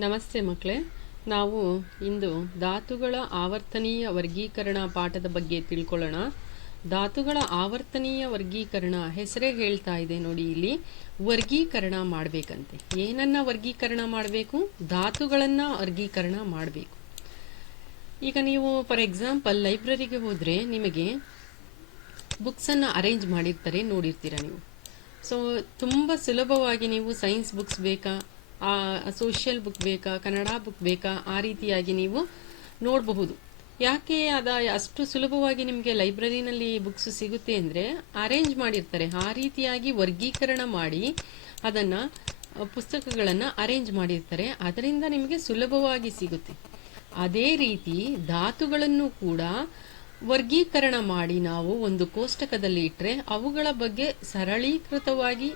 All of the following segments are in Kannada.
ನಮಸ್ತೆ ಮಕ್ಕಳೇ. ನಾವು ಇಂದು ಧಾತುಗಳ ಆವರ್ತನೀಯ ವರ್ಗೀಕರಣ ಪಾಠದ ಬಗ್ಗೆ ತಿಳ್ಕೊಳ್ಳೋಣ. ಧಾತುಗಳ ಆವರ್ತನೀಯ ವರ್ಗೀಕರಣ ಹೆಸರೇ ಹೇಳ್ತಾ ಇದೆ ನೋಡಿ, ಇಲ್ಲಿ ವರ್ಗೀಕರಣ ಮಾಡಬೇಕಂತೆ. ಏನನ್ನ ವರ್ಗೀಕರಣ ಮಾಡಬೇಕು? ಧಾತುಗಳನ್ನು ವರ್ಗೀಕರಣ ಮಾಡಬೇಕು. ಈಗ ನೀವು ಫಾರ್ ಎಕ್ಸಾಂಪಲ್ ಲೈಬ್ರರಿಗೆ ಹೋದರೆ ನಿಮಗೆ ಬುಕ್ಸನ್ನು ಅರೇಂಜ್ ಮಾಡಿರ್ತಾರೆ, ನೋಡಿರ್ತೀರ ನೀವು. ಸೊ ತುಂಬ ಸುಲಭವಾಗಿ ನೀವು ಸೈನ್ಸ್ ಬುಕ್ಸ್ ಬೇಕಾ, ಸೋಷಿಯಲ್ ಬುಕ್ ಬೇಕಾ, ಕನ್ನಡ ಬುಕ್ ಬೇಕಾ, ಆ ರೀತಿಯಾಗಿ ನೀವು ನೋಡಬಹುದು. ಯಾಕೆ ಅಷ್ಟು ಸುಲಭವಾಗಿ ನಿಮಗೆ ಲೈಬ್ರರಿನಲ್ಲಿ ಬುಕ್ಸ್ ಸಿಗುತ್ತೆ ಅಂದರೆ ಅರೇಂಜ್ ಮಾಡಿರ್ತಾರೆ. ಆ ರೀತಿಯಾಗಿ ವರ್ಗೀಕರಣ ಮಾಡಿ ಅದನ್ನು ಪುಸ್ತಕಗಳನ್ನು ಅರೇಂಜ್ ಮಾಡಿರ್ತಾರೆ. ಅದರಿಂದ ನಿಮಗೆ ಸುಲಭವಾಗಿ ಸಿಗುತ್ತೆ. ಅದೇ ರೀತಿ ಧಾತುಗಳನ್ನು ಕೂಡ ವರ್ಗೀಕರಣ ಮಾಡಿ ನಾವು ಒಂದು ಕೋಷ್ಟಕದಲ್ಲಿ ಇಟ್ಟರೆ ಅವುಗಳ ಬಗ್ಗೆ ಸರಳೀಕೃತವಾಗಿ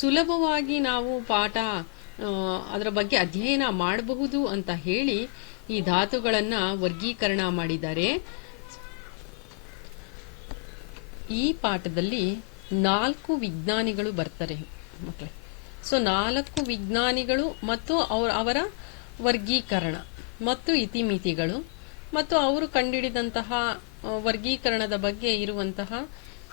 ಸುಲಭವಾಗಿ ನಾವು ಪಾಠ ಅದರ ಬಗ್ಗೆ ಅಧ್ಯಯನ ಮಾಡಬಹುದು ಅಂತ ಹೇಳಿ ಈ ಧಾತುಗಳನ್ನು ವರ್ಗೀಕರಣ ಮಾಡಿದ್ದಾರೆ. ಈ ಪಾಠದಲ್ಲಿ 4 ವಿಜ್ಞಾನಿಗಳು ಬರ್ತಾರೆ ಮಕ್ಕಳೇ. ಸೊ 4 ವಿಜ್ಞಾನಿಗಳು ಮತ್ತು ಅವರ ವರ್ಗೀಕರಣ ಮತ್ತು ಇತಿಮಿತಿಗಳು ಮತ್ತು ಅವರು ಕಂಡುಹಿಡಿದಂತಹ ವರ್ಗೀಕರಣದ ಬಗ್ಗೆ ಇರುವಂತಹ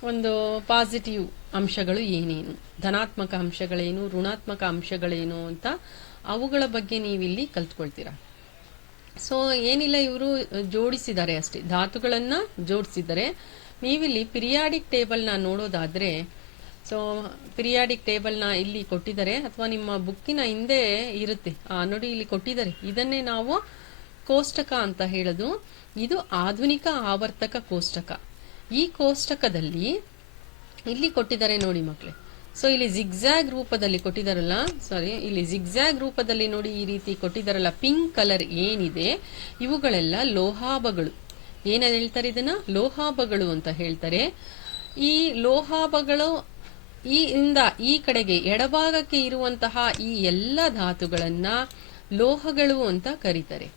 ಒಂದು ಪಾಸಿಟಿವ್ ಅಂಶಗಳು ಏನೇನು, ಧನಾತ್ಮಕ ಅಂಶಗಳೇನು, ಋಣಾತ್ಮಕ ಅಂಶಗಳೇನು ಅಂತ ಅವುಗಳ ಬಗ್ಗೆ ನೀವಿಲ್ಲಿ ಕಲ್ತ್ಕೊಳ್ತೀರಾ. ಸೊ ಏನಿಲ್ಲ, ಇವರು ಜೋಡಿಸಿದ್ದಾರೆ ಅಷ್ಟೇ, ಧಾತುಗಳನ್ನು ಜೋಡಿಸಿದ್ದಾರೆ. ನೀವಿಲ್ಲಿ ಪಿರಿಯಾಡಿಕ್ ಟೇಬಲ್ನ ನೋಡೋದಾದರೆ, ಸೊ ಪಿರಿಯಾಡಿಕ್ ಟೇಬಲ್ನ ಇಲ್ಲಿ ಕೊಟ್ಟಿದ್ದಾರೆ ಅಥವಾ ನಿಮ್ಮ ಬುಕ್ಕಿನ ಹಿಂದೆ ಇರುತ್ತೆ ನೋಡಿ, ಇಲ್ಲಿ ಕೊಟ್ಟಿದ್ದಾರೆ. ಇದನ್ನೇ ನಾವು ಕೋಷ್ಟಕ ಅಂತ ಹೇಳೋದು. ಇದು ಆಧುನಿಕ ಆವರ್ತಕ ಕೋಷ್ಟಕ. ಈ ಕೋಷ್ಟಕದಲ್ಲಿ ಇಲ್ಲಿ ಕೊಟ್ಟಿದ್ದಾರೆ ನೋಡಿ ಮಕ್ಕಳೇ. ಸೊ ಇಲ್ಲಿ ಜಿಗ್ಜಾಗ್ ರೂಪದಲ್ಲಿ ಕೊಟ್ಟಿದ್ದಾರಲ್ಲ, ಇಲ್ಲಿ ಜಿಗ್ಜಾಗ್ ರೂಪದಲ್ಲಿ ನೋಡಿ ಈ ರೀತಿ ಕೊಟ್ಟಿದ್ದಾರಲ್ಲ, ಪಿಂಕ್ ಕಲರ್ ಏನಿದೆ ಇವುಗಳೆಲ್ಲ ಲೋಹಾಭಗಳು. ಏನ ಹೇಳ್ತಾರೆ ಇದನ್ನ? ಲೋಹಾಭಗಳು ಅಂತ ಹೇಳ್ತಾರೆ. ಈ ಲೋಹಾಭಗಳು ಈ ಕಡೆಗೆ ಎಡಭಾಗಕ್ಕೆ ಇರುವಂತಹ ಈ ಎಲ್ಲ ಧಾತುಗಳನ್ನ ಲೋಹಗಳು ಅಂತ ಕರೀತಾರೆ.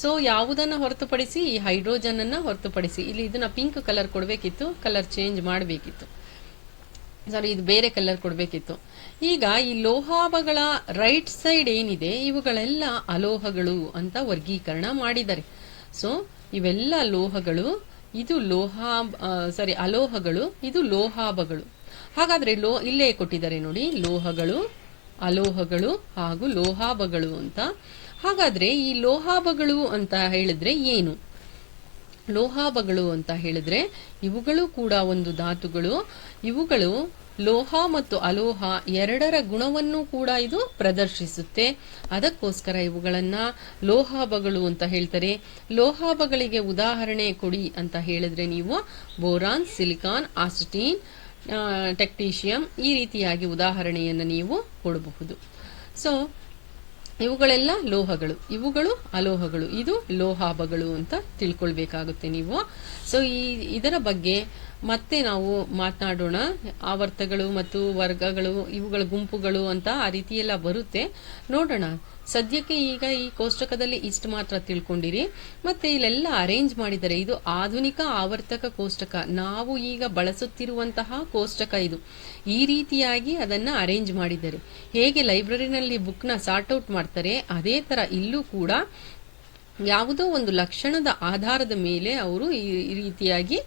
ಸೊ ಯಾವುದನ್ನ ಹೊರತುಪಡಿಸಿ, ಈ ಹೈಡ್ರೋಜನ್ ಅನ್ನ ಹೊರತುಪಡಿಸಿ, ಇಲ್ಲಿ ಇದನ್ನ ಪಿಂಕ್ ಕಲರ್ ಕೊಡಬೇಕಿತ್ತು, ಕಲರ್ ಚೇಂಜ್ ಮಾಡಬೇಕಿತ್ತು, ಇದು ಬೇರೆ ಕಲರ್ ಕೊಡಬೇಕಿತ್ತು. ಈಗ ಈ ಲೋಹಾಭಗಳ ರೈಟ್ ಸೈಡ್ ಏನಿದೆ ಇವುಗಳೆಲ್ಲ ಅಲೋಹಗಳು ಅಂತ ವರ್ಗೀಕರಣ ಮಾಡಿದ್ದಾರೆ. ಸೊ ಇವೆಲ್ಲ ಲೋಹಗಳು, ಇದು ಅಲೋಹಗಳು, ಇದು ಲೋಹಾಭಗಳು. ಹಾಗಾದ್ರೆ ಇಲ್ಲೇ ಕೊಟ್ಟಿದ್ದಾರೆ ನೋಡಿ, ಲೋಹಗಳು, ಅಲೋಹಗಳು ಹಾಗೂ ಲೋಹಾಭಗಳು ಅಂತ. ಹಾಗಾದ್ರೆ ಈ ಲೋಹಾಭಗಳು ಅಂತ ಹೇಳಿದ್ರೆ ಏನು? ಲೋಹಾಭಗಳು ಅಂತ ಹೇಳಿದ್ರೆ ಇವುಗಳು ಕೂಡ ಒಂದು ಧಾತುಗಳು. ಇವುಗಳು ಲೋಹ ಮತ್ತು ಅಲೋಹ ಎರಡರ ಗುಣವನ್ನು ಕೂಡ ಇದು ಪ್ರದರ್ಶಿಸುತ್ತೆ. ಅದಕ್ಕೋಸ್ಕರ ಇವುಗಳನ್ನ ಲೋಹಾಭಗಳು ಅಂತ ಹೇಳ್ತಾರೆ. ಲೋಹಾಭಗಳಿಗೆ ಉದಾಹರಣೆ ಕೊಡಿ ಅಂತ ಹೇಳಿದ್ರೆ ನೀವು ಬೋರಾನ್, ಸಿಲಿಕಾನ್, ಆಸಿಟೀನ್, ಟೆಕ್ಟೀಷಿಯಂ ಈ ರೀತಿಯಾಗಿ ಉದಾಹರಣೆಯನ್ನು ನೀವು ಕೊಡಬಹುದು. ಸೊ ಇವುಗಳೆಲ್ಲ ಲೋಹಗಳು, ಇವುಗಳು ಅಲೋಹಗಳು, ಇದು ಲೋಹಾಭಗಳು ಅಂತ ತಿಳ್ಕೊಳ್ಬೇಕಾಗುತ್ತೆ ನೀವು. ಸೊ ಇದರ ಬಗ್ಗೆ ಮತ್ತೆ ನಾವು ಮಾತನಾಡೋಣ. ಆವರ್ತಗಳು ಮತ್ತು ವರ್ಗಗಳು, ಇವುಗಳ ಗುಂಪುಗಳು ಅಂತ ಆ ರೀತಿಯೆಲ್ಲ ಬರುತ್ತೆ, ನೋಡೋಣ. ಸದ್ಯಕ್ಕೆ ಈಗ ಈ ಕೋಷ್ಟಕದಲ್ಲಿ ಇಷ್ಟು ಮಾತ್ರ ತಿಳ್ಕೊಂಡಿರಿ. ಮತ್ತೆ ಇಲ್ಲೆಲ್ಲ ಅರೇಂಜ್ ಮಾಡಿದ್ದಾರೆ. ಇದು ಆಧುನಿಕ ಆವರ್ತಕ ಕೋಷ್ಟಕ, ನಾವು ಈಗ ಬಳಸುತ್ತಿರುವಂತಹ ಕೋಷ್ಟಕ ಇದು. ಈ ರೀತಿಯಾಗಿ ಅದನ್ನ ಅರೇಂಜ್ ಮಾಡಿದ್ದಾರೆ. ಹೇಗೆ ಲೈಬ್ರರಿನಲ್ಲಿ ಬುಕ್ನ ಸಾರ್ಟ್ ಔಟ್ ಮಾಡ್ತಾರೆ ಅದೇ ತರ ಇಲ್ಲೂ ಕೂಡ ಯಾವುದೋ ಒಂದು ಲಕ್ಷಣದ ಆಧಾರದ ಮೇಲೆ ಅವರು ಈ ರೀತಿಯಾಗಿ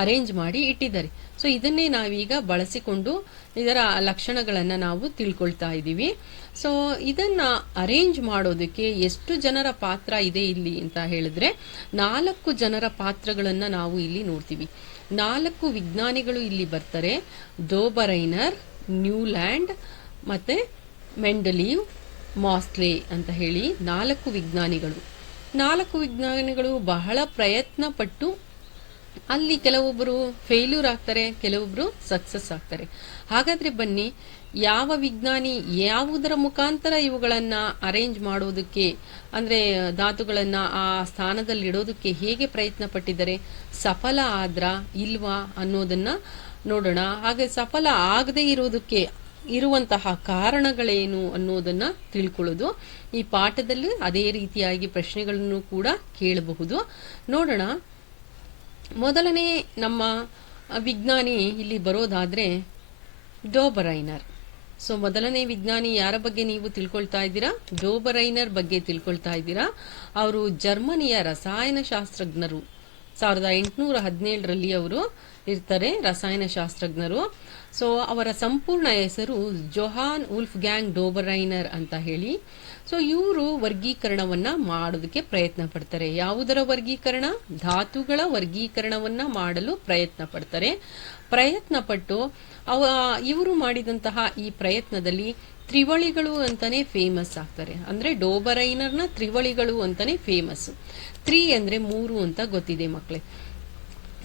ಅರೇಂಜ್ ಮಾಡಿ ಇಟ್ಟಿದ್ದಾರೆ. ಸೊ ಇದನ್ನೇ ನಾವೀಗ ಬಳಸಿಕೊಂಡು ಇದರ ಲಕ್ಷಣಗಳನ್ನು ನಾವು ತಿಳ್ಕೊಳ್ತಾ ಇದ್ದೀವಿ. ಸೊ ಇದನ್ನ ಅರೇಂಜ್ ಮಾಡೋದಕ್ಕೆ ಎಷ್ಟು ಜನರ ಪಾತ್ರ ಇದೆ ಇಲ್ಲಿ ಅಂತ ಹೇಳಿದ್ರೆ 4 ಜನರ ಪಾತ್ರಗಳನ್ನ ನಾವು ಇಲ್ಲಿ ನೋಡ್ತೀವಿ. 4 ವಿಜ್ಞಾನಿಗಳು ಇಲ್ಲಿ ಬರ್ತಾರೆ. ದೋಬರೈನರ್, ನ್ಯೂಲ್ಯಾಂಡ್ ಮತ್ತೆ ಮೆಂಡಲೀವ್, ಮಾಸ್ಲೆ ಅಂತ ಹೇಳಿ 4 ವಿಜ್ಞಾನಿಗಳು. 4 ವಿಜ್ಞಾನಿಗಳು ಬಹಳ ಪ್ರಯತ್ನ ಪಟ್ಟು ಅಲ್ಲಿ ಕೆಲವೊಬ್ಬರು ಫೇಲ್ಯೂರ್ ಆಗ್ತಾರೆ, ಕೆಲವೊಬ್ರು ಸಕ್ಸಸ್ ಆಗ್ತಾರೆ. ಹಾಗಾದ್ರೆ ಬನ್ನಿ, ಯಾವ ವಿಜ್ಞಾನಿ ಯಾವುದರ ಮುಖಾಂತರ ಇವುಗಳನ್ನ ಅರೇಂಜ್ ಮಾಡೋದಕ್ಕೆ, ಅಂದ್ರೆ ಧಾತುಗಳನ್ನ ಆ ಸ್ಥಾನದಲ್ಲಿ ಇಡೋದಕ್ಕೆ ಹೇಗೆ ಪ್ರಯತ್ನ ಪಟ್ಟಿದ್ದಾರೆ, ಸಫಲ ಆದ್ರ ಇಲ್ವಾ ಅನ್ನೋದನ್ನ ನೋಡೋಣ. ಹಾಗೆ ಸಫಲ ಆಗದೆ ಇರೋದಕ್ಕೆ ಇರುವಂತಹ ಕಾರಣಗಳೇನು ಅನ್ನೋದನ್ನ ತಿಳ್ಕೊಳ್ಳೋದು. ಈ ಪಾಠದಲ್ಲಿ ಅದೇ ರೀತಿಯಾಗಿ ಪ್ರಶ್ನೆಗಳನ್ನು ಕೂಡ ಕೇಳಬಹುದು, ನೋಡೋಣ. ಮೊದಲನೇ ನಮ್ಮ ವಿಜ್ಞಾನಿ ಇಲ್ಲಿ ಬರೋದಾದ್ರೆ ಡೋಬರೈನರ್. ಸೊ ಮೊದಲನೇ ವಿಜ್ಞಾನಿ ಯಾರ ಬಗ್ಗೆ ನೀವು ತಿಳ್ಕೊಳ್ತಾ ಇದ್ದೀರಾ? ಡೋಬರೈನರ್ ಬಗ್ಗೆ ತಿಳ್ಕೊಳ್ತಾ ಇದ್ದೀರಾ. ಅವರು ಜರ್ಮನಿಯ ರಸಾಯನಶಾಸ್ತ್ರಜ್ಞರು. 1817ರಲ್ಲಿ ಅವರು ಇರ್ತಾರೆ, ರಸಾಯನಶಾಸ್ತ್ರಜ್ಞರು. ಸೊ ಅವರ ಸಂಪೂರ್ಣ ಹೆಸರು ಜೊಹಾನ್ ವುಲ್ಫ್ ಗ್ಯಾಂಗ್ ಡೋಬರೈನರ್ ಅಂತ ಹೇಳಿ. ಸೊ ಇವರು ವರ್ಗೀಕರಣವನ್ನ ಮಾಡೋದಕ್ಕೆ ಪ್ರಯತ್ನ ಪಡ್ತಾರೆ. ಯಾವುದರ ವರ್ಗೀಕರಣ? ಧಾತುಗಳ ವರ್ಗೀಕರಣವನ್ನ ಮಾಡಲು ಪ್ರಯತ್ನ ಪಡ್ತಾರೆ. ಪ್ರಯತ್ನ ಪಟ್ಟು ಇವರು ಮಾಡಿದಂತಹ ಈ ಪ್ರಯತ್ನದಲ್ಲಿ ತ್ರಿವಳಿಗಳು ಅಂತಾನೆ ಫೇಮಸ್ ಆಗ್ತಾರೆ. ಅಂದ್ರೆ ಡೋಬರೈನರ್ನ ತ್ರಿವಳಿಗಳು ಅಂತಾನೆ ಫೇಮಸ್. 3 ಅಂದ್ರೆ 3 ಅಂತ ಗೊತ್ತಿದೆ ಮಕ್ಕಳೇ.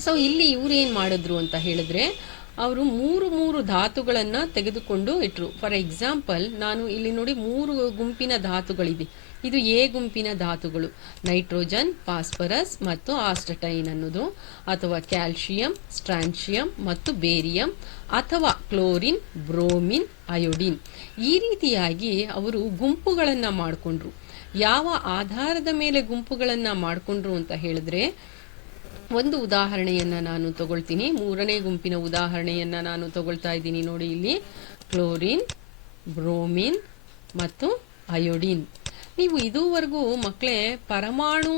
ಸೊ ಇಲ್ಲಿ ಇವ್ರು ಏನ್ ಮಾಡಿದ್ರು ಅಂತ ಹೇಳಿದ್ರೆ, ಅವರು ಮೂರು ಧಾತುಗಳನ್ನ ತೆಗೆದುಕೊಂಡು ಇಟ್ರು. ಫಾರ್ ಎಕ್ಸಾಂಪಲ್, ನಾನು ಇಲ್ಲಿ ನೋಡಿ 3 ಗುಂಪಿನ ಧಾತುಗಳಿದೆ. ಇದು ಎ ಗುಂಪಿನ ಧಾತುಗಳು, ನೈಟ್ರೋಜನ್, ಫಾಸ್ಫರಸ್ ಮತ್ತು ಆಸ್ಟಟೈನ್ ಅನ್ನೋದು, ಅಥವಾ ಕ್ಯಾಲ್ಸಿಯಂ, ಸ್ಟ್ರಾನ್ಸಿಯಂ ಮತ್ತು ಬೇರಿಯಂ, ಅಥವಾ ಕ್ಲೋರಿನ್, ಬ್ರೋಮಿನ್, ಅಯೋಡಿನ್. ಈ ರೀತಿಯಾಗಿ ಅವರು ಗುಂಪುಗಳನ್ನ ಮಾಡಿಕೊಂಡ್ರು. ಯಾವ ಆಧಾರದ ಮೇಲೆ ಗುಂಪುಗಳನ್ನ ಮಾಡಿಕೊಂಡ್ರು ಅಂತ ಹೇಳಿದ್ರೆ, ಒಂದು ಉದಾಹರಣೆಯನ್ನ ನಾನು ತಗೊಳ್ತೀನಿ. 3ನೇ ಗುಂಪಿನ ಉದಾಹರಣೆಯನ್ನ ನಾನು ತಗೊಳ್ತಾ ಇದ್ದೀನಿ. ನೋಡಿ ಇಲ್ಲಿ ಕ್ಲೋರಿನ್, ಬ್ರೋಮಿನ್ ಮತ್ತು ಅಯೋಡಿನ್. ನೀವು ಇದುವರೆಗೂ ಮಕ್ಕಳೇ ಪರಮಾಣು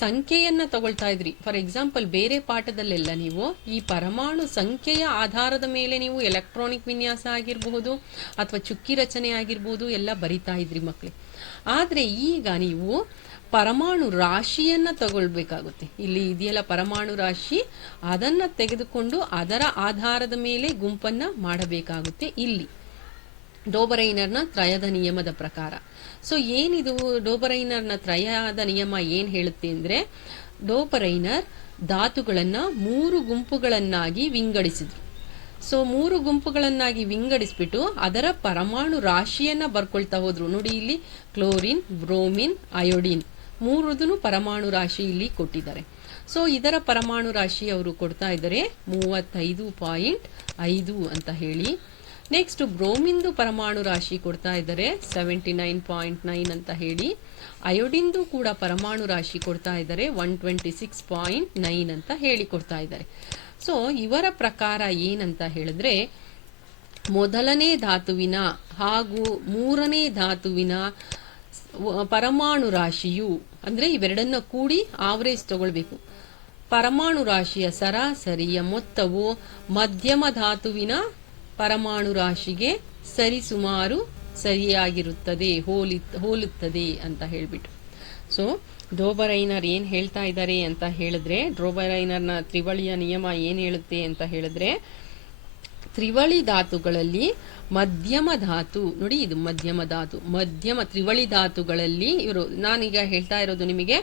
ಸಂಖ್ಯೆಯನ್ನ ತಗೊಳ್ತಾ ಇದ್ರಿ. ಫಾರ್ ಎಕ್ಸಾಂಪಲ್, ಬೇರೆ ಪಾಠದಲ್ಲೆಲ್ಲ ನೀವು ಈ ಪರಮಾಣು ಸಂಖ್ಯೆಯ ಆಧಾರದ ಮೇಲೆ ನೀವು ಎಲೆಕ್ಟ್ರಾನಿಕ್ ವಿನ್ಯಾಸ ಆಗಿರಬಹುದು ಅಥವಾ ಚುಕ್ಕಿ ರಚನೆ ಆಗಿರ್ಬೋದು ಎಲ್ಲ ಬರಿತಾ ಇದ್ರಿ ಮಕ್ಕಳೇ. ಆದ್ರೆ ಈಗ ನೀವು ಪರಮಾಣು ರಾಶಿಯನ್ನ ತಗೊಳ್ಬೇಕಾಗುತ್ತೆ. ಇಲ್ಲಿ ಇದೆಯಲ್ಲ ಪರಮಾಣು ರಾಶಿ, ಅದನ್ನ ತೆಗೆದುಕೊಂಡು ಅದರ ಆಧಾರದ ಮೇಲೆ ಗುಂಪನ್ನ ಮಾಡಬೇಕಾಗುತ್ತೆ ಇಲ್ಲಿ ಡೋಬರೈನರ್ನ ತ್ರಯದ ನಿಯಮದ ಪ್ರಕಾರ. ಸೊ ಏನಿದು ಡೋಬರೈನರ್ನ ತ್ರಯದ ನಿಯಮ ಏನ್ ಹೇಳುತ್ತೆ ಅಂದ್ರೆ, ಡೋಬರೈನರ್ ಧಾತುಗಳನ್ನ 3 ಗುಂಪುಗಳನ್ನಾಗಿ ವಿಂಗಡಿಸಿದ್ರು. ಸೊ 3 ಗುಂಪುಗಳನ್ನಾಗಿ ವಿಂಗಡಿಸ್ಬಿಟ್ಟು ಅದರ ಪರಮಾಣು ರಾಶಿಯನ್ನ ಬರ್ಕೊಳ್ತಾ ಹೋದ್ರು. ನೋಡಿ ಇಲ್ಲಿ ಕ್ಲೋರಿನ್, ಬ್ರೋಮಿನ್, ಅಯೋಡಿನ್ 3 ಪರಮಾಣು ರಾಶಿ ಇಲ್ಲಿ ಕೊಟ್ಟಿದ್ದಾರೆ. ಸೊ ಇದರ ಪರಮಾಣು ರಾಶಿ ಅವರು ಕೊಡ್ತಾ ಇದ್ದಾರೆ 35.5 ಅಂತ ಹೇಳಿ. ನೆಕ್ಸ್ಟ್ ಬ್ರೋಮಿನ್ದು ಪರಮಾಣು ರಾಶಿ ಕೊಡ್ತಾ ಇದ್ದಾರೆ 79.9 ಅಂತ ಹೇಳಿ. ಅಯೋಡಿನ್ದು ಕೂಡ ಪರಮಾಣು ರಾಶಿ ಕೊಡ್ತಾ ಇದ್ದಾರೆ 126.9 ಅಂತ ಹೇಳಿ ಕೊಡ್ತಾ ಇದ್ದಾರೆ. ಸೊ ಇವರ ಪ್ರಕಾರ ಏನಂತ ಹೇಳಿದ್ರೆ, ಮೊದಲನೇ ಧಾತುವಿನ ಹಾಗೂ 3ನೇ ಧಾತುವಿನ ಪರಮಾಣು ರಾಶಿಯು, ಅಂದ್ರೆ ಇವೆರಡನ್ನ ಕೂಡಿ ಆವರೇಜ್ ತಗೊಳ್ಬೇಕು. ಪರಮಾಣು ರಾಶಿಯ ಸರಾಸರಿಯ ಮೊತ್ತವು ಮಧ್ಯಮ ಧಾತುವಿನ ಪರಮಾಣು ರಾಶಿಗೆ ಸರಿಸುಮಾರು ಸರಿಯಾಗಿರುತ್ತದೆ, ಹೋಲುತ್ತದೆ ಅಂತ ಹೇಳ್ಬಿಟ್ಟು. ಸೊ ಡೋಬರೈನರ್ ಏನ್ ಹೇಳ್ತಾ ಇದ್ದಾರೆ ಅಂತ ಹೇಳಿದ್ರೆ, ಡೋಬರೈನರ್ನ ತ್ರಿವಳಿಯ ನಿಯಮ ಏನ್ ಹೇಳುತ್ತೆ ಅಂತ ಹೇಳಿದ್ರೆ, ತ್ರಿವಳಿ ಧಾತುಗಳಲ್ಲಿ ಮಧ್ಯಮ ಧಾತು, ನೋಡಿ ಇದು ಮಧ್ಯಮ ಧಾತು, ಮಧ್ಯಮ ತ್ರಿವಳಿ ಧಾತುಗಳಲ್ಲಿ ಇವರು, ನಾನೀಗ ಹೇಳ್ತಾ ಇರೋದು ನಿಮಗೆ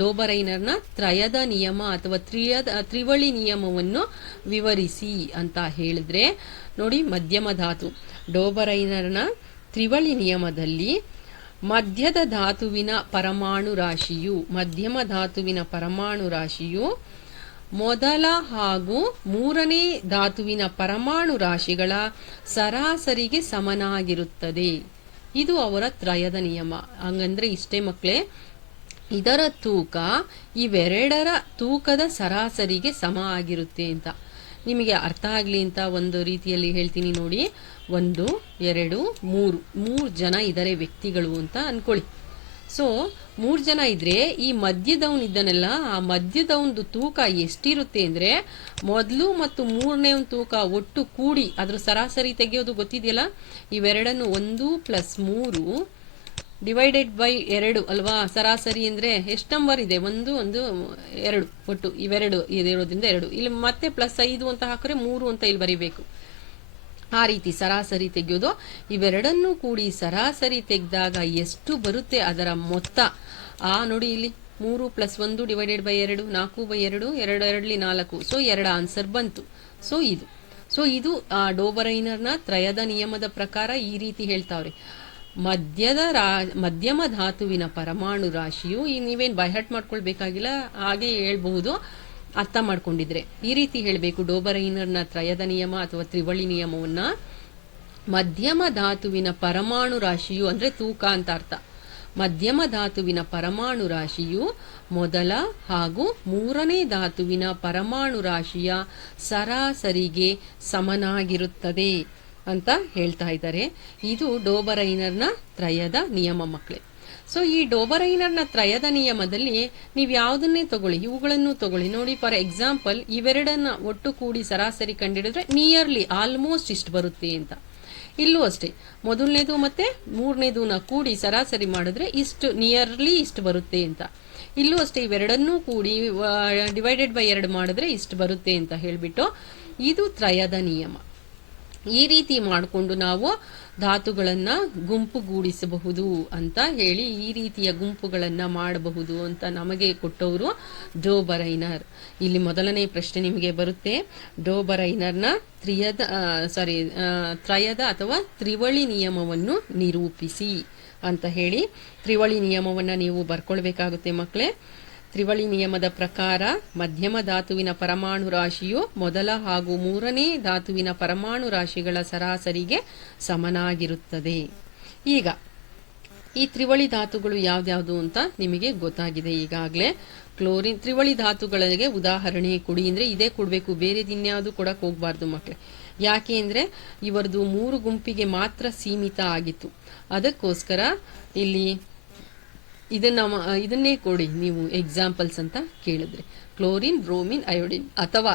ಡೋಬರೈನರ್ನ ತ್ರಯದ ನಿಯಮ ಅಥವಾ ತ್ರಿವಳಿ ನಿಯಮವನ್ನು ವಿವರಿಸಿ ಅಂತ ಹೇಳಿದ್ರೆ, ನೋಡಿ ಮಧ್ಯಮ ಧಾತು ಡೋಬರೈನರ್ನ ತ್ರಿವಳಿ ನಿಯಮದಲ್ಲಿ ಮಧ್ಯದ ಧಾತುವಿನ ಪರಮಾಣು ರಾಶಿಯು, ಮಧ್ಯಮ ಧಾತುವಿನ ಪರಮಾಣು ರಾಶಿಯು ಮೊದಲ ಹಾಗೂ 3ನೇ ಧಾತುವಿನ ಪರಮಾಣು ರಾಶಿಗಳ ಸರಾಸರಿಗೆ ಸಮನಾಗಿರುತ್ತದೆ. ಇದು ಅವರ ತ್ರಯದ ನಿಯಮ. ಹಂಗಂದ್ರೆ ಇಷ್ಟೇ ಮಕ್ಕಳೇ, ಇದರ ತೂಕ ಇವೆರಡರ ತೂಕದ ಸರಾಸರಿಗೆ ಸಮ ಆಗಿರುತ್ತೆ ಅಂತ. ನಿಮಗೆ ಅರ್ಥ ಆಗ್ಲಿ ಅಂತ ಒಂದು ರೀತಿಯಲ್ಲಿ ಹೇಳ್ತೀನಿ ನೋಡಿ. 1, 2, 3 ಜನ ಇದ್ದಾರೆ ವ್ಯಕ್ತಿಗಳು ಅಂತ ಅನ್ಕೊಳ್ಳಿ. ಸೊ 3 ಜನ ಇದ್ರೆ ಈ ಮಧ್ಯದವನ್ ಇದ್ದಾನಲ್ಲ, ಆ ಮಧ್ಯದವನ್ದು ತೂಕ ಎಷ್ಟಿರುತ್ತೆ ಅಂದ್ರೆ, ಮೊದಲು ಮತ್ತು 3ನೇ ತೂಕ ಒಟ್ಟು ಕೂಡಿ ಅದ್ರ ಸರಾಸರಿ ತೆಗೆಯೋದು ಗೊತ್ತಿದೆಯಲ್ಲ. ಇವೆರಡನ್ನು 1 + 3 ಡಿವೈಡೆಡ್ ಬೈ 2 ಅಲ್ವಾ. ಸರಾಸರಿ ಅಂದ್ರೆ ಎಷ್ಟು ನಂಬರ್ ಇದೆ? 1, 1, 2 ಒಟ್ಟು ಇವೆರಡು ಇರೋದ್ರಿಂದ 2. ಇಲ್ಲಿ ಮತ್ತೆ +5 ಅಂತ ಹಾಕಿದ್ರೆ 3 ಅಂತ ಇಲ್ಲಿ ಬರಿಬೇಕು. ಆ ರೀತಿ ಸರಾಸರಿ ತೆಗೆಯೋದು. ಇವೆರಡನ್ನು ಕೂಡಿ ಸರಾಸರಿ ತೆಗೆದಾಗ ಎಷ್ಟು ಬರುತ್ತೆ ಅದರ ಮೊತ್ತ, ನೋಡಿ ಇಲ್ಲಿ 3 + 1 ಡಿವೈಡೆಡ್ ಬೈ 2, 4/2, 2 4. ಸೊ 2 ಆನ್ಸರ್ ಬಂತು. ಸೊ ಇದು ಡೋಬರೈನರ್ನ ತ್ರಯದ ನಿಯಮದ ಪ್ರಕಾರ ಈ ರೀತಿ ಹೇಳ್ತಾವ್ರೆ. ಮಧ್ಯಮ ಧಾತುವಿನ ಪರಮಾಣು ರಾಶಿಯು, ನೀವೇನ್ ಬೈಹರ್ಟ್ ಮಾಡ್ಕೊಳ್ಬೇಕಾಗಿಲ್ಲ, ಹಾಗೆ ಹೇಳ್ಬಹುದು ಅರ್ಥ ಮಾಡ್ಕೊಂಡಿದ್ರೆ. ಈ ರೀತಿ ಹೇಳಬೇಕು ಡೋಬರೈನರ್ನ ತ್ರಯದ ನಿಯಮ ಅಥವಾ ತ್ರಿವಳಿ ನಿಯಮವನ್ನ. ಮಧ್ಯಮ ಧಾತುವಿನ ಪರಮಾಣು ರಾಶಿಯು ಅಂದ್ರೆ ತೂಕ ಅಂತ ಅರ್ಥ. ಮಧ್ಯಮ ಧಾತುವಿನ ಪರಮಾಣು ರಾಶಿಯು ಮೊದಲ ಹಾಗೂ 3ನೇ ಧಾತುವಿನ ಪರಮಾಣು ರಾಶಿಯ ಸರಾಸರಿಗೆ ಸಮನಾಗಿರುತ್ತದೆ. ಅಂತ ಹೇಳ್ತಾ ಇದ್ದಾರೆ. ಇದು ಡೋಬರೈನರ್ನ ತ್ರಯದ ನಿಯಮ ಮಕ್ಕಳೇ. ಸೊ ಈ ಡೋಬರೈನರ್ನ ತ್ರಯದ ನಿಯಮದಲ್ಲಿ ನೀವು ಯಾವುದನ್ನೇ ತಗೊಳ್ಳಿ, ಇವುಗಳನ್ನು ತಗೊಳ್ಳಿ ನೋಡಿ. ಫಾರ್ ಎಕ್ಸಾಂಪಲ್, ಇವೆರಡನ್ನ ಒಟ್ಟು ಕೂಡಿ ಸರಾಸರಿ ಕಂಡಿಡಿದ್ರೆ ನಿಯರ್ಲಿ ಆಲ್ಮೋಸ್ಟ್ ಇಷ್ಟು ಬರುತ್ತೆ ಅಂತ. ಇಲ್ಲೂ ಅಷ್ಟೇ, ಮೊದಲನೇದು ಮತ್ತೆ ಮೂರನೇದನ್ನ ಕೂಡಿ ಸರಾಸರಿ ಮಾಡಿದ್ರೆ ಇಷ್ಟು ನಿಯರ್ಲಿ ಇಷ್ಟು ಬರುತ್ತೆ ಅಂತ. ಇಲ್ಲೂ ಅಷ್ಟೇ, ಇವೆರಡನ್ನೂ ಕೂಡಿ ಡಿವೈಡೆಡ್ ಬೈ 2 ಮಾಡಿದ್ರೆ ಇಷ್ಟು ಬರುತ್ತೆ ಅಂತ ಹೇಳಿಬಿಟ್ಟು ಇದು ತ್ರಯದ ನಿಯಮ. ಈ ರೀತಿ ಮಾಡಿಕೊಂಡು ನಾವು ಧಾತುಗಳನ್ನು ಗುಂಪುಗೂಡಿಸಬಹುದು ಅಂತ ಹೇಳಿ ಈ ರೀತಿಯ ಗುಂಪುಗಳನ್ನು ಮಾಡಬಹುದು ಅಂತ ನಮಗೆ ಕೊಟ್ಟವರು ಡೋಬರೈನರ್. ಇಲ್ಲಿ ಮೊದಲನೇ ಪ್ರಶ್ನೆ ನಿಮಗೆ ಬರುತ್ತೆ, ಡೋಬರೈನರ್ನ ತ್ರಯದ ಅಥವಾ ತ್ರಿವಳಿ ನಿಯಮವನ್ನು ನಿರೂಪಿಸಿ ಅಂತ ಹೇಳಿ ತ್ರಿವಳಿ ನಿಯಮವನ್ನು ನೀವು ಬರ್ಕೊಳ್ಬೇಕಾಗುತ್ತೆ ಮಕ್ಕಳೇ. ತ್ರಿವಳಿ ನಿಯಮದ ಪ್ರಕಾರ ಮಧ್ಯಮ ಧಾತುವಿನ ಪರಮಾಣು ರಾಶಿಯು ಮೊದಲ ಹಾಗೂ ಮೂರನೇ ಧಾತುವಿನ ಪರಮಾಣು ರಾಶಿಗಳ ಸರಾಸರಿಗೆ ಸಮನಾಗಿರುತ್ತದೆ. ಈಗ ಈ ತ್ರಿವಳಿ ಧಾತುಗಳು ಯಾವ್ದ್ಯಾವುದು ಅಂತ ನಿಮಗೆ ಗೊತ್ತಾಗಿದೆ ಈಗಾಗಲೇ. ಕ್ಲೋರಿನ್ ತ್ರಿವಳಿ ಧಾತುಗಳಿಗೆ ಉದಾಹರಣೆ ಕೊಡಿ ಅಂದ್ರೆ ಇದೇ ಕೊಡಬೇಕು, ಬೇರೆ ಇನ್ಯಾವುದು ಕೊಡಕ್ಕೆ ಹೋಗ್ಬಾರ್ದು ಮಕ್ಕಳೇ. ಯಾಕೆ ಅಂದ್ರೆ ಇವರದು 3 ಗುಂಪಿಗೆ ಮಾತ್ರ ಸೀಮಿತ ಆಗಿತ್ತು. ಅದಕ್ಕೋಸ್ಕರ ಇಲ್ಲಿ ಇದನ್ನೇ ಕೊಡಿ ನೀವು ಎಕ್ಸಾಂಪಲ್ಸ್ ಅಂತ ಕೇಳಿದ್ರೆ. ಕ್ಲೋರಿನ್, ಬ್ರೋಮಿನ್, ಅಯೋಡಿನ್ ಅಥವಾ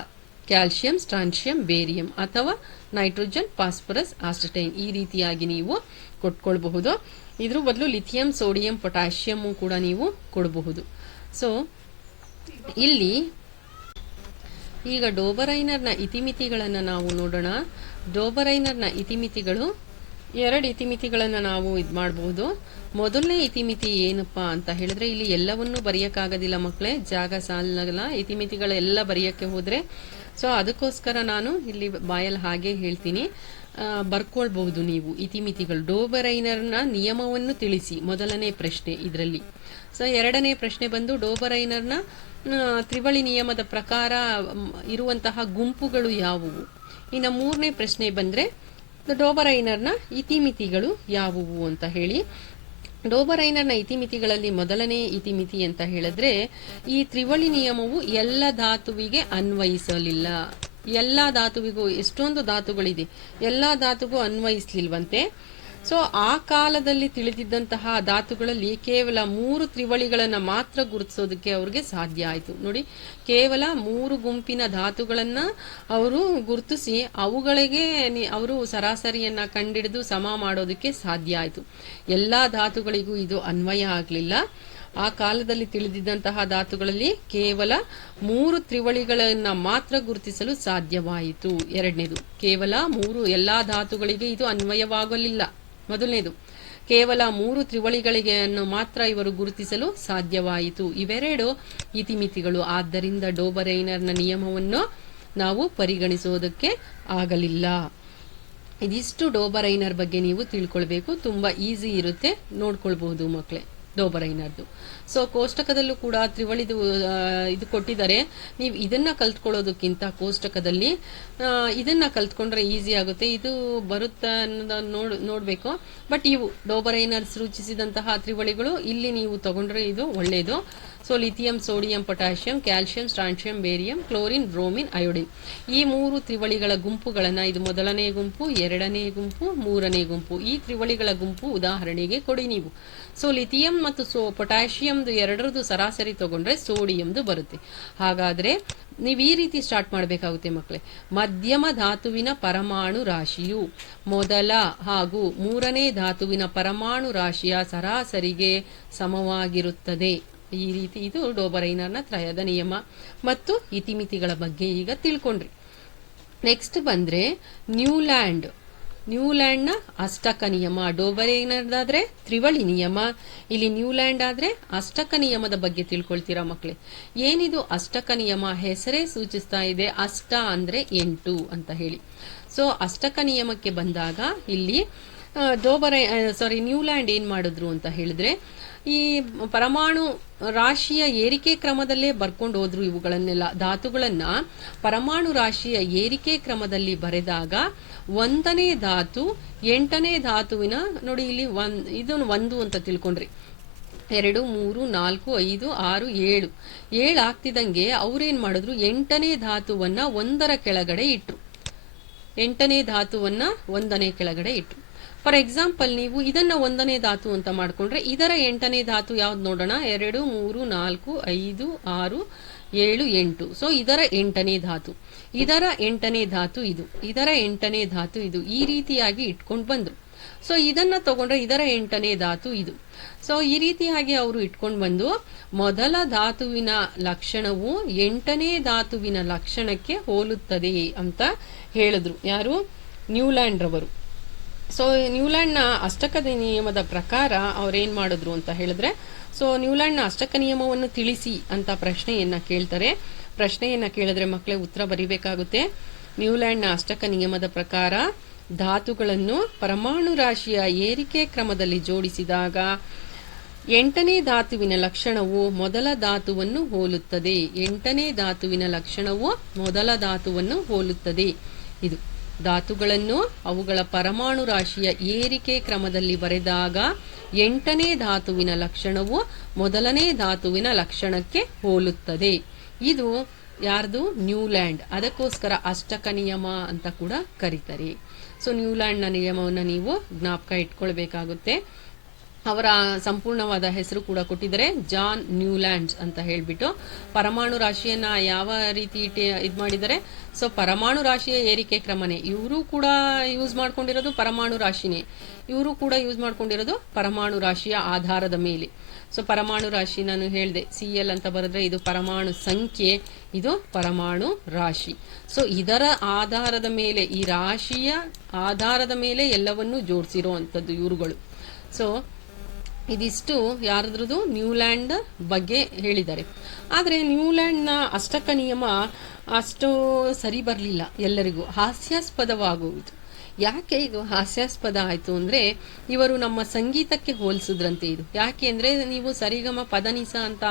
ಕ್ಯಾಲ್ಸಿಯಂ, ಸ್ಟ್ರಾನ್ಸಿಯಂ, ಬೇರಿಯಂ ಅಥವಾ ನೈಟ್ರೋಜನ್, ಫಾಸ್ಫರಸ್, ಆಸ್ಟಟೈನ್ ಈ ರೀತಿಯಾಗಿ ನೀವು ಕೊಟ್ಕೊಳ್ಬಹುದು. ಇದ್ರ ಬದಲು ಲಿಥಿಯಂ, ಸೋಡಿಯಂ, ಪೊಟ್ಯಾಷಿಯಂ ಕೂಡ ನೀವು ಕೊಡಬಹುದು. ಸೊ ಇಲ್ಲಿ ಈಗ ಡೋಬರೈನರ್ನ ಇತಿಮಿತಿಗಳನ್ನು ನಾವು ನೋಡೋಣ. ಡೋಬರೈನರ್ನ ಇತಿಮಿತಿಗಳು 2 ಇತಿಮಿತಿಗಳನ್ನು ನಾವು ಇದು ಮಾಡಬಹುದು. ಮೊದಲನೇ ಇತಿಮಿತಿ ಏನಪ್ಪಾ ಅಂತ ಹೇಳಿದ್ರೆ, ಇಲ್ಲಿ ಎಲ್ಲವನ್ನೂ ಬರೆಯಕ್ಕಾಗೋದಿಲ್ಲ ಮಕ್ಕಳೇ, ಜಾಗ ಸಾಲಲ್ಲ ಇತಿಮಿತಿಗಳೆಲ್ಲ ಬರೆಯಕ್ಕೆ ಹೋದ್ರೆ. ಸೊ ಅದಕ್ಕೋಸ್ಕರ ನಾನು ಇಲ್ಲಿ ಬಾಯಲ್ಲಿ ಹಾಗೆ ಹೇಳ್ತೀನಿ, ಬರ್ಕೊಳ್ಬಹುದು ನೀವು ಇತಿಮಿತಿಗಳು. ಡೋಬರೈನರ್ನ ನಿಯಮವನ್ನು ತಿಳಿಸಿ ಮೊದಲನೇ ಪ್ರಶ್ನೆ ಇದರಲ್ಲಿ. ಸೊ ಎರಡನೇ ಪ್ರಶ್ನೆ ಬಂದು ಡೋಬರೈನರ್ನ ತ್ರಿವಳಿ ನಿಯಮದ ಪ್ರಕಾರ ಇರುವಂತಹ ಗುಂಪುಗಳು ಯಾವುವು. ಇನ್ನು ಮೂರನೇ ಪ್ರಶ್ನೆ ಬಂದ್ರೆ ಡೋಬರೈನರ್ನ ಇತಿಮಿತಿಗಳು ಯಾವುವು ಅಂತ ಹೇಳಿ. ಡೋಬರೈನರ್ನ ಇತಿಮಿತಿಗಳಲ್ಲಿ ಮೊದಲನೇ ಇತಿಮಿತಿ ಅಂತ ಹೇಳಿದ್ರೆ, ಈ ತ್ರಿವಳಿ ನಿಯಮವು ಎಲ್ಲ ಧಾತುವಿಗೆ ಅನ್ವಯಿಸಲಿಲ್ಲ. ಎಲ್ಲ ಧಾತುವಿಗೂ, ಎಷ್ಟೊಂದು ಧಾತುಗಳಿದೆ, ಎಲ್ಲ ಧಾತುಗೂ ಅನ್ವಯಿಸಲಿಲ್ವಂತೆ. ಸೊ ಆ ಕಾಲದಲ್ಲಿ ತಿಳಿದಿದ್ದಂತಹ ಧಾತುಗಳಲ್ಲಿ ಕೇವಲ 3 ತ್ರಿವಳಿಗಳನ್ನು ಮಾತ್ರ ಗುರುತಿಸೋದಕ್ಕೆ ಅವ್ರಿಗೆ ಸಾಧ್ಯ ಆಯಿತು. ನೋಡಿ, ಕೇವಲ 3 ಗುಂಪಿನ ಧಾತುಗಳನ್ನು ಅವರು ಗುರುತಿಸಿ ಅವುಗಳಿಗೆ ಅವರು ಸರಾಸರಿಯನ್ನ ಕಂಡಿಡಿದು ಸಮ ಮಾಡೋದಕ್ಕೆ ಸಾಧ್ಯ ಆಯಿತು. ಎಲ್ಲ ಧಾತುಗಳಿಗೂ ಇದು ಅನ್ವಯ ಆಗಲಿಲ್ಲ. ಆ ಕಾಲದಲ್ಲಿ ತಿಳಿದಿದ್ದಂತಹ ಧಾತುಗಳಲ್ಲಿ ಕೇವಲ 3 ತ್ರಿವಳಿಗಳನ್ನು ಮಾತ್ರ ಗುರುತಿಸಲು ಸಾಧ್ಯವಾಯಿತು. ಎರಡನೇದು, ಕೇವಲ 3 ಎಲ್ಲಾ ಧಾತುಗಳಿಗೆ ಇದು ಅನ್ವಯವಾಗಲಿಲ್ಲ. ಮೊದಲನೇದು, ಕೇವಲ 3 ತ್ರಿವಳಿಗಳಿಗೆ ಮಾತ್ರ ಇವರು ಗುರುತಿಸಲು ಸಾಧ್ಯವಾಯಿತು. ಇವೆರಡು ಇತಿಮಿತಿಗಳು. ಆದ್ದರಿಂದ ಡೋಬರೈನರ್ನ ನಿಯಮವನ್ನು ನಾವು ಪರಿಗಣಿಸೋದಕ್ಕೆ ಆಗಲಿಲ್ಲ. ಇದಿಷ್ಟು ಡೋಬರೈನರ್ ಬಗ್ಗೆ ನೀವು ತಿಳ್ಕೊಳ್ಬೇಕು. ತುಂಬಾ ಈಸಿ ಇರುತ್ತೆ, ನೋಡ್ಕೊಳ್ಬಹುದು ಮಕ್ಕಳೇ ಡೋಬರೈನರ್ದು. ಸೊ ಕೋಷ್ಟಕದಲ್ಲೂ ಕೂಡ ತ್ರಿವಳಿದು ಇದು ಕೊಟ್ಟಿದ್ದಾರೆ. ನೀವು ಇದನ್ನ ಕಲ್ತ್ಕೊಳ್ಳೋದಕ್ಕಿಂತ ಕೋಷ್ಟಕದಲ್ಲಿ ಇದನ್ನ ಕಲ್ತ್ಕೊಂಡ್ರೆ ಈಸಿ ಆಗುತ್ತೆ. ಇದು ಬರುತ್ತಾ ಅನ್ನೋದನ್ನ ನೋಡ್ಬೇಕು. ಬಟ್ ಇವು ಡೋಬರೈನರ್ ಸೂಚಿಸಿದಂತಹ ತ್ರಿವಳಿಗಳು ಇಲ್ಲಿ ನೀವು ತಗೊಂಡ್ರೆ ಇದು ಒಳ್ಳೆಯದು. So lithium, sodium, potassium, calcium, strontium, barium, chlorine, bromine, iodine ಈ 3 ತ್ರಿವಳಿಗಳ ಗುಂಪುಗಳನ್ನ, ಇದು ಮೊದಲನೇ ಗುಂಪು, ಎರಡನೇ ಗುಂಪು, ಮೂರನೇ ಗುಂಪು, ಈ ತ್ರಿವಳಿಗಳ ಗುಂಪು ಉದಾಹರಣೆಗೆ ಕೊಡಿ ನೀವು. ಸೊ ಲಿಥಿಯಂ ಮತ್ತು ಪೊಟ್ಯಾಷಿಯಂದು ಎರಡರದು ಸರಾಸರಿ ತಗೊಂಡ್ರೆ ಸೋಡಿಯಂದು ಬರುತ್ತೆ. ಹಾಗಾದ್ರೆ ನೀವು ಈ ರೀತಿ ಸ್ಟಾರ್ಟ್ ಮಾಡಬೇಕಾಗುತ್ತೆ ಮಕ್ಕಳೇ. ಮಧ್ಯಮ ಧಾತುವಿನ ಪರಮಾಣು ರಾಶಿಯು ಮೊದಲ ಹಾಗೂ ಮೂರನೇ ಧಾತುವಿನ ಪರಮಾಣು ರಾಶಿಯ ಸರಾಸರಿಗೆ ಸಮವಾಗಿರುತ್ತದೆ. ಈ ರೀತಿ ಇದು ಡೋಬರೈನರ್ನ ತ್ರಯದ ನಿಯಮ ಮತ್ತು ಇತಿಮಿತಿಗಳ ಬಗ್ಗೆ ಈಗ ತಿಳ್ಕೊಂಡ್ರಿ. ನೆಕ್ಸ್ಟ್ ಬಂದ್ರೆ ನ್ಯೂಲ್ಯಾಂಡ್ನ ಅಷ್ಟಕ ನಿಯಮ. ಡೋಬರೈನರ್ದಾದ್ರೆ ತ್ರಿವಳಿ ನಿಯಮ, ಇಲ್ಲಿ ನ್ಯೂಲ್ಯಾಂಡ್ ಆದ್ರೆ ಅಷ್ಟಕ ನಿಯಮದ ಬಗ್ಗೆ ತಿಳ್ಕೊಳ್ತೀರಾ ಮಕ್ಕಳೇ. ಏನಿದು ಅಷ್ಟಕ ನಿಯಮ? ಹೆಸರೇ ಸೂಚಿಸ್ತಾ ಇದೆ, ಅಷ್ಟ ಅಂದ್ರೆ 8 ಅಂತ ಹೇಳಿ. ಸೊ ಅಷ್ಟಕ ನಿಯಮಕ್ಕೆ ಬಂದಾಗ ಇಲ್ಲಿ ನ್ಯೂಲ್ಯಾಂಡ್ ಏನ್ ಮಾಡಿದ್ರು ಅಂತ ಹೇಳಿದ್ರೆ, ಈ ಪರಮಾಣು ರಾಶಿಯ ಏರಿಕೆ ಕ್ರಮದಲ್ಲೇ ಬರ್ಕೊಂಡು ಹೋದ್ರು. ಇವುಗಳನ್ನೆಲ್ಲ ಧಾತುಗಳನ್ನ ಪರಮಾಣು ರಾಶಿಯ ಏರಿಕೆ ಕ್ರಮದಲ್ಲಿ ಬರೆದಾಗ 1ನೇ ಧಾತು 8ನೇ ಧಾತುವಿನ, ನೋಡಿ ಇಲ್ಲಿ ಇದನ್ನು 1 ಅಂತ ತಿಳ್ಕೊಂಡ್ರಿ, 2, 3, 4, 5, 6, 7 ಆಗ್ತಿದಂಗೆ ಅವ್ರೇನ್ ಮಾಡಿದ್ರು, 8ನೇ ಧಾತುವನ್ನ 1ರ ಕೆಳಗಡೆ ಇಟ್ರು. ಎಂಟನೇ ಧಾತುವನ್ನ ಒಂದನೇ ಕೆಳಗಡೆ ಇಟ್ರು. ಫಾರ್ ಎಕ್ಸಾಂಪಲ್ ನೀವು ಇದನ್ನ ಒಂದನೇ ಧಾತು ಅಂತ ಮಾಡ್ಕೊಂಡ್ರೆ ಇದರ ಎಂಟನೇ ಧಾತು ಯಾವ್ದು ನೋಡೋಣ. 2, 3, 4, 5, 6, 7, 8. ಸೊ ಇದರ ಎಂಟನೇ ಧಾತು, ಇದರ ಎಂಟನೇ ಧಾತು ಇದು, ಇದರ ಎಂಟನೇ ಧಾತು ಇದು, ಈ ರೀತಿಯಾಗಿ ಇಟ್ಕೊಂಡು ಬಂದ್ರು. ಸೊ ಇದನ್ನ ತಗೊಂಡ್ರೆ ಇದರ ಎಂಟನೇ ಧಾತು ಇದು. ಸೊ ಈ ರೀತಿಯಾಗಿ ಅವರು ಇಟ್ಕೊಂಡು ಬಂದು ಮೊದಲ ಧಾತುವಿನ ಲಕ್ಷಣವು ಎಂಟನೇ ಧಾತುವಿನ ಲಕ್ಷಣಕ್ಕೆ ಹೋಲುತ್ತದೆ ಅಂತ ಹೇಳಿದ್ರು. ಯಾರು? ನ್ಯೂಲ್ಯಾಂಡ್ ರವರು. ಸೊ ನ್ಯೂಲ್ಯಾಂಡ್ನ ಅಷ್ಟಕ ನಿಯಮದ ಪ್ರಕಾರ ಅವ್ರೇನ್ ಮಾಡಿದ್ರು ಅಂತ ಹೇಳಿದ್ರೆ, ಸೊ ನ್ಯೂಲ್ಯಾಂಡ್ನ ಅಷ್ಟಕ ನಿಯಮವನ್ನು ತಿಳಿಸಿ ಅಂತ ಪ್ರಶ್ನೆಯನ್ನ ಕೇಳ್ತಾರೆ. ಪ್ರಶ್ನೆಯನ್ನ ಕೇಳಿದ್ರೆ ಮಕ್ಕಳೇ ಉತ್ತರ ಬರಿಬೇಕಾಗುತ್ತೆ. ನ್ಯೂಲ್ಯಾಂಡ್ನ ಅಷ್ಟಕ ನಿಯಮದ ಪ್ರಕಾರ ಧಾತುಗಳನ್ನು ಪರಮಾಣು ರಾಶಿಯ ಏರಿಕೆ ಕ್ರಮದಲ್ಲಿ ಜೋಡಿಸಿದಾಗ ಎಂಟನೇ ಧಾತುವಿನ ಲಕ್ಷಣವು ಮೊದಲ ಧಾತುವನ್ನು ಹೋಲುತ್ತದೆ. ಎಂಟನೇ ಧಾತುವಿನ ಲಕ್ಷಣವು ಮೊದಲ ಧಾತುವನ್ನು ಹೋಲುತ್ತದೆ. ಇದು ಧಾತುಗಳನ್ನು ಅವುಗಳ ಪರಮಾಣು ರಾಶಿಯ ಏರಿಕೆ ಕ್ರಮದಲ್ಲಿ ಬರೆದಾಗ ಎಂಟನೇ ಧಾತುವಿನ ಲಕ್ಷಣವು ಮೊದಲನೇ ಧಾತುವಿನ ಲಕ್ಷಣಕ್ಕೆ ಹೋಲುತ್ತದೆ. ಇದು ಯಾರ್ದು? ನ್ಯೂಲ್ಯಾಂಡ್. ಅದಕ್ಕೋಸ್ಕರ ಅಷ್ಟಕ ನಿಯಮ ಅಂತ ಕೂಡ ಕರೀತಾರೆ. ಸೊ ನ್ಯೂಲ್ಯಾಂಡ್ನ ನಿಯಮವನ್ನು ನೀವು ಜ್ಞಾಪಕ ಇಟ್ಕೊಳ್ಬೇಕಾಗುತ್ತೆ. ಅವರ ಸಂಪೂರ್ಣವಾದ ಹೆಸರು ಕೂಡ ಕೊಟ್ಟಿದ್ದಾರೆ, ಜಾನ್ ನ್ಯೂಲ್ಯಾಂಡ್ಸ್ ಅಂತ ಹೇಳ್ಬಿಟ್ಟು. ಪರಮಾಣು ರಾಶಿಯನ್ನ ಯಾವ ರೀತಿ ಇದ್ ಮಾಡಿದ್ದಾರೆ? ಸೊ ಪರಮಾಣು ರಾಶಿಯ ಏರಿಕೆ ಕ್ರಮನೇ. ಇವರು ಕೂಡ ಯೂಸ್ ಮಾಡ್ಕೊಂಡಿರೋದು ಪರಮಾಣು ರಾಶಿನೇ, ಇವರು ಕೂಡ ಯೂಸ್ ಮಾಡ್ಕೊಂಡಿರೋದು ಪರಮಾಣು ರಾಶಿಯ ಆಧಾರದ ಮೇಲೆ. ಸೊ ಪರಮಾಣು ರಾಶಿ ನಾನು ಹೇಳಿದೆ, CL ಅಂತ ಬರೆದ್ರೆ ಇದು ಪರಮಾಣು ಸಂಖ್ಯೆ, ಇದು ಪರಮಾಣು ರಾಶಿ. ಸೊ ಇದರ ಆಧಾರದ ಮೇಲೆ, ಈ ರಾಶಿಯ ಆಧಾರದ ಮೇಲೆ ಎಲ್ಲವನ್ನೂ ಜೋಡಿಸಿರೋ ಅಂಥದ್ದು ಇವರುಗಳು. ಸೊ ಇದಿಷ್ಟು ಯಾರದ್ರದ್ದು? ನ್ಯೂಲ್ಯಾಂಡ್ ಬಗ್ಗೆ ಹೇಳಿದ್ದಾರೆ. ಆದರೆ ನ್ಯೂಲ್ಯಾಂಡ್ನ ಅಷ್ಟಕ ನಿಯಮ ಅಷ್ಟು ಸರಿ ಬರಲಿಲ್ಲ, ಎಲ್ಲರಿಗೂ ಹಾಸ್ಯಾಸ್ಪದವಾಗುವುದು. ಯಾಕೆ ಇದು ಹಾಸ್ಯಾಸ್ಪದ ಆಯಿತು ಅಂದರೆ, ಇವರು ನಮ್ಮ ಸಂಗೀತಕ್ಕೆ ಹೋಲಿಸಿದ್ರಂತೆ ಇದು. ಯಾಕೆ ಅಂದರೆ, ನೀವು ಸರಿಗಮ ಪದನಿಸ ಅಂತ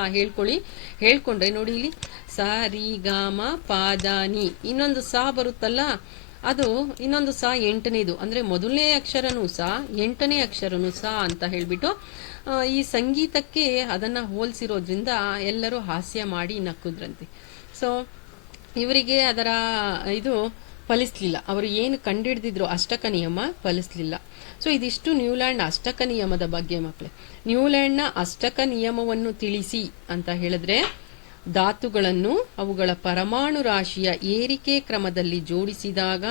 ಹೇಳ್ಕೊಂಡ್ರೆ ನೋಡಿ, ಇಲ್ಲಿ ಸರಿಗಮ ಪದನಿ, ಇನ್ನೊಂದು ಸಾ ಬರುತ್ತಲ್ಲ, ಅದು ಇನ್ನೊಂದು ಸಾ ಎಂಟನೇದು, ಅಂದ್ರೆ ಮೊದಲನೇ ಅಕ್ಷರನೂ ಸಾ, ಎಂಟನೇ ಅಕ್ಷರನೂ ಸಾ ಅಂತ ಹೇಳ್ಬಿಟ್ಟು ಈ ಸಂಗೀತಕ್ಕೆ ಅದನ್ನ ಹೋಲಿಸಿರೋದ್ರಿಂದ ಎಲ್ಲರೂ ಹಾಸ್ಯ ಮಾಡಿ ನಕ್ಕುದ್ರಂತೆ. ಸೊ ಇವರಿಗೆ ಅದರ ಇದು ಫಲಿಸ್ಲಿಲ್ಲ, ಅವರು ಏನು ಕಂಡಿಡ್ದಿದ್ರು ಅಷ್ಟಕ ನಿಯಮ ಫಲಿಸ್ಲಿಲ್ಲ. ಸೊ ಇದಿಷ್ಟು ನ್ಯೂಲ್ಯಾಂಡ್ ಅಷ್ಟಕ ನಿಯಮದ ಬಗ್ಗೆ ಮಕ್ಕಳೇ. ನ್ಯೂಲ್ಯಾಂಡ್ನ ಅಷ್ಟಕ ನಿಯಮವನ್ನು ತಿಳಿಸಿ ಅಂತ ಹೇಳಿದ್ರೆ, ಧಾತುಗಳನ್ನು ಅವುಗಳ ಪರಮಾಣು ರಾಶಿಯ ಏರಿಕೆ ಕ್ರಮದಲ್ಲಿ ಜೋಡಿಸಿದಾಗ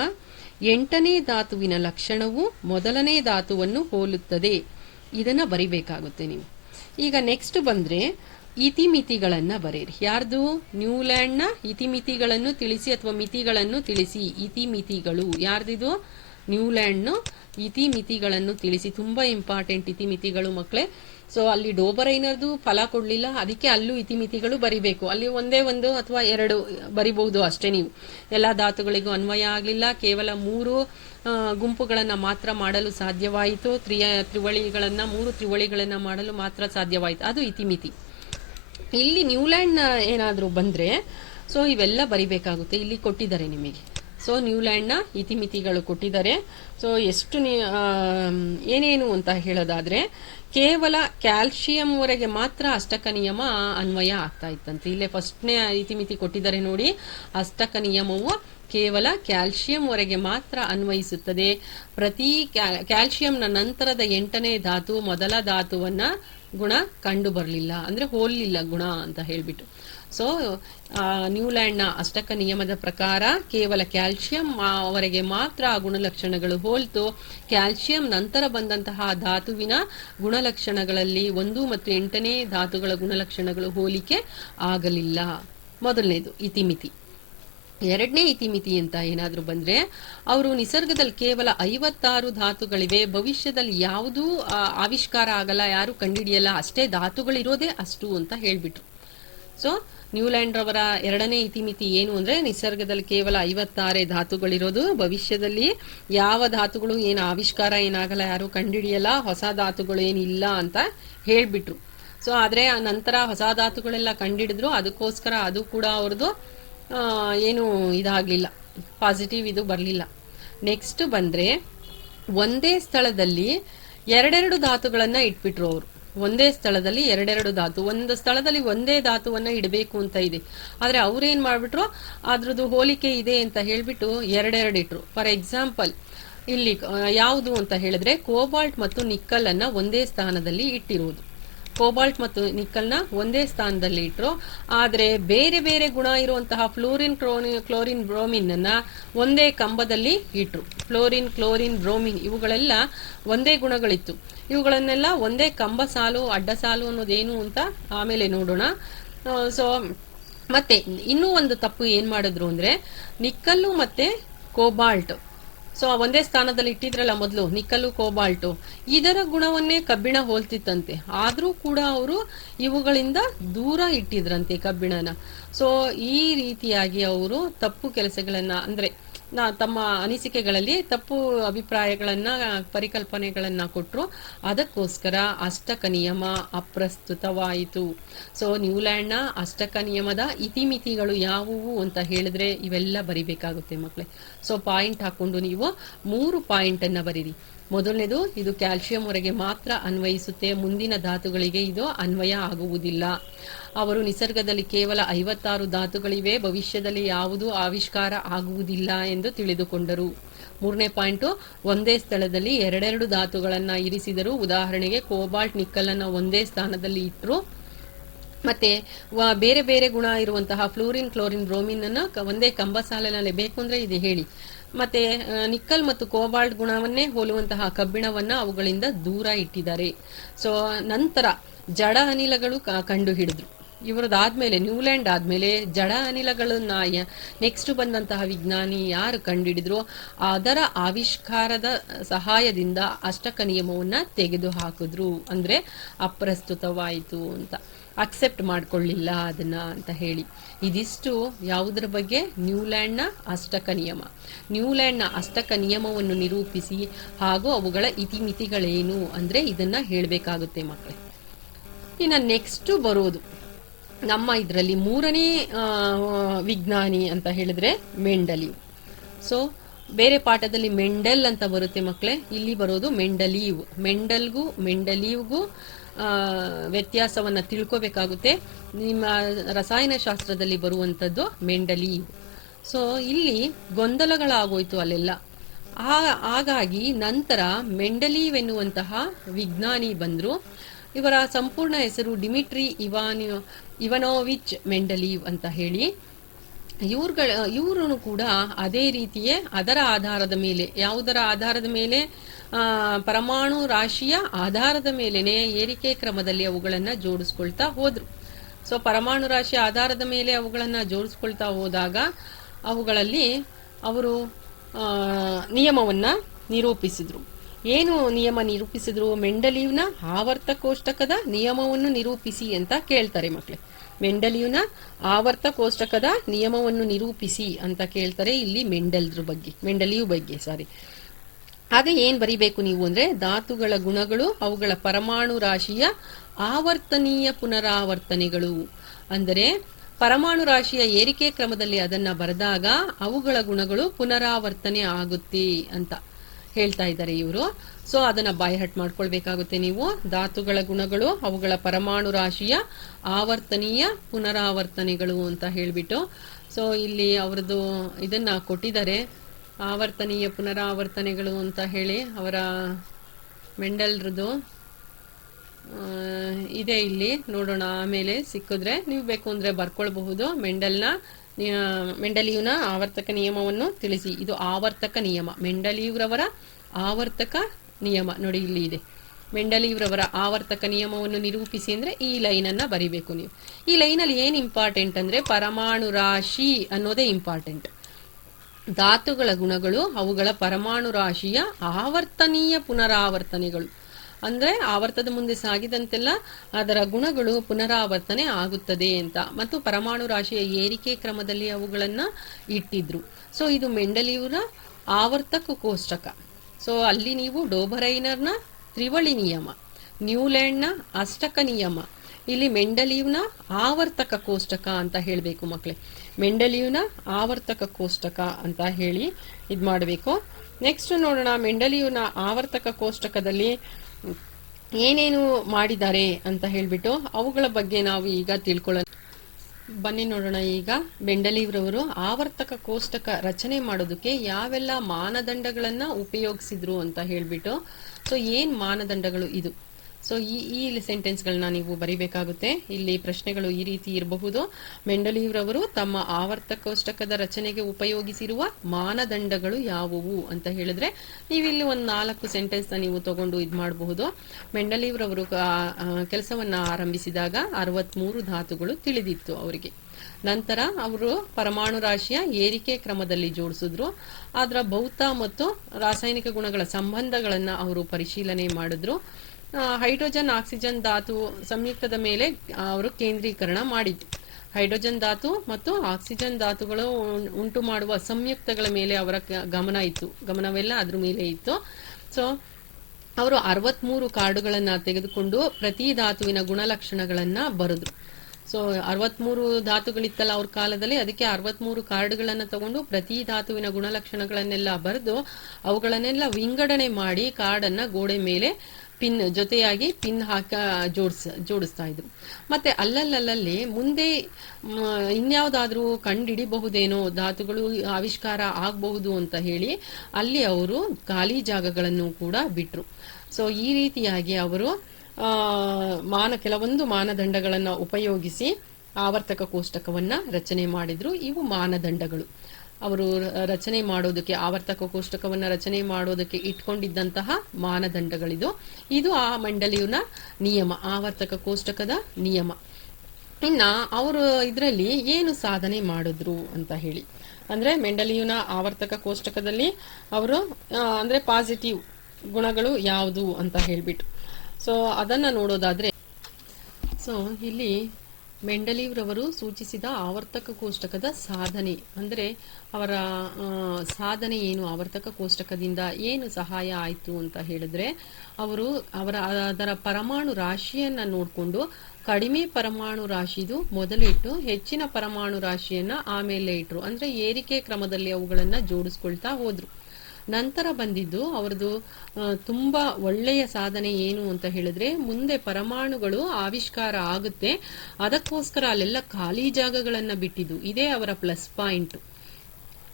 ಎಂಟನೇ ಧಾತುವಿನ ಲಕ್ಷಣವು ಮೊದಲನೇ ಧಾತುವನ್ನು ಹೋಲುತ್ತದೆ. ಇದನ್ನ ಬರಿಬೇಕಾಗುತ್ತೆ ನೀವು. ಈಗ ನೆಕ್ಸ್ಟ್ ಬಂದ್ರೆ ಇತಿಮಿತಿಗಳನ್ನ ಬರೆಯಿರಿ. ಯಾರ್ದು? ನ್ಯೂಲ್ಯಾಂಡ್ನ ಇತಿಮಿತಿಗಳನ್ನು ತಿಳಿಸಿ ಅಥವಾ ಮಿತಿಗಳನ್ನು ತಿಳಿಸಿ. ಇತಿಮಿತಿಗಳು ಯಾರ್ದಿದು? ನ್ಯೂಲ್ಯಾಂಡ್ನು ಇತಿಮಿತಿಗಳನ್ನು ತಿಳಿಸಿ. ತುಂಬಾ ಇಂಪಾರ್ಟೆಂಟ್ ಇತಿಮಿತಿಗಳು ಮಕ್ಕಳೇ. ಸೊ ಅಲ್ಲಿ ಡೋಬರೈನರ್ದು ಫಲ ಕೊಡ್ಲಿಲ್ಲ, ಅದಕ್ಕೆ ಅಲ್ಲೂ ಇತಿಮಿತಿಗಳು ಬರಿಬೇಕು. ಅಲ್ಲಿ ಒಂದೇ ಒಂದು ಅಥವಾ ಎರಡು ಬರಿಬಹುದು ಅಷ್ಟೇ. ನೀವು ಎಲ್ಲಾ ಧಾತುಗಳಿಗೂ ಅನ್ವಯ ಆಗಲಿಲ್ಲ, ಕೇವಲ 3 ಗುಂಪುಗಳನ್ನ ಮಾತ್ರ ಮಾಡಲು ಸಾಧ್ಯವಾಯಿತು. ಮೂರು ತ್ರಿವಳಿಗಳನ್ನ ಮಾಡಲು ಮಾತ್ರ ಸಾಧ್ಯವಾಯಿತು, ಅದು ಇತಿಮಿತಿ. ಇಲ್ಲಿ ನ್ಯೂಲ್ಯಾಂಡ್ ಏನಾದ್ರೂ ಬಂದ್ರೆ ಸೊ ಇವೆಲ್ಲ ಬರಿಬೇಕಾಗುತ್ತೆ. ಇಲ್ಲಿ ಕೊಟ್ಟಿದ್ದಾರೆ ನಿಮಗೆ. ಸೊ ನ್ಯೂಲ್ಯಾಂಡ್ನ ಇತಿಮಿತಿಗಳು ಕೊಟ್ಟಿದ್ದಾರೆ. ಸೊ ಎಷ್ಟು ಏನೇನು ಅಂತ ಹೇಳೋದಾದ್ರೆ, ಕೇವಲ ಕ್ಯಾಲ್ಸಿಯಂ ವರೆಗೆ ಮಾತ್ರ ಅಷ್ಟಕ ನಿಯಮ ಅನ್ವಯ ಆಗ್ತಾ ಇತ್ತಂತೆ. ಇಲ್ಲೇ ಫಸ್ಟ್ನೇ ಇತಿಮಿತಿ ಕೊಟ್ಟಿದ್ದಾರೆ ನೋಡಿ, ಅಷ್ಟಕ ನಿಯಮವು ಕೇವಲ ಕ್ಯಾಲ್ಸಿಯಂ ವರೆಗೆ ಮಾತ್ರ ಅನ್ವಯಿಸುತ್ತದೆ. ಪ್ರತಿ ಕ್ಯಾಲ್ಸಿಯಂನ ನಂತರದ 8ನೇ ಧಾತು ಮೊದಲ ಧಾತುವನ್ನ ಗುಣ ಕಂಡು ಬರಲಿಲ್ಲ, ಅಂದ್ರೆ ಹೋಲಿಲ್ಲ ಗುಣ ಅಂತ ಹೇಳ್ಬಿಟ್ಟು. ಸೊ ನ್ಯೂಲ್ಯಾಂಡ್ನ ಅಷ್ಟಕ ನಿಯಮದ ಪ್ರಕಾರ ಕೇವಲ ಕ್ಯಾಲ್ಸಿಯಂ ವರೆಗೆ ಮಾತ್ರ ಆ ಗುಣಲಕ್ಷಣಗಳು ಹೋಲ್ತು. ಕ್ಯಾಲ್ಸಿಯಂ ನಂತರ ಬಂದಂತಹ ಧಾತುವಿನ ಗುಣಲಕ್ಷಣಗಳಲ್ಲಿ 1 ಮತ್ತು 8ನೇ ಧಾತುಗಳ ಗುಣಲಕ್ಷಣಗಳು ಹೋಲಿಕೆ ಆಗಲಿಲ್ಲ. ಮೊದಲನೇದು ಇತಿಮಿತಿ. ಎರಡನೇ ಇತಿಮಿತಿ ಅಂತ ಏನಾದ್ರೂ ಬಂದ್ರೆ, ಅವರು ನಿಸರ್ಗದಲ್ಲಿ ಕೇವಲ 56 ಧಾತುಗಳಿವೆ, ಭವಿಷ್ಯದಲ್ಲಿ ಯಾವುದೂ ಆವಿಷ್ಕಾರ ಆಗಲ್ಲ, ಯಾರು ಕಂಡುಹಿಡಿಯಲ್ಲ, ಅಷ್ಟೇ ಧಾತುಗಳಿರೋದೇ ಅಷ್ಟು ಅಂತ ಹೇಳ್ಬಿಟ್ರು. ಸೊ ನ್ಯೂಲ್ಯಾಂಡ್ ರವರ ಎರಡನೇ ಇತಿಮಿತಿ ಏನು ಅಂದ್ರೆ, ನಿಸರ್ಗದಲ್ಲಿ ಕೇವಲ 56 ಧಾತುಗಳಿರೋದು, ಭವಿಷ್ಯದಲ್ಲಿ ಯಾವ ಧಾತುಗಳು ಏನು ಆವಿಷ್ಕಾರ ಏನಾಗಲ್ಲ, ಯಾರು ಕಂಡುಹಿಡಿಯಲ್ಲ, ಹೊಸ ಧಾತುಗಳು ಏನಿಲ್ಲ ಅಂತ ಹೇಳ್ಬಿಟ್ರು. ಸೊ ಆದ್ರೆ ನಂತರ ಹೊಸ ಧಾತುಗಳೆಲ್ಲ ಕಂಡುಹಿಡಿದ್ರು, ಅದಕ್ಕೋಸ್ಕರ ಅದು ಕೂಡ ಅವ್ರದ್ದು ಏನು ಇದಾಗ್ಲಿಲ್ಲ, ಪಾಸಿಟಿವ್ ಇದು ಬರಲಿಲ್ಲ. ನೆಕ್ಸ್ಟ್ ಬಂದ್ರೆ, ಒಂದೇ ಸ್ಥಳದಲ್ಲಿ ಎರಡೆರಡು ಧಾತುಗಳನ್ನ ಇಟ್ಬಿಟ್ರು ಅವರು. ಒಂದೇ ಸ್ಥಳದಲ್ಲಿ ಎರಡೆರಡು ಧಾತು, ಒಂದು ಸ್ಥಳದಲ್ಲಿ ಒಂದೇ ಧಾತುವನ್ನ ಇಡಬೇಕು ಅಂತ ಇದೆ. ಆದ್ರೆ ಅವ್ರೇನ್ ಮಾಡ್ಬಿಟ್ರು, ಅದ್ರದ್ದು ಹೋಲಿಕೆ ಇದೆ ಅಂತ ಹೇಳ್ಬಿಟ್ಟು ಎರಡೆರಡು ಇಟ್ರು. ಫಾರ್ ಎಕ್ಸಾಂಪಲ್ ಇಲ್ಲಿ ಯಾವುದು ಅಂತ ಹೇಳಿದ್ರೆ ಕೋಬಾಲ್ಟ್ ಮತ್ತು ನಿಕ್ಕಲ್ ಅನ್ನ ಒಂದೇ ಸ್ಥಾನದಲ್ಲಿ ಇಟ್ಟಿರುವುದು. ಕೋಬಾಲ್ಟ್ ಮತ್ತು ನಿಕ್ಕಲ್ನ ಒಂದೇ ಸ್ಥಾನದಲ್ಲಿ ಇಟ್ರು. ಆದ್ರೆ ಬೇರೆ ಬೇರೆ ಗುಣ ಇರುವಂತಹ ಫ್ಲೋರಿನ್, ಕ್ಲೋರಿನ್, ಬ್ರೋಮಿನ್ ಅನ್ನ ಒಂದೇ ಕಂಬದಲ್ಲಿ ಇಟ್ರು. ಫ್ಲೋರಿನ್, ಕ್ಲೋರಿನ್, ಬ್ರೋಮಿನ್ ಇವುಗಳೆಲ್ಲ ಒಂದೇ ಗುಣಗಳಿತ್ತು. ಇವುಗಳನ್ನೆಲ್ಲ ಒಂದೇ ಕಂಬ ಸಾಲು, ಅಡ್ಡ ಸಾಲು ಅನ್ನೋದೇನು ಅಂತ ಆಮೇಲೆ ನೋಡೋಣ. ಸೊ ಮತ್ತೆ ಇನ್ನೂ ಒಂದು ತಪ್ಪು ಏನ್ ಮಾಡಿದ್ರು ಅಂದ್ರೆ ನಿಕ್ಕಲ್ಲು ಮತ್ತೆ ಕೋಬಾಲ್ಟ್, ಸೊ ಒಂದೇ ಸ್ಥಾನದಲ್ಲಿ ಇಟ್ಟಿದ್ರಲ್ಲ ಮೊದಲು ನಿಕ್ಕಲ್ಲು ಕೋಬಾಲ್ಟು, ಇದರ ಗುಣವನ್ನೇ ಕಬ್ಬಿಣ ಹೋಲ್ತಿತ್ತಂತೆ. ಆದ್ರೂ ಕೂಡ ಅವರು ಇವುಗಳಿಂದ ದೂರ ಇಟ್ಟಿದ್ರಂತೆ ಕಬ್ಬಿಣನ. ಸೊ ಈ ರೀತಿಯಾಗಿ ಅವರು ತಪ್ಪು ಕೆಲಸಗಳನ್ನ ಅಂದ್ರೆ ತಮ್ಮ ಅನಿಸಿಕೆಗಳಲ್ಲಿ ತಪ್ಪು ಅಭಿಪ್ರಾಯಗಳನ್ನ, ಪರಿಕಲ್ಪನೆಗಳನ್ನ ಕೊಟ್ರು. ಅದಕ್ಕೋಸ್ಕರ ಅಷ್ಟಕ ನಿಯಮ ಅಪ್ರಸ್ತುತವಾಯಿತು. ಸೊ ನ್ಯೂಲ್ಯಾಂಡ್ ನ ಅಷ್ಟಕ ನಿಯಮದ ಇತಿಮಿತಿಗಳು ಯಾವುವು ಅಂತ ಹೇಳಿದ್ರೆ ಇವೆಲ್ಲ ಬರಿಬೇಕಾಗುತ್ತೆ ಮಕ್ಕಳೇ. ಸೊ ಪಾಯಿಂಟ್ ಹಾಕೊಂಡು ನೀವು 3 ಪಾಯಿಂಟ್ ಅನ್ನ ಬರೀರಿ. ಮೊದಲನೇದು, ಇದು ಕ್ಯಾಲ್ಸಿಯಂ ಹೊರಗೆ ಮಾತ್ರ ಅನ್ವಯಿಸುತ್ತೆ, ಮುಂದಿನ ಧಾತುಗಳಿಗೆ ಇದು ಅನ್ವಯ ಆಗುವುದಿಲ್ಲ. ಅವರು ನಿಸರ್ಗದಲ್ಲಿ ಕೇವಲ 56 ಧಾತುಗಳಿವೆ, ಭವಿಷ್ಯದಲ್ಲಿ ಯಾವುದೂ ಆವಿಷ್ಕಾರ ಆಗುವುದಿಲ್ಲ ಎಂದು ತಿಳಿದುಕೊಂಡರು. 3ನೇ ಪಾಯಿಂಟು, ಒಂದೇ ಸ್ಥಳದಲ್ಲಿ ಎರಡೆರಡು ಧಾತುಗಳನ್ನ ಇರಿಸಿದರು. ಉದಾಹರಣೆಗೆ ಕೋಬಾಲ್ಟ್, ನಿಕ್ಕಲ್ ಅನ್ನ ಒಂದೇ ಸ್ಥಾನದಲ್ಲಿ ಇಟ್ಟರು. ಮತ್ತೆ ಬೇರೆ ಬೇರೆ ಗುಣ ಇರುವಂತಹ ಫ್ಲೋರಿನ್, ಕ್ಲೋರಿನ್, ಬ್ರೋಮಿನ್ ಅನ್ನ ಒಂದೇ ಕಂಬ ಸಾಲಿನಲ್ಲಿ ಬೇಕು ಅಂದ್ರೆ ಇದು ಹೇಳಿ. ಮತ್ತೆ ನಿಕ್ಕಲ್ ಮತ್ತು ಕೋಬಾಲ್ಟ್ ಗುಣವನ್ನೇ ಹೋಲುವಂತಹ ಕಬ್ಬಿಣವನ್ನ ಅವುಗಳಿಂದ ದೂರ ಇಟ್ಟಿದ್ದಾರೆ. ಸೊ ನಂತರ ಜಡ ಅನಿಲಗಳು ಕಂಡು ಹಿಡಿದ್ರು. ಇವರದಾದ್ಮೇಲೆ ನ್ಯೂಲ್ಯಾಂಡ್ ಆದ್ಮೇಲೆ ಜಡ ಅನಿಲಗಳನ್ನ ನೆಕ್ಸ್ಟ್ ಬಂದಂತಹ ವಿಜ್ಞಾನಿ ಯಾರು ಕಂಡುಹಿಡಿದ್ರು, ಅದರ ಆವಿಷ್ಕಾರದ ಸಹಾಯದಿಂದ ಅಷ್ಟಕ ನಿಯಮವನ್ನ ತೆಗೆದು ಹಾಕಿದ್ರು. ಅಂದ್ರೆ ಅಪ್ರಸ್ತುತವಾಯಿತು ಅಂತ, ಅಕ್ಸೆಪ್ಟ್ ಮಾಡ್ಕೊಳ್ಳಿಲ್ಲ ಅದನ್ನ ಅಂತ ಹೇಳಿ. ಇದಿಷ್ಟು ಯಾವುದರ ಬಗ್ಗೆ? ನ್ಯೂಲ್ಯಾಂಡ್ ನ ಅಷ್ಟಕ ನಿಯಮ. ನ್ಯೂಲ್ಯಾಂಡ್ ನ ಅಷ್ಟಕ ನಿಯಮವನ್ನು ನಿರೂಪಿಸಿ ಹಾಗೂ ಅವುಗಳ ಇತಿಮಿತಿಗಳೇನು ಅಂದ್ರೆ ಇದನ್ನ ಹೇಳ್ಬೇಕಾಗುತ್ತೆ ಮಕ್ಕಳೇ. ಇನ್ನು ನೆಕ್ಸ್ಟ್ ಬರೋದು ನಮ್ಮ ಇದರಲ್ಲಿ 3ನೇ ವಿಜ್ಞಾನಿ ಅಂತ ಹೇಳಿದ್ರೆ ಮೆಂಡಲೀವ್. ಸೊ ಬೇರೆ ಪಾಠದಲ್ಲಿ ಮೆಂಡೆಲ್ ಅಂತ ಬರುತ್ತೆ ಮಕ್ಕಳೇ, ಇಲ್ಲಿ ಬರೋದು ಮೆಂಡಲೀವ್. ಮೆಂಡಲ್ಗೂ ಮೆಂಡಲೀವ್ಗೂ ವ್ಯತ್ಯಾಸವನ್ನ ತಿಳ್ಕೋಬೇಕಾಗುತ್ತೆ. ನಿಮ್ಮ ರಸಾಯನಶಾಸ್ತ್ರದಲ್ಲಿ ಬರುವಂತದ್ದು ಮೆಂಡಲೀವ್. ಸೊ ಇಲ್ಲಿ ಗೊಂದಲಗಳಾಗೋಯ್ತು ಅಲ್ಲೆಲ್ಲ. ಹಾಗಾಗಿ ನಂತರ ಮೆಂಡಲೀವ್ ಎನ್ನುವಂತಹ ವಿಜ್ಞಾನಿ ಬಂದ್ರು. ಇವರ ಸಂಪೂರ್ಣ ಹೆಸರು ಇವಾನೋವಿಚ್ ಮೆಂಡಲೀವ್ ಅಂತ ಹೇಳಿ. ಇವರು ಕೂಡ ಅದೇ ರೀತಿಯೇ ಅದರ ಆಧಾರದ ಮೇಲೆ, ಯಾವುದರ ಆಧಾರದ ಮೇಲೆ? ಪರಮಾಣು ರಾಶಿಯ ಆಧಾರದ ಮೇಲೆನೆ ಏರಿಕೆ ಕ್ರಮದಲ್ಲಿ ಅವುಗಳನ್ನ ಜೋಡಿಸ್ಕೊಳ್ತಾ ಹೋದ್ರು. ಸೊ ಪರಮಾಣು ರಾಶಿಯ ಆಧಾರದ ಮೇಲೆ ಅವುಗಳನ್ನ ಜೋಡಿಸ್ಕೊಳ್ತಾ ಹೋದಾಗ ಅವುಗಳಲ್ಲಿ ಅವರು ನಿಯಮವನ್ನ ನಿರೂಪಿಸಿದ್ರು. ಏನು ನಿಯಮ ನಿರೂಪಿಸಿದ್ರು? ಮೆಂಡಲೀವ್ನ ಆವರ್ತ ಕೋಷ್ಟಕದ ನಿಯಮವನ್ನು ನಿರೂಪಿಸಿ ಅಂತ ಕೇಳ್ತಾರೆ ಮಕ್ಕಳೇ. ಮೆಂಡಲೀವ್ನ ಆವರ್ತ ಕೋಷ್ಟಕದ ನಿಯಮವನ್ನು ನಿರೂಪಿಸಿ ಅಂತ ಕೇಳ್ತಾರೆ ಇಲ್ಲಿ ಮೆಂಡಲೀವ್ ಬಗ್ಗೆ. ಆಗ ಏನ್ ಬರಿಬೇಕು ನೀವು ಅಂದ್ರೆ ಧಾತುಗಳ ಗುಣಗಳು, ಅವುಗಳ ಪರಮಾಣು ರಾಶಿಯ ಆವರ್ತನೀಯ ಪುನರಾವರ್ತನೆಗಳು. ಅಂದರೆ ಪರಮಾಣು ರಾಶಿಯ ಏರಿಕೆ ಕ್ರಮದಲ್ಲಿ ಅದನ್ನ ಬರೆದಾಗ ಅವುಗಳ ಗುಣಗಳು ಪುನರಾವರ್ತನೆ ಆಗುತ್ತೆ ಅಂತ ಹೇಳ್ತಾ ಇದ್ದಾರೆ ಇವರು. ಸೊ ಅದನ್ನ ಬಾಯ್ಹಟ್ ಮಾಡ್ಕೊಳ್ಬೇಕಾಗುತ್ತೆ ನೀವು. ಧಾತುಗಳ ಗುಣಗಳು, ಅವುಗಳ ಪರಮಾಣು ರಾಶಿಯ ಆವರ್ತನೀಯ ಪುನರಾವರ್ತನೆಗಳು ಅಂತ ಹೇಳ್ಬಿಟ್ಟು. ಸೊ ಇಲ್ಲಿ ಅವ್ರದ್ದು ಇದನ್ನ ಕೊಟ್ಟಿದ್ದಾರೆ, ಆವರ್ತನೀಯ ಪುನರಾವರ್ತನೆಗಳು ಅಂತ ಹೇಳಿ. ಅವರ ಮೆಂಡಲ್ರದ್ದು ಇದೆ ಇಲ್ಲಿ, ನೋಡೋಣ ಆಮೇಲೆ ಸಿಕ್ಕಿದ್ರೆ. ನೀವು ಬೇಕು ಅಂದ್ರೆ ಬರ್ಕೊಳ್ಬಹುದು. ಮೆಂಡಲೀವ್ನ ಆವರ್ತಕ ನಿಯಮವನ್ನು ತಿಳಿಸಿ. ಇದು ಆವರ್ತಕ ನಿಯಮ, ಮೆಂಡಲೀವ್ರವರ ಆವರ್ತಕ ನಿಯಮ ನೋಡಿ ಇಲ್ಲಿ ಇದೆ. ಮೆಂಡಲೀವ್ರವರ ಆವರ್ತಕ ನಿಯಮವನ್ನು ನಿರೂಪಿಸಿ ಅಂದ್ರೆ ಈ ಲೈನ್ ಅನ್ನ ಬರಿಬೇಕು ನೀವು. ಈ ಲೈನಲ್ಲಿ ಏನ್ ಇಂಪಾರ್ಟೆಂಟ್ ಅಂದ್ರೆ ಪರಮಾಣು ರಾಶಿ ಅನ್ನೋದೇ ಇಂಪಾರ್ಟೆಂಟ್. ಧಾತುಗಳ ಗುಣಗಳು, ಅವುಗಳ ಪರಮಾಣು ರಾಶಿಯ ಆವರ್ತನೀಯ ಪುನರಾವರ್ತನೆಗಳು. ಅಂದ್ರೆ ಆವರ್ತದ ಮುಂದೆ ಸಾಗಿದಂತೆಲ್ಲ ಅದರ ಗುಣಗಳು ಪುನರಾವರ್ತನೆ ಆಗುತ್ತದೆ ಅಂತ. ಮತ್ತು ಪರಮಾಣು ರಾಶಿಯ ಏರಿಕೆ ಕ್ರಮದಲ್ಲಿ ಅವುಗಳನ್ನ ಇಟ್ಟಿದ್ರು. ಸೊ ಇದು ಮೆಂಡಲೀವ್ನ ಆವರ್ತಕ ಕೋಷ್ಟಕ. ಸೊ ಅಲ್ಲಿ ನೀವು ಡೋಬರೈನರ್ನ ತ್ರಿವಳಿ ನಿಯಮ, ನ್ಯೂಲ್ಯಾಂಡ್ನ ಅಷ್ಟಕ ನಿಯಮ, ಇಲ್ಲಿ ಮೆಂಡಲೀವ್ನ ಆವರ್ತಕ ಕೋಷ್ಟಕ ಅಂತ ಹೇಳಬೇಕು ಮಕ್ಕಳೇ. ಮೆಂಡಲೀವ್ನ ಆವರ್ತಕ ಕೋಷ್ಟಕ ಅಂತ ಹೇಳಿ ಇದ್ ಮಾಡಬೇಕು. ನೆಕ್ಸ್ಟ್ ನೋಡೋಣ, ಮೆಂಡಲೀವ್ನ ಆವರ್ತಕ ಕೋಷ್ಟಕದಲ್ಲಿ ಏನೇನು ಮಾಡಿದ್ದಾರೆ ಅಂತ ಹೇಳ್ಬಿಟ್ಟು ಅವುಗಳ ಬಗ್ಗೆ ನಾವು ಈಗ ತಿಳ್ಕೊಳ್ಳೋಣ. ಬನ್ನಿ ನೋಡೋಣ. ಈಗ ಮೆಂಡಲೀವ್ರವರು ಆವರ್ತಕ ಕೋಷ್ಟಕ ರಚನೆ ಮಾಡೋದಕ್ಕೆ ಯಾವೆಲ್ಲ ಮಾನದಂಡಗಳನ್ನ ಉಪಯೋಗಿಸಿದ್ರು ಅಂತ ಹೇಳ್ಬಿಟ್ಟು, ಸೊ ಏನ್ ಮಾನದಂಡಗಳು ಇದು, ಸೊ ಈ ಸೆಂಟೆನ್ಸ್ಗಳನ್ನ ನೀವು ಬರಿಬೇಕಾಗುತ್ತೆ. ಇಲ್ಲಿ ಪ್ರಶ್ನೆಗಳು ಈ ರೀತಿ ಇರಬಹುದು. ಮೆಂಡಲೀವ್ರವರು ತಮ್ಮ ಆವರ್ತಕ ಕೋಷ್ಟಕದ ರಚನೆಗೆ ಉಪಯೋಗಿಸಿರುವ ಮಾನದಂಡಗಳು ಯಾವುವು ಅಂತ ಹೇಳಿದ್ರೆ, ನೀವಿಲ್ಲಿ ಒಂದು 4 ಸೆಂಟೆನ್ಸ್ ನೀವು ತಗೊಂಡು ಇದು ಮಾಡಬಹುದು. ಮೆಂಡಲೀವ್ರವರು ಕೆಲಸವನ್ನ ಆರಂಭಿಸಿದಾಗ 63 ಧಾತುಗಳು ತಿಳಿದಿತ್ತು ಅವರಿಗೆ. ನಂತರ ಅವರು ಪರಮಾಣು ರಾಶಿಯ ಏರಿಕೆ ಕ್ರಮದಲ್ಲಿ ಜೋಡಿಸಿದ್ರು. ಅದರ ಭೌತ ಮತ್ತು ರಾಸಾಯನಿಕ ಗುಣಗಳ ಸಂಬಂಧಗಳನ್ನ ಅವರು ಪರಿಶೀಲನೆ ಮಾಡಿದ್ರು. ಹೈಡ್ರೋಜನ್ ಆಕ್ಸಿಜನ್ ಧಾತು ಸಂಯುಕ್ತದ ಮೇಲೆ ಅವರು ಕೇಂದ್ರೀಕರಣ ಮಾಡಿದ್ರು. ಹೈಡ್ರೋಜನ್ ಧಾತು ಮತ್ತು ಆಕ್ಸಿಜನ್ ಧಾತುಗಳು ಉಂಟು ಮಾಡುವ ಸಂಯುಕ್ತಗಳ ಮೇಲೆ ಅವರ ಗಮನವೆಲ್ಲ ಅದ್ರ ಮೇಲೆ ಇತ್ತು. ಸೊ ಅವರು 63 ಕಾರ್ಡುಗಳನ್ನ ತೆಗೆದುಕೊಂಡು ಪ್ರತಿ ಧಾತುವಿನ ಗುಣಲಕ್ಷಣಗಳನ್ನ ಬರೆದ್ರು. ಸೊ 63 ಧಾತುಗಳಿತ್ತಲ್ಲ ಅವ್ರ ಕಾಲದಲ್ಲಿ, ಅದಕ್ಕೆ 63 ಕಾರ್ಡ್ಗಳನ್ನ ತಗೊಂಡು ಪ್ರತಿ ಧಾತುವಿನ ಗುಣಲಕ್ಷಣಗಳನ್ನೆಲ್ಲ ಬರೆದು ಅವುಗಳನ್ನೆಲ್ಲ ವಿಂಗಡಣೆ ಮಾಡಿ ಕಾರ್ಡನ್ನ ಗೋಡೆ ಮೇಲೆ ಜೊತೆಯಾಗಿ ಪಿನ್ ಜೋಡಿಸ್ತಾ ಇದ್ರು. ಮತ್ತೆ ಅಲ್ಲಲ್ಲಿ ಮುಂದೆ ಇನ್ಯಾವುದಾದ್ರೂ ಕಂಡಿಡಿಬಹುದೇನೋ, ಧಾತುಗಳು ಆವಿಷ್ಕಾರ ಆಗಬಹುದು ಅಂತ ಹೇಳಿ ಅಲ್ಲಿ ಅವರು ಖಾಲಿ ಜಾಗಗಳನ್ನು ಕೂಡ ಬಿಟ್ರು. ಸೊ ಈ ರೀತಿಯಾಗಿ ಅವರು ಕೆಲವೊಂದು ಮಾನದಂಡಗಳನ್ನ ಉಪಯೋಗಿಸಿ ಆವರ್ತಕ ಕೋಷ್ಟಕವನ್ನ ರಚನೆ ಮಾಡಿದ್ರು. ಇವು ಮಾನದಂಡಗಳು. ಅವರು ರಚನೆ ಮಾಡೋದಕ್ಕೆ, ಆವರ್ತಕ ಕೋಷ್ಟಕವನ್ನ ರಚನೆ ಮಾಡೋದಕ್ಕೆ ಇಟ್ಕೊಂಡಿದ್ದಂತಹ ಮಾನದಂಡಗಳಿದು. ಇದು ಆ ಮೆಂಡಲೀವ್ನ ನಿಯಮ, ಆವರ್ತಕ ಕೋಷ್ಟಕದ ನಿಯಮ. ಇನ್ನ ಅವರು ಇದರಲ್ಲಿ ಏನು ಸಾಧನೆ ಮಾಡಿದ್ರು ಅಂತ ಹೇಳಿ ಅಂದ್ರೆ, ಮೆಂಡಲೀವ್ನ ಆವರ್ತಕ ಕೋಷ್ಟಕದಲ್ಲಿ ಅವರು ಅಂದ್ರೆ ಪಾಸಿಟಿವ್ ಗುಣಗಳು ಯಾವುದು ಅಂತ ಹೇಳ್ಬಿಟ್ಟು, ಸೊ ಅದನ್ನ ನೋಡೋದಾದ್ರೆ, ಸೊ ಇಲ್ಲಿ ಮೆಂಡಲೀವ್ರವರು ಸೂಚಿಸಿದ ಆವರ್ತಕ ಕೋಷ್ಟಕದ ಸಾಧನೆ ಅಂದ್ರೆ ಅವರ ಸಾಧನೆ ಏನು, ಆವರ್ತಕ ಕೋಷ್ಟಕದಿಂದ ಏನು ಸಹಾಯ ಆಯ್ತು ಅಂತ ಹೇಳಿದ್ರೆ, ಅವರು ಅದರ ಪರಮಾಣು ರಾಶಿಯನ್ನ ನೋಡ್ಕೊಂಡು ಕಡಿಮೆ ಪರಮಾಣು ರಾಶಿದು ಮೊದಲಿಟ್ಟು ಹೆಚ್ಚಿನ ಪರಮಾಣು ರಾಶಿಯನ್ನ ಆಮೇಲೆ ಇಟ್ರು. ಅಂದ್ರೆ ಏರಿಕೆ ಕ್ರಮದಲ್ಲಿ ಅವುಗಳನ್ನ ಜೋಡಿಸ್ಕೊಳ್ತಾ ಹೋದ್ರು. ನಂತರ ಬಂದಿದ್ದು ಅವರದು ತುಂಬಾ ಒಳ್ಳೆಯ ಸಾಧನೆ ಏನು ಅಂತ ಹೇಳಿದ್ರೆ, ಮುಂದೆ ಪರಮಾಣುಗಳು ಆವಿಷ್ಕಾರ ಆಗುತ್ತೆ, ಅದಕ್ಕೋಸ್ಕರ ಅಲ್ಲೆಲ್ಲ ಖಾಲಿ ಜಾಗಗಳನ್ನ ಬಿಟ್ಟಿದ್ದು. ಇದೇ ಅವರ ಪ್ಲಸ್ ಪಾಯಿಂಟ್.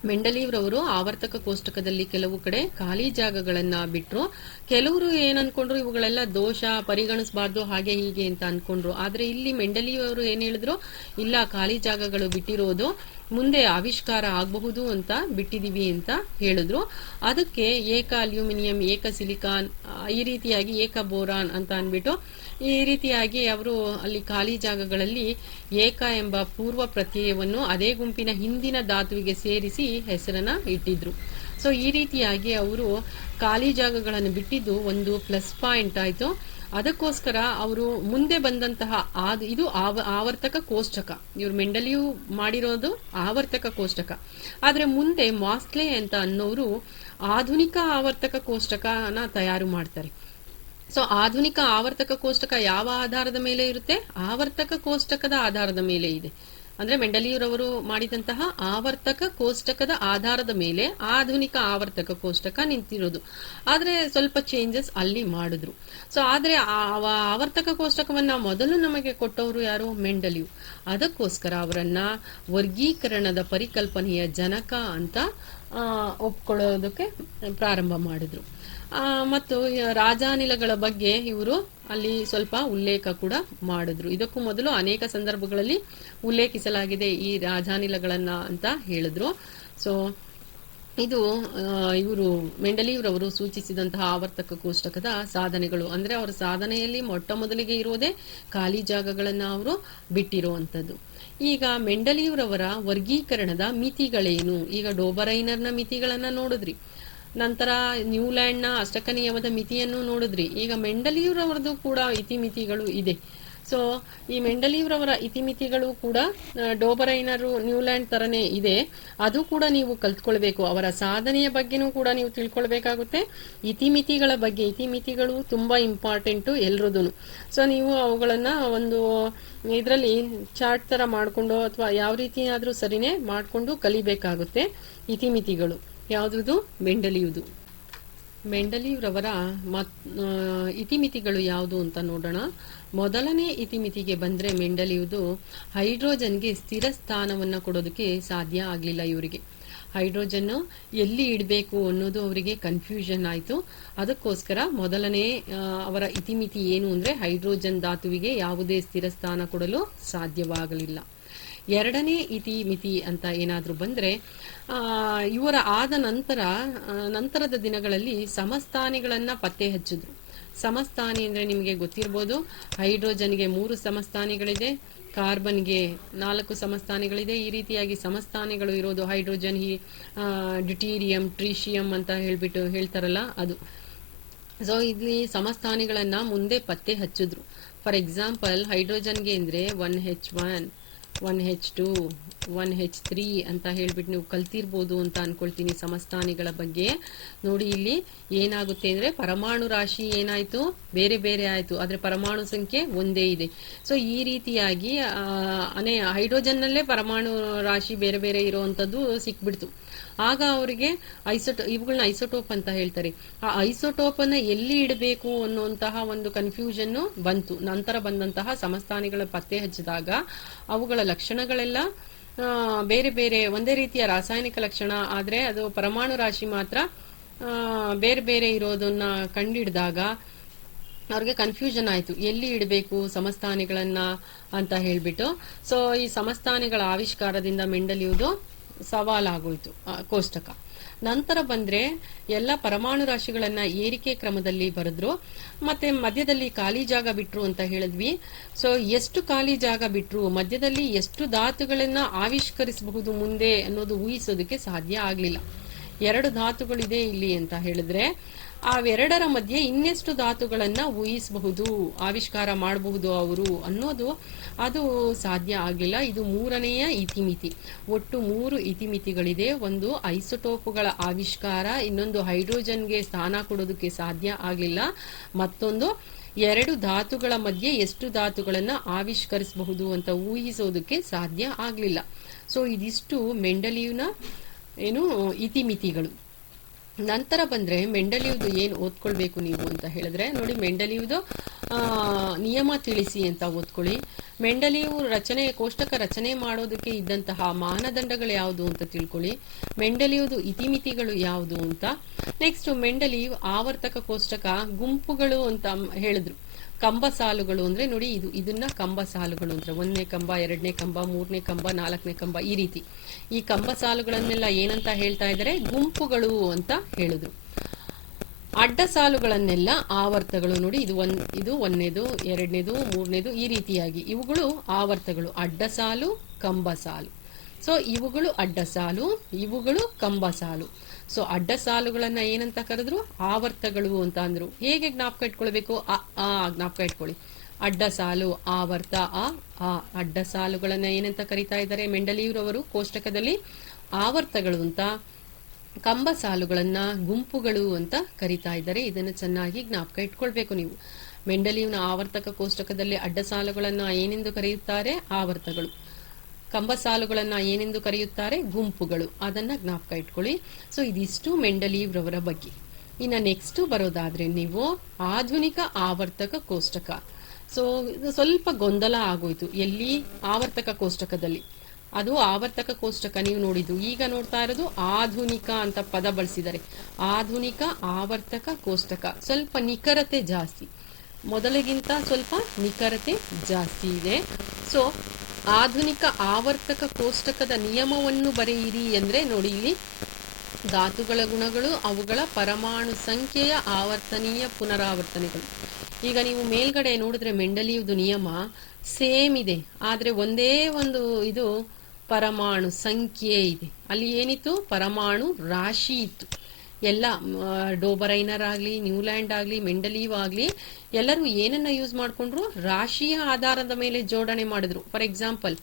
ಮೆಂಡಲೀವ್ರವರು ಆವರ್ತಕ ಕೋಷ್ಟಕದಲ್ಲಿ ಕೆಲವು ಕಡೆ ಖಾಲಿ ಜಾಗಗಳನ್ನ ಬಿಟ್ರು. ಕೆಲವರು ಏನ್ ಅನ್ಕೊಂಡ್ರು, ಇವುಗಳೆಲ್ಲ ದೋಷ, ಪರಿಗಣಿಸಬಾರ್ದು, ಹಾಗೆ ಹೀಗೆ ಅಂತ ಅನ್ಕೊಂಡ್ರು. ಆದ್ರೆ ಇಲ್ಲಿ ಮೆಂಡಲೀವ್ರವರು ಏನ್ ಹೇಳಿದ್ರು, ಇಲ್ಲ, ಖಾಲಿ ಜಾಗಗಳು ಬಿಟ್ಟಿರೋದು ಮುಂದೆ ಆವಿಷ್ಕಾರ ಆಗಬಹುದು ಅಂತ ಬಿಟ್ಟಿದೀವಿ ಅಂತ ಹೇಳಿದ್ರು. ಅದಕ್ಕೆ ಏಕ ಅಲ್ಯೂಮಿನಿಯಂ, ಏಕ ಸಿಲಿಕಾನ್, ಈ ರೀತಿಯಾಗಿ ಏಕ ಬೋರಾನ್ ಅಂತ ಅನ್ಬಿಟ್ಟು ಈ ರೀತಿಯಾಗಿ ಅವರು ಅಲ್ಲಿ ಖಾಲಿ ಜಾಗಗಳಲ್ಲಿ ಏಕ ಎಂಬ ಪೂರ್ವ ಪ್ರತ್ಯಯವನ್ನು ಅದೇ ಗುಂಪಿನ ಹಿಂದಿನ ಧಾತುವಿಗೆ ಸೇರಿಸಿ ಹೆಸರನ್ನ ಇಟ್ಟಿದ್ರು. ಸೊ ಈ ರೀತಿಯಾಗಿ ಅವರು ಖಾಲಿ ಜಾಗಗಳನ್ನು ಬಿಟ್ಟಿದ್ದು ಒಂದು ಪ್ಲಸ್ ಪಾಯಿಂಟ್ ಆಯ್ತು. ಅದಕ್ಕೋಸ್ಕರ ಅವರು ಮುಂದೆ ಬಂದಂತಹ ಇದು ಆವರ್ತಕ ಕೋಷ್ಟಕ, ಇವ್ರು ಮೆಂಡಲೀವ್ ಮಾಡಿರೋದು ಆವರ್ತಕ ಕೋಷ್ಟಕ. ಆದ್ರೆ ಮುಂದೆ ಮಾಸ್ಲೆ ಅಂತ ಅನ್ನೋರು ಆಧುನಿಕ ಆವರ್ತಕ ಕೋಷ್ಟಕನ ತಯಾರು ಮಾಡ್ತಾರೆ. ಸೊ ಆಧುನಿಕ ಆವರ್ತಕ ಕೋಷ್ಟಕ ಯಾವ ಆಧಾರದ ಮೇಲೆ ಇರುತ್ತೆ, ಆವರ್ತಕ ಕೋಷ್ಟಕದ ಆಧಾರದ ಮೇಲೆ ಇದೆ. ಅಂದ್ರೆ ಮೆಂಡಲೀವ್ರವರು ಮಾಡಿದಂತಹ ಆವರ್ತಕ ಕೋಷ್ಟಕದ ಆಧಾರದ ಮೇಲೆ ಆಧುನಿಕ ಆವರ್ತಕ ಕೋಷ್ಟಕ ನಿಂತಿರೋದು. ಆದ್ರೆ ಸ್ವಲ್ಪ ಚೇಂಜಸ್ ಅಲ್ಲಿ ಮಾಡಿದ್ರು. ಸೊ ಆದ್ರೆ ಆವರ್ತಕ ಕೋಷ್ಟಕವನ್ನ ಮೊದಲು ನಮಗೆ ಕೊಟ್ಟವರು ಯಾರು, ಮೆಂಡಲೀವ್. ಅದಕ್ಕೋಸ್ಕರ ಅವರನ್ನ ವರ್ಗೀಕರಣದ ಪರಿಕಲ್ಪನೆಯ ಜನಕ ಅಂತ ಒಪ್ಕೊಳ್ಳೋದಕ್ಕೆ ಪ್ರಾರಂಭ ಮಾಡಿದ್ರು. ಮತ್ತು ರಾಜಾನಿಲಗಳ ಬಗ್ಗೆ ಇವರು ಅಲ್ಲಿ ಸ್ವಲ್ಪ ಉಲ್ಲೇಖ ಕೂಡ ಮಾಡಿದ್ರು. ಇದಕ್ಕೂ ಮೊದಲು ಅನೇಕ ಸಂದರ್ಭಗಳಲ್ಲಿ ಉಲ್ಲೇಖಿಸಲಾಗಿದೆ ಈ ರಾಜಾನಿಲಗಳನ್ನ ಅಂತ ಹೇಳಿದ್ರು. ಸೊ ಇದು ಇವರು ಮೆಂಡಲೀವ್ರವರು ಸೂಚಿಸಿದಂತಹ ಆವರ್ತಕ ಕೋಷ್ಟಕದ ಸಾಧನೆಗಳು. ಅಂದ್ರೆ ಅವರ ಸಾಧನೆಯಲ್ಲಿ ಮೊಟ್ಟ ಮೊದಲಿಗೆ ಇರೋದೇ ಖಾಲಿ ಜಾಗಗಳನ್ನ ಅವರು ಬಿಟ್ಟಿರುವಂತದ್ದು. ಈಗ ಮೆಂಡಲೀವ್ರವರ ವರ್ಗೀಕರಣದ ಮಿತಿಗಳೇನು, ಈಗ ಡೋಬರೈನರ್ನ ಮಿತಿಗಳನ್ನ ನೋಡಿದ್ರಿ, ನಂತರ ನ್ಯೂಲ್ಯಾಂಡ್ನ ಅಷ್ಟಕ ನಿಯಮದ ಮಿತಿಯನ್ನು ನೋಡಿದ್ರಿ. ಈಗ ಮೆಂಡಲೀವ್ರವರದು ಕೂಡ ಇತಿಮಿತಿಗಳು ಇದೆ. ಸೊ ಈ ಮೆಂಡಲೀವ್ರವರ ಇತಿಮಿತಿಗಳು ಕೂಡ ಡೋಬರೈನರು ನ್ಯೂಲ್ಯಾಂಡ್ ತರನೇ ಇದೆ. ಅದು ಕೂಡ ನೀವು ಕಲ್ತ್ಕೊಳ್ಬೇಕು. ಅವರ ಸಾಧನೆಯ ಬಗ್ಗೆನೂ ಕೂಡ ನೀವು ತಿಳ್ಕೊಳ್ಬೇಕಾಗುತ್ತೆ. ಇತಿಮಿತಿಗಳ ಬಗ್ಗೆ, ಇತಿಮಿತಿಗಳು ತುಂಬಾ ಇಂಪಾರ್ಟೆಂಟು ಎಲ್ರದೂ. ಸೊ ನೀವು ಅವುಗಳನ್ನ ಒಂದು ಇದರಲ್ಲಿ ಚಾರ್ಟ್ ತರ ಮಾಡ್ಕೊಂಡು ಅಥವಾ ಯಾವ ರೀತಿ ಆದ್ರೂ ಸರಿನೇ ಮಾಡ್ಕೊಂಡು ಕಲಿಬೇಕಾಗುತ್ತೆ. ಇತಿಮಿತಿಗಳು ಯಾವ್ದು, ಮೆಂಡಲೀವ್ದು. ಮೆಂಡಲೀವ್ರವರ ಇತಿಮಿತಿಗಳು ಯಾವುದು ಅಂತ ನೋಡೋಣ. ಮೊದಲನೇ ಇತಿಮಿತಿಗೆ ಬಂದ್ರೆ ಮೆಂಡಲೀವ್ದು ಹೈಡ್ರೋಜನ್ಗೆ ಸ್ಥಿರ ಸ್ಥಾನವನ್ನ ಕೊಡೋದಕ್ಕೆ ಸಾಧ್ಯ ಆಗ್ಲಿಲ್ಲ ಇವರಿಗೆ. ಹೈಡ್ರೋಜನ್ ಎಲ್ಲಿ ಇಡಬೇಕು ಅನ್ನೋದು ಅವರಿಗೆ ಕನ್ಫ್ಯೂಷನ್ ಆಯಿತು. ಅದಕ್ಕೋಸ್ಕರ ಮೊದಲನೇ ಅವರ ಇತಿಮಿತಿ ಏನು ಅಂದ್ರೆ ಹೈಡ್ರೋಜನ್ ಧಾತುವಿಗೆ ಯಾವುದೇ ಸ್ಥಿರ ಸ್ಥಾನ ಕೊಡಲು ಸಾಧ್ಯವಾಗಲಿಲ್ಲ. ಎರಡನೇ ಇತಿಮಿತಿ ಅಂತ ಏನಾದ್ರೂ ಬಂದ್ರೆ ಇವರ ಆದ ನಂತರದ ದಿನಗಳಲ್ಲಿ ಸಮಸ್ಥಾನಿಗಳನ್ನ ಪತ್ತೆ ಹಚ್ಚಿದ್ರು. ಸಮಸ್ಥಾನಿ ಅಂದ್ರೆ ನಿಮಗೆ ಗೊತ್ತಿರ್ಬೋದು, ಹೈಡ್ರೋಜನ್ಗೆ 3 ಸಮಸ್ಥಾನಿಗಳಿದೆ, ಕಾರ್ಬನ್ಗೆ 4 ಸಮಸ್ಥಾನಿಗಳಿದೆ. ಈ ರೀತಿಯಾಗಿ ಸಮಸ್ಥಾನಿಗಳು ಇರೋದು ಹೈಡ್ರೋಜನ್, ಡ್ಯೂಟೀರಿಯಂ, ಟ್ರೀಶಿಯಂ ಅಂತ ಹೇಳ್ತಾರಲ್ಲ ಅದು. ಸೊ ಇಲ್ಲಿ ಸಮಸ್ಥಾನಿಗಳನ್ನ ಮುಂದೆ ಪತ್ತೆ ಹಚ್ಚಿದ್ರು. ಫಾರ್ ಎಕ್ಸಾಂಪಲ್ ಹೈಡ್ರೋಜನ್ಗೆ ಅಂದ್ರೆ 1H1, 1H2, 1H3 ಅಂತ ಹೇಳ್ಬಿಟ್ಟು ನೀವು ಕಲ್ತಿರ್ಬೋದು ಅಂತ ಅನ್ಕೊಳ್ತೀನಿ ಸಮಸ್ಥಾನಿಗಳ ಬಗ್ಗೆ. ನೋಡಿ ಇಲ್ಲಿ ಏನಾಗುತ್ತೆ ಅಂದ್ರೆ ಪರಮಾಣು ರಾಶಿ ಏನಾಯ್ತು, ಬೇರೆ ಬೇರೆ ಆಯ್ತು, ಆದ್ರೆ ಪರಮಾಣು ಸಂಖ್ಯೆ ಒಂದೇ ಇದೆ. ಸೊ ಈ ರೀತಿಯಾಗಿ ಹೈಡ್ರೋಜನ್ ನಲ್ಲೇ ಪರಮಾಣು ರಾಶಿ ಬೇರೆ ಬೇರೆ ಇರುವಂತದ್ದು ಸಿಕ್ಬಿಡ್ತು. ಆಗ ಅವರಿಗೆ ಇವುಗಳನ್ನ ಐಸೋಟೋಪ್ ಅಂತ ಹೇಳ್ತಾರೆ. ಆ ಐಸೋಟೋಪ್ ಅನ್ನ ಎಲ್ಲಿ ಇಡಬೇಕು ಅನ್ನುವಂತಹ ಒಂದು ಕನ್ಫ್ಯೂಷನ್ ಬಂತು. ನಂತರ ಬಂದಂತಹ ಸಮಸ್ಥಾನಿಗಳ ಪತ್ತೆ ಹಚ್ಚಿದಾಗ ಅವುಗಳ ಲಕ್ಷಣಗಳೆಲ್ಲ ಬೇರೆ ಬೇರೆ, ಒಂದೇ ರೀತಿಯ ರಾಸಾಯನಿಕ ಲಕ್ಷಣ, ಆದ್ರೆ ಅದು ಪರಮಾಣು ರಾಶಿ ಮಾತ್ರ ಬೇರೆ ಬೇರೆ ಇರೋದನ್ನ ಕಂಡಿಡಿದಾಗ ಅವ್ರಿಗೆ ಕನ್ಫ್ಯೂಷನ್ ಆಯ್ತು, ಎಲ್ಲಿ ಇಡಬೇಕು ಸಮಸ್ಥಾನಿಗಳನ್ನ ಅಂತ ಹೇಳ್ಬಿಟ್ಟು. ಸೊ ಈ ಸಮಸ್ಥಾನಿಗಳ ಆವಿಷ್ಕಾರದಿಂದ ಮೆಂಡಲೀವ್ದು ಸವಾಲಾಗೋಯ್ತು ಕೋಷ್ಟಕ. ನಂತರ ಬಂದ್ರೆ ಎಲ್ಲ ಪರಮಾಣು ರಾಶಿಗಳನ್ನ ಏರಿಕೆ ಕ್ರಮದಲ್ಲಿ ಬರೆದ್ರು. ಮತ್ತೆ ಮಧ್ಯದಲ್ಲಿ ಖಾಲಿ ಜಾಗ ಬಿಟ್ರು ಅಂತ ಹೇಳಿದ್ವಿ. ಸೊ ಎಷ್ಟು ಖಾಲಿ ಜಾಗ ಬಿಟ್ರು, ಮಧ್ಯದಲ್ಲಿ ಎಷ್ಟು ಧಾತುಗಳನ್ನ ಆವಿಷ್ಕರಿಸಬಹುದು ಮುಂದೆ ಅನ್ನೋದು ಊಹಿಸೋದಕ್ಕೆ ಸಾಧ್ಯ ಆಗ್ಲಿಲ್ಲ. 2 ಧಾತುಗಳಿದೆ ಇಲ್ಲಿ ಅಂತ ಹೇಳಿದ್ರೆ ಅವೆರಡರ ಮಧ್ಯೆ ಇನ್ನೆಷ್ಟು ಧಾತುಗಳನ್ನ ಊಹಿಸಬಹುದು, ಆವಿಷ್ಕಾರ ಮಾಡಬಹುದು ಅವರು ಅನ್ನೋದು ಅದು ಸಾಧ್ಯ ಆಗಿಲ್ಲ. ಇದು 3ನೆಯ ಇತಿಮಿತಿ. ಒಟ್ಟು 3 ಇತಿಮಿತಿಗಳಿದೆ. ಒಂದು ಐಸೋಟೋಪುಗಳ ಆವಿಷ್ಕಾರ, ಇನ್ನೊಂದು ಹೈಡ್ರೋಜನ್ಗೆ ಸ್ಥಾನ ಕೊಡೋದಕ್ಕೆ ಸಾಧ್ಯ ಆಗಲಿಲ್ಲ, ಮತ್ತೊಂದು 2 ಧಾತುಗಳ ಮಧ್ಯೆ ಎಷ್ಟು ಧಾತುಗಳನ್ನ ಆವಿಷ್ಕರಿಸಬಹುದು ಅಂತ ಊಹಿಸೋದಕ್ಕೆ ಸಾಧ್ಯ ಆಗಲಿಲ್ಲ. ಸೊ ಇದಿಷ್ಟು ಮೆಂಡಲೀವ್ನ ಇತಿಮಿತಿಗಳು. ನಂತರ ಬಂದ್ರೆ ಮೆಂಡಲೀವ್ದು ಏನು ಓದ್ಕೊಳ್ಬೇಕು ನೀವು ಅಂತ ಹೇಳಿದ್ರೆ, ನೋಡಿ ಮೆಂಡಲೀವ್ದು ನಿಯಮ ತಿಳಿಸಿ ಅಂತ ಓದ್ಕೊಳ್ಳಿ. ಮೆಂಡಲೀವ್ ಕೋಷ್ಟಕ ರಚನೆ ಮಾಡೋದಕ್ಕೆ ಇದ್ದಂತಹ ಮಾನದಂಡಗಳು ಯಾವುದು ಅಂತ ತಿಳ್ಕೊಳ್ಳಿ. ಮೆಂಡಲೀವ್ದು ಇತಿಮಿತಿಗಳು ಯಾವುದು ಅಂತ. ನೆಕ್ಸ್ಟ್ ಮೆಂಡಲೀವ್ ಆವರ್ತಕ ಕೋಷ್ಟಕ ಗುಂಪುಗಳು ಅಂತ ಹೇಳಿದ್ರು. ಕಂಬ ಸಾಲುಗಳು ಅಂದ್ರೆ ನೋಡಿ ಇದನ್ನ ಕಂಬ ಸಾಲುಗಳು ಅಂದ್ರೆ 1ನೇ ಕಂಬ, 2ನೇ ಕಂಬ, 3ನೇ ಕಂಬ, 4ನೇ ಕಂಬ, ಈ ರೀತಿ ಈ ಕಂಬ ಸಾಲುಗಳನ್ನೆಲ್ಲ ಏನಂತ ಹೇಳ್ತಾ ಇದ್ದಾರೆ, ಗುಂಪುಗಳು ಅಂತ ಹೇಳಿದ್ರು. ಅಡ್ಡ ಸಾಲುಗಳನ್ನೆಲ್ಲ ಆವರ್ತಗಳು. ನೋಡಿ ಇದು 1ನೇದು, 2ನೇದು, 3ನೇದು, ಈ ರೀತಿಯಾಗಿ ಇವುಗಳು ಆವರ್ತಗಳು. ಅಡ್ಡ ಸಾಲು, ಕಂಬ ಸಾಲು. ಸೊ ಇವುಗಳು ಅಡ್ಡ ಸಾಲು, ಇವುಗಳು ಕಂಬ ಸಾಲು. ಸೊ ಅಡ್ಡ ಸಾಲುಗಳನ್ನ ಏನಂತ ಕರೆದ್ರು, ಆವರ್ತಗಳು ಅಂತ ಅಂದ್ರು. ಹೇಗೆ ಜ್ಞಾಪಕ ಇಟ್ಕೊಳ್ಬೇಕು, ಜ್ಞಾಪಕ ಇಟ್ಕೊಳ್ಳಿ. ಅಡ್ಡ ಸಾಲು, ಆವರ್ತ, ಅಡ್ಡ ಸಾಲುಗಳನ್ನ ಏನಂತ ಕರೀತಾ ಇದ್ದಾರೆ ಮೆಂಡಲೀವ್ರವರು ಕೋಷ್ಟಕದಲ್ಲಿ, ಆವರ್ತಗಳು ಅಂತ. ಕಂಬ ಸಾಲುಗಳನ್ನ ಗುಂಪುಗಳು ಅಂತ ಕರೀತಾ ಇದ್ದಾರೆ. ಇದನ್ನು ಚೆನ್ನಾಗಿ ಜ್ಞಾಪಕ ಇಟ್ಕೊಳ್ಬೇಕು ನೀವು. ಮೆಂಡಲೀವ್ನ ಆವರ್ತಕ ಕೋಷ್ಟಕದಲ್ಲಿ ಅಡ್ಡ ಸಾಲುಗಳನ್ನ ಏನೆಂದು ಕರೆಯುತ್ತಾರೆ, ಆವರ್ತಗಳು. ಕಂಬ ಸಾಲುಗಳನ್ನ ಏನೆಂದು ಕರೆಯುತ್ತಾರೆ, ಗುಂಪುಗಳು. ಅದನ್ನ ಜ್ಞಾಪಕ ಇಟ್ಕೊಳ್ಳಿ. ಸೊ ಇದಿಷ್ಟು ಮೆಂಡಲೀವ್ರವರ ಬಗ್ಗೆ. ಇನ್ನು ನೆಕ್ಸ್ಟ್ ಬರೋದಾದ್ರೆ ನೀವು ಆಧುನಿಕ ಆವರ್ತಕ ಕೋಷ್ಟಕ. ಸೊ ಇದು ಸ್ವಲ್ಪ ಗೊಂದಲ ಆಗೋಯ್ತು ಎಲ್ಲಿ, ಆವರ್ತಕ ಕೋಷ್ಟಕದಲ್ಲಿ. ಅದು ಆವರ್ತಕ ಕೋಷ್ಟಕ ನೀವು ನೋಡಿದ್ದು. ಈಗ ನೋಡ್ತಾ ಇರೋದು ಆಧುನಿಕ ಅಂತ ಪದ ಬಳಸಿದ್ದಾರೆ. ಆಧುನಿಕ ಆವರ್ತಕ ಕೋಷ್ಟಕ ಸ್ವಲ್ಪ ನಿಖರತೆ ಜಾಸ್ತಿ, ಮೊದಲಿಗಿಂತ ಸ್ವಲ್ಪ ನಿಖರತೆ ಜಾಸ್ತಿ ಇದೆ. ಸೊ ಆಧುನಿಕ ಆವರ್ತಕ ಕೋಷ್ಟಕದ ನಿಯಮವನ್ನು ಬರೆಯಿರಿ ಅಂದ್ರೆ ನೋಡಿ ಇಲ್ಲಿ ಧಾತುಗಳ ಗುಣಗಳು, ಅವುಗಳ ಪರಮಾಣು ಸಂಖ್ಯೆಯ ಆವರ್ತನೀಯ ಪುನರಾವರ್ತನೆಗಳು. ಈಗ ನೀವು ಮೇಲ್ಗಡೆ ನೋಡಿದ್ರೆ ಮೆಂಡಲೀವ್ದು ನಿಯಮ ಸೇಮ್ ಇದೆ, ಆದ್ರೆ ಒಂದೇ ಒಂದು ಇದು ಪರಮಾಣು ಸಂಖ್ಯೆ ಇದೆ. ಅಲ್ಲಿ ಏನಿತ್ತು, ಪರಮಾಣು ರಾಶಿ ಇತ್ತು. ಎಲ್ಲ ಡೋಬರೈನರ್ ಆಗ್ಲಿ, ನ್ಯೂಲ್ಯಾಂಡ್ ಆಗ್ಲಿ, ಮೆಂಡಲೀವ್ ಆಗ್ಲಿ ಎಲ್ಲರೂ ಏನನ್ನ ಯೂಸ್ ಮಾಡ್ಕೊಂಡ್ರು, ರಾಶಿಯ ಆಧಾರದ ಮೇಲೆ ಜೋಡಣೆ ಮಾಡಿದ್ರು. ಫಾರ್ ಎಕ್ಸಾಂಪಲ್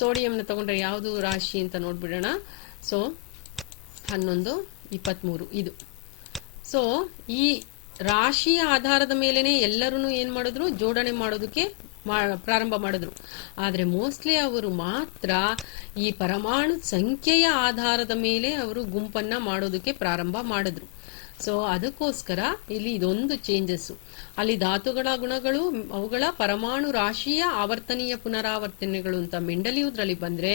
ಸೋಡಿಯಂನ ತಗೊಂಡ್ರೆ ಯಾವುದು ರಾಶಿ ಅಂತ ನೋಡ್ಬಿಡೋಣ. ಸೊ 11, 23 ಇದು. ಸೊ ಈ ರಾಶಿಯ ಆಧಾರದ ಮೇಲೆನೆ ಎಲ್ಲರೂ ಏನ್ ಮಾಡಿದ್ರು, ಜೋಡಣೆ ಮಾಡೋದಕ್ಕೆ ಪ್ರಾರಂಭ ಮಾಡಿದ್ರು. ಆದ್ರೆ ಮೋಸ್ಟ್ಲಿ ಅವರು ಮಾತ್ರ ಈ ಪರಮಾಣು ಸಂಖ್ಯೆಯ ಆಧಾರದ ಮೇಲೆ ಅವರು ಗುಂಪನ್ನ ಮಾಡೋದಕ್ಕೆ ಪ್ರಾರಂಭ ಮಾಡಿದ್ರು. ಸೊ ಅದಕ್ಕೋಸ್ಕರ ಇಲ್ಲಿ ಇದೊಂದು ಚೇಂಜಸ್. ಅಲ್ಲಿ ಧಾತುಗಳ ಗುಣಗಳು ಅವುಗಳ ಪರಮಾಣು ರಾಶಿಯ ಆವರ್ತನೀಯ ಪುನರಾವರ್ತನೆಗಳು ಅಂತ ಮೆಂಡಲಿಯುದ್ರಲ್ಲಿ ಬಂದ್ರೆ,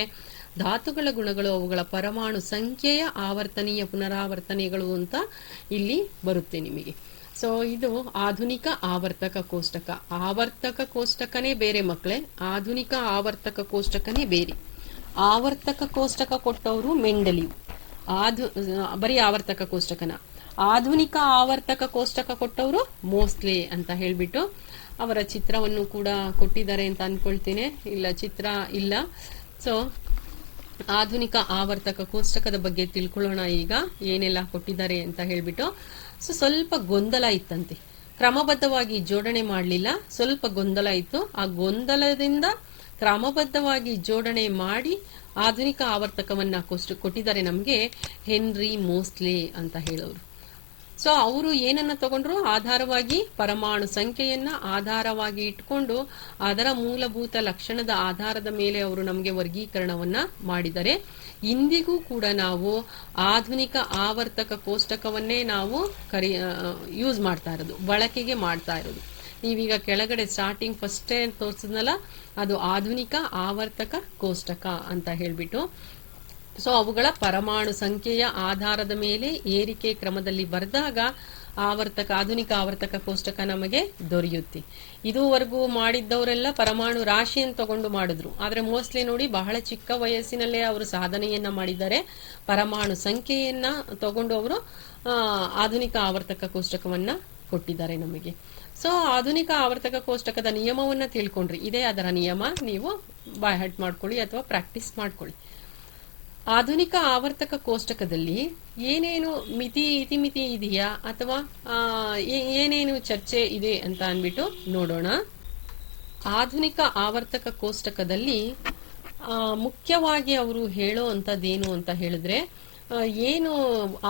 ಧಾತುಗಳ ಗುಣಗಳು ಅವುಗಳ ಪರಮಾಣು ಸಂಖ್ಯೆಯ ಆವರ್ತನೀಯ ಪುನರಾವರ್ತನೆಗಳು ಅಂತ ಇಲ್ಲಿ ಬರುತ್ತೆ ನಿಮಗೆ. ಸೊ ಇದು ಆಧುನಿಕ ಆವರ್ತಕ ಕೋಷ್ಟಕ. ಆವರ್ತಕ ಕೋಷ್ಟಕನೇ ಬೇರೆ ಮಕ್ಕಳೇ, ಆಧುನಿಕ ಆವರ್ತಕ ಕೋಷ್ಟಕನೇ ಬೇರೆ. ಆವರ್ತಕ ಕೋಷ್ಟಕ ಕೊಟ್ಟವರು ಮೆಂಡಲಿಯು, ಬರೀ ಆವರ್ತಕ ಕೋಷ್ಟಕನ. ಆಧುನಿಕ ಆವರ್ತಕ ಕೋಷ್ಟಕ ಕೊಟ್ಟವರು ಮೋಸ್ಲೆ ಅಂತ ಹೇಳ್ಬಿಟ್ಟು ಅವರ ಚಿತ್ರವನ್ನು ಕೂಡ ಕೊಟ್ಟಿದ್ದಾರೆ ಅಂತ ಅನ್ಕೊಳ್ತೀನಿ. ಇಲ್ಲ, ಚಿತ್ರ ಇಲ್ಲ. ಸೊ ಆಧುನಿಕ ಆವರ್ತಕ ಕೋಷ್ಟಕದ ಬಗ್ಗೆ ತಿಳ್ಕೊಳ್ಳೋಣ ಈಗ, ಏನೆಲ್ಲ ಕೊಟ್ಟಿದ್ದಾರೆ ಅಂತ ಹೇಳ್ಬಿಟ್ಟು. ಸೊ ಸ್ವಲ್ಪ ಗೊಂದಲ ಇತ್ತಂತೆ, ಕ್ರಮಬದ್ಧವಾಗಿ ಜೋಡಣೆ ಮಾಡಲಿಲ್ಲ, ಸ್ವಲ್ಪ ಗೊಂದಲ ಇತ್ತು. ಆ ಗೊಂದಲದಿಂದ ಕ್ರಮಬದ್ಧವಾಗಿ ಜೋಡಣೆ ಮಾಡಿ ಆಧುನಿಕ ಆವರ್ತಕವನ್ನ ಕೊಟ್ಟಿದ್ದಾರೆ ನಮಗೆ ಹೆನ್ರಿ ಮೋಸ್ಲೆ ಅಂತ ಹೇಳೋರು. ಸೊ ಅವರು ಏನನ್ನ ತಗೊಂಡ್ರು, ಆಧಾರವಾಗಿ ಪರಮಾಣು ಸಂಖ್ಯೆಯನ್ನ ಆಧಾರವಾಗಿ ಇಟ್ಕೊಂಡು ಅದರ ಮೂಲಭೂತ ಲಕ್ಷಣದ ಆಧಾರದ ಮೇಲೆ ಅವರು ನಮಗೆ ವರ್ಗೀಕರಣವನ್ನ ಮಾಡಿದ್ದಾರೆ. ಇಂದಿಗೂ ಕೂಡ ನಾವು ಆಧುನಿಕ ಆವರ್ತಕ ಕೋಷ್ಟಕವನ್ನೇ ನಾವು ಯೂಸ್ ಮಾಡ್ತಾ ಇರೋದು, ಬಳಕೆಗೆ ಮಾಡ್ತಾ ಇರೋದು. ನೀವೀಗ ಕೆಳಗಡೆ ಸ್ಟಾರ್ಟಿಂಗ್ ಫಸ್ಟೇ ತೋರಿಸಿದ್ನಲ್ಲ, ಅದು ಆಧುನಿಕ ಆವರ್ತಕ ಕೋಷ್ಟಕ ಅಂತ ಹೇಳ್ಬಿಟ್ಟು. ಸೊ ಅವುಗಳ ಪರಮಾಣು ಸಂಖ್ಯೆಯ ಆಧಾರದ ಮೇಲೆ ಏರಿಕೆ ಕ್ರಮದಲ್ಲಿ ಬರೆದಾಗ ಆಧುನಿಕ ಆವರ್ತಕ ಕೋಷ್ಟಕ ನಮಗೆ ದೊರೆಯುತ್ತೆ. ಇದುವರೆಗೂ ಮಾಡಿದ್ದವರೆಲ್ಲ ಪರಮಾಣು ರಾಶಿಯನ್ನು ತಗೊಂಡು ಮಾಡಿದ್ರು. ಆದ್ರೆ ಮೋಸ್ಟ್ಲಿ ನೋಡಿ, ಬಹಳ ಚಿಕ್ಕ ವಯಸ್ಸಿನಲ್ಲೇ ಅವರು ಸಾಧನೆಯನ್ನ ಮಾಡಿದ್ದಾರೆ. ಪರಮಾಣು ಸಂಖ್ಯೆಯನ್ನ ತಗೊಂಡು ಅವರು ಆಧುನಿಕ ಆವರ್ತಕ ಕೋಷ್ಟಕವನ್ನ ಕೊಟ್ಟಿದ್ದಾರೆ ನಮಗೆ. ಸೊ ಆಧುನಿಕ ಆವರ್ತಕ ಕೋಷ್ಟಕದ ನಿಯಮವನ್ನ ತಿಳ್ಕೊಂಡ್ರಿ, ಇದೇ ಅದರ ನಿಯಮ. ನೀವು ಬೈ ಹಾರ್ಟ್ ಮಾಡ್ಕೊಳ್ಳಿ ಅಥವಾ ಪ್ರಾಕ್ಟೀಸ್ ಮಾಡ್ಕೊಳ್ಳಿ. ಆಧುನಿಕ ಆವರ್ತಕ ಕೋಷ್ಟಕದಲ್ಲಿ ಏನೇನು ಇತಿಮಿತಿ ಇದೆಯಾ ಅಥವಾ ಏನೇನು ಚರ್ಚೆ ಇದೆ ಅಂತ ಅನ್ಬಿಟ್ಟು ನೋಡೋಣ. ಆಧುನಿಕ ಆವರ್ತಕ ಕೋಷ್ಟಕದಲ್ಲಿ ಮುಖ್ಯವಾಗಿ ಅವರು ಹೇಳೋ ಅಂತದ್ದೇನು ಅಂತ ಹೇಳಿದ್ರೆ, ಏನು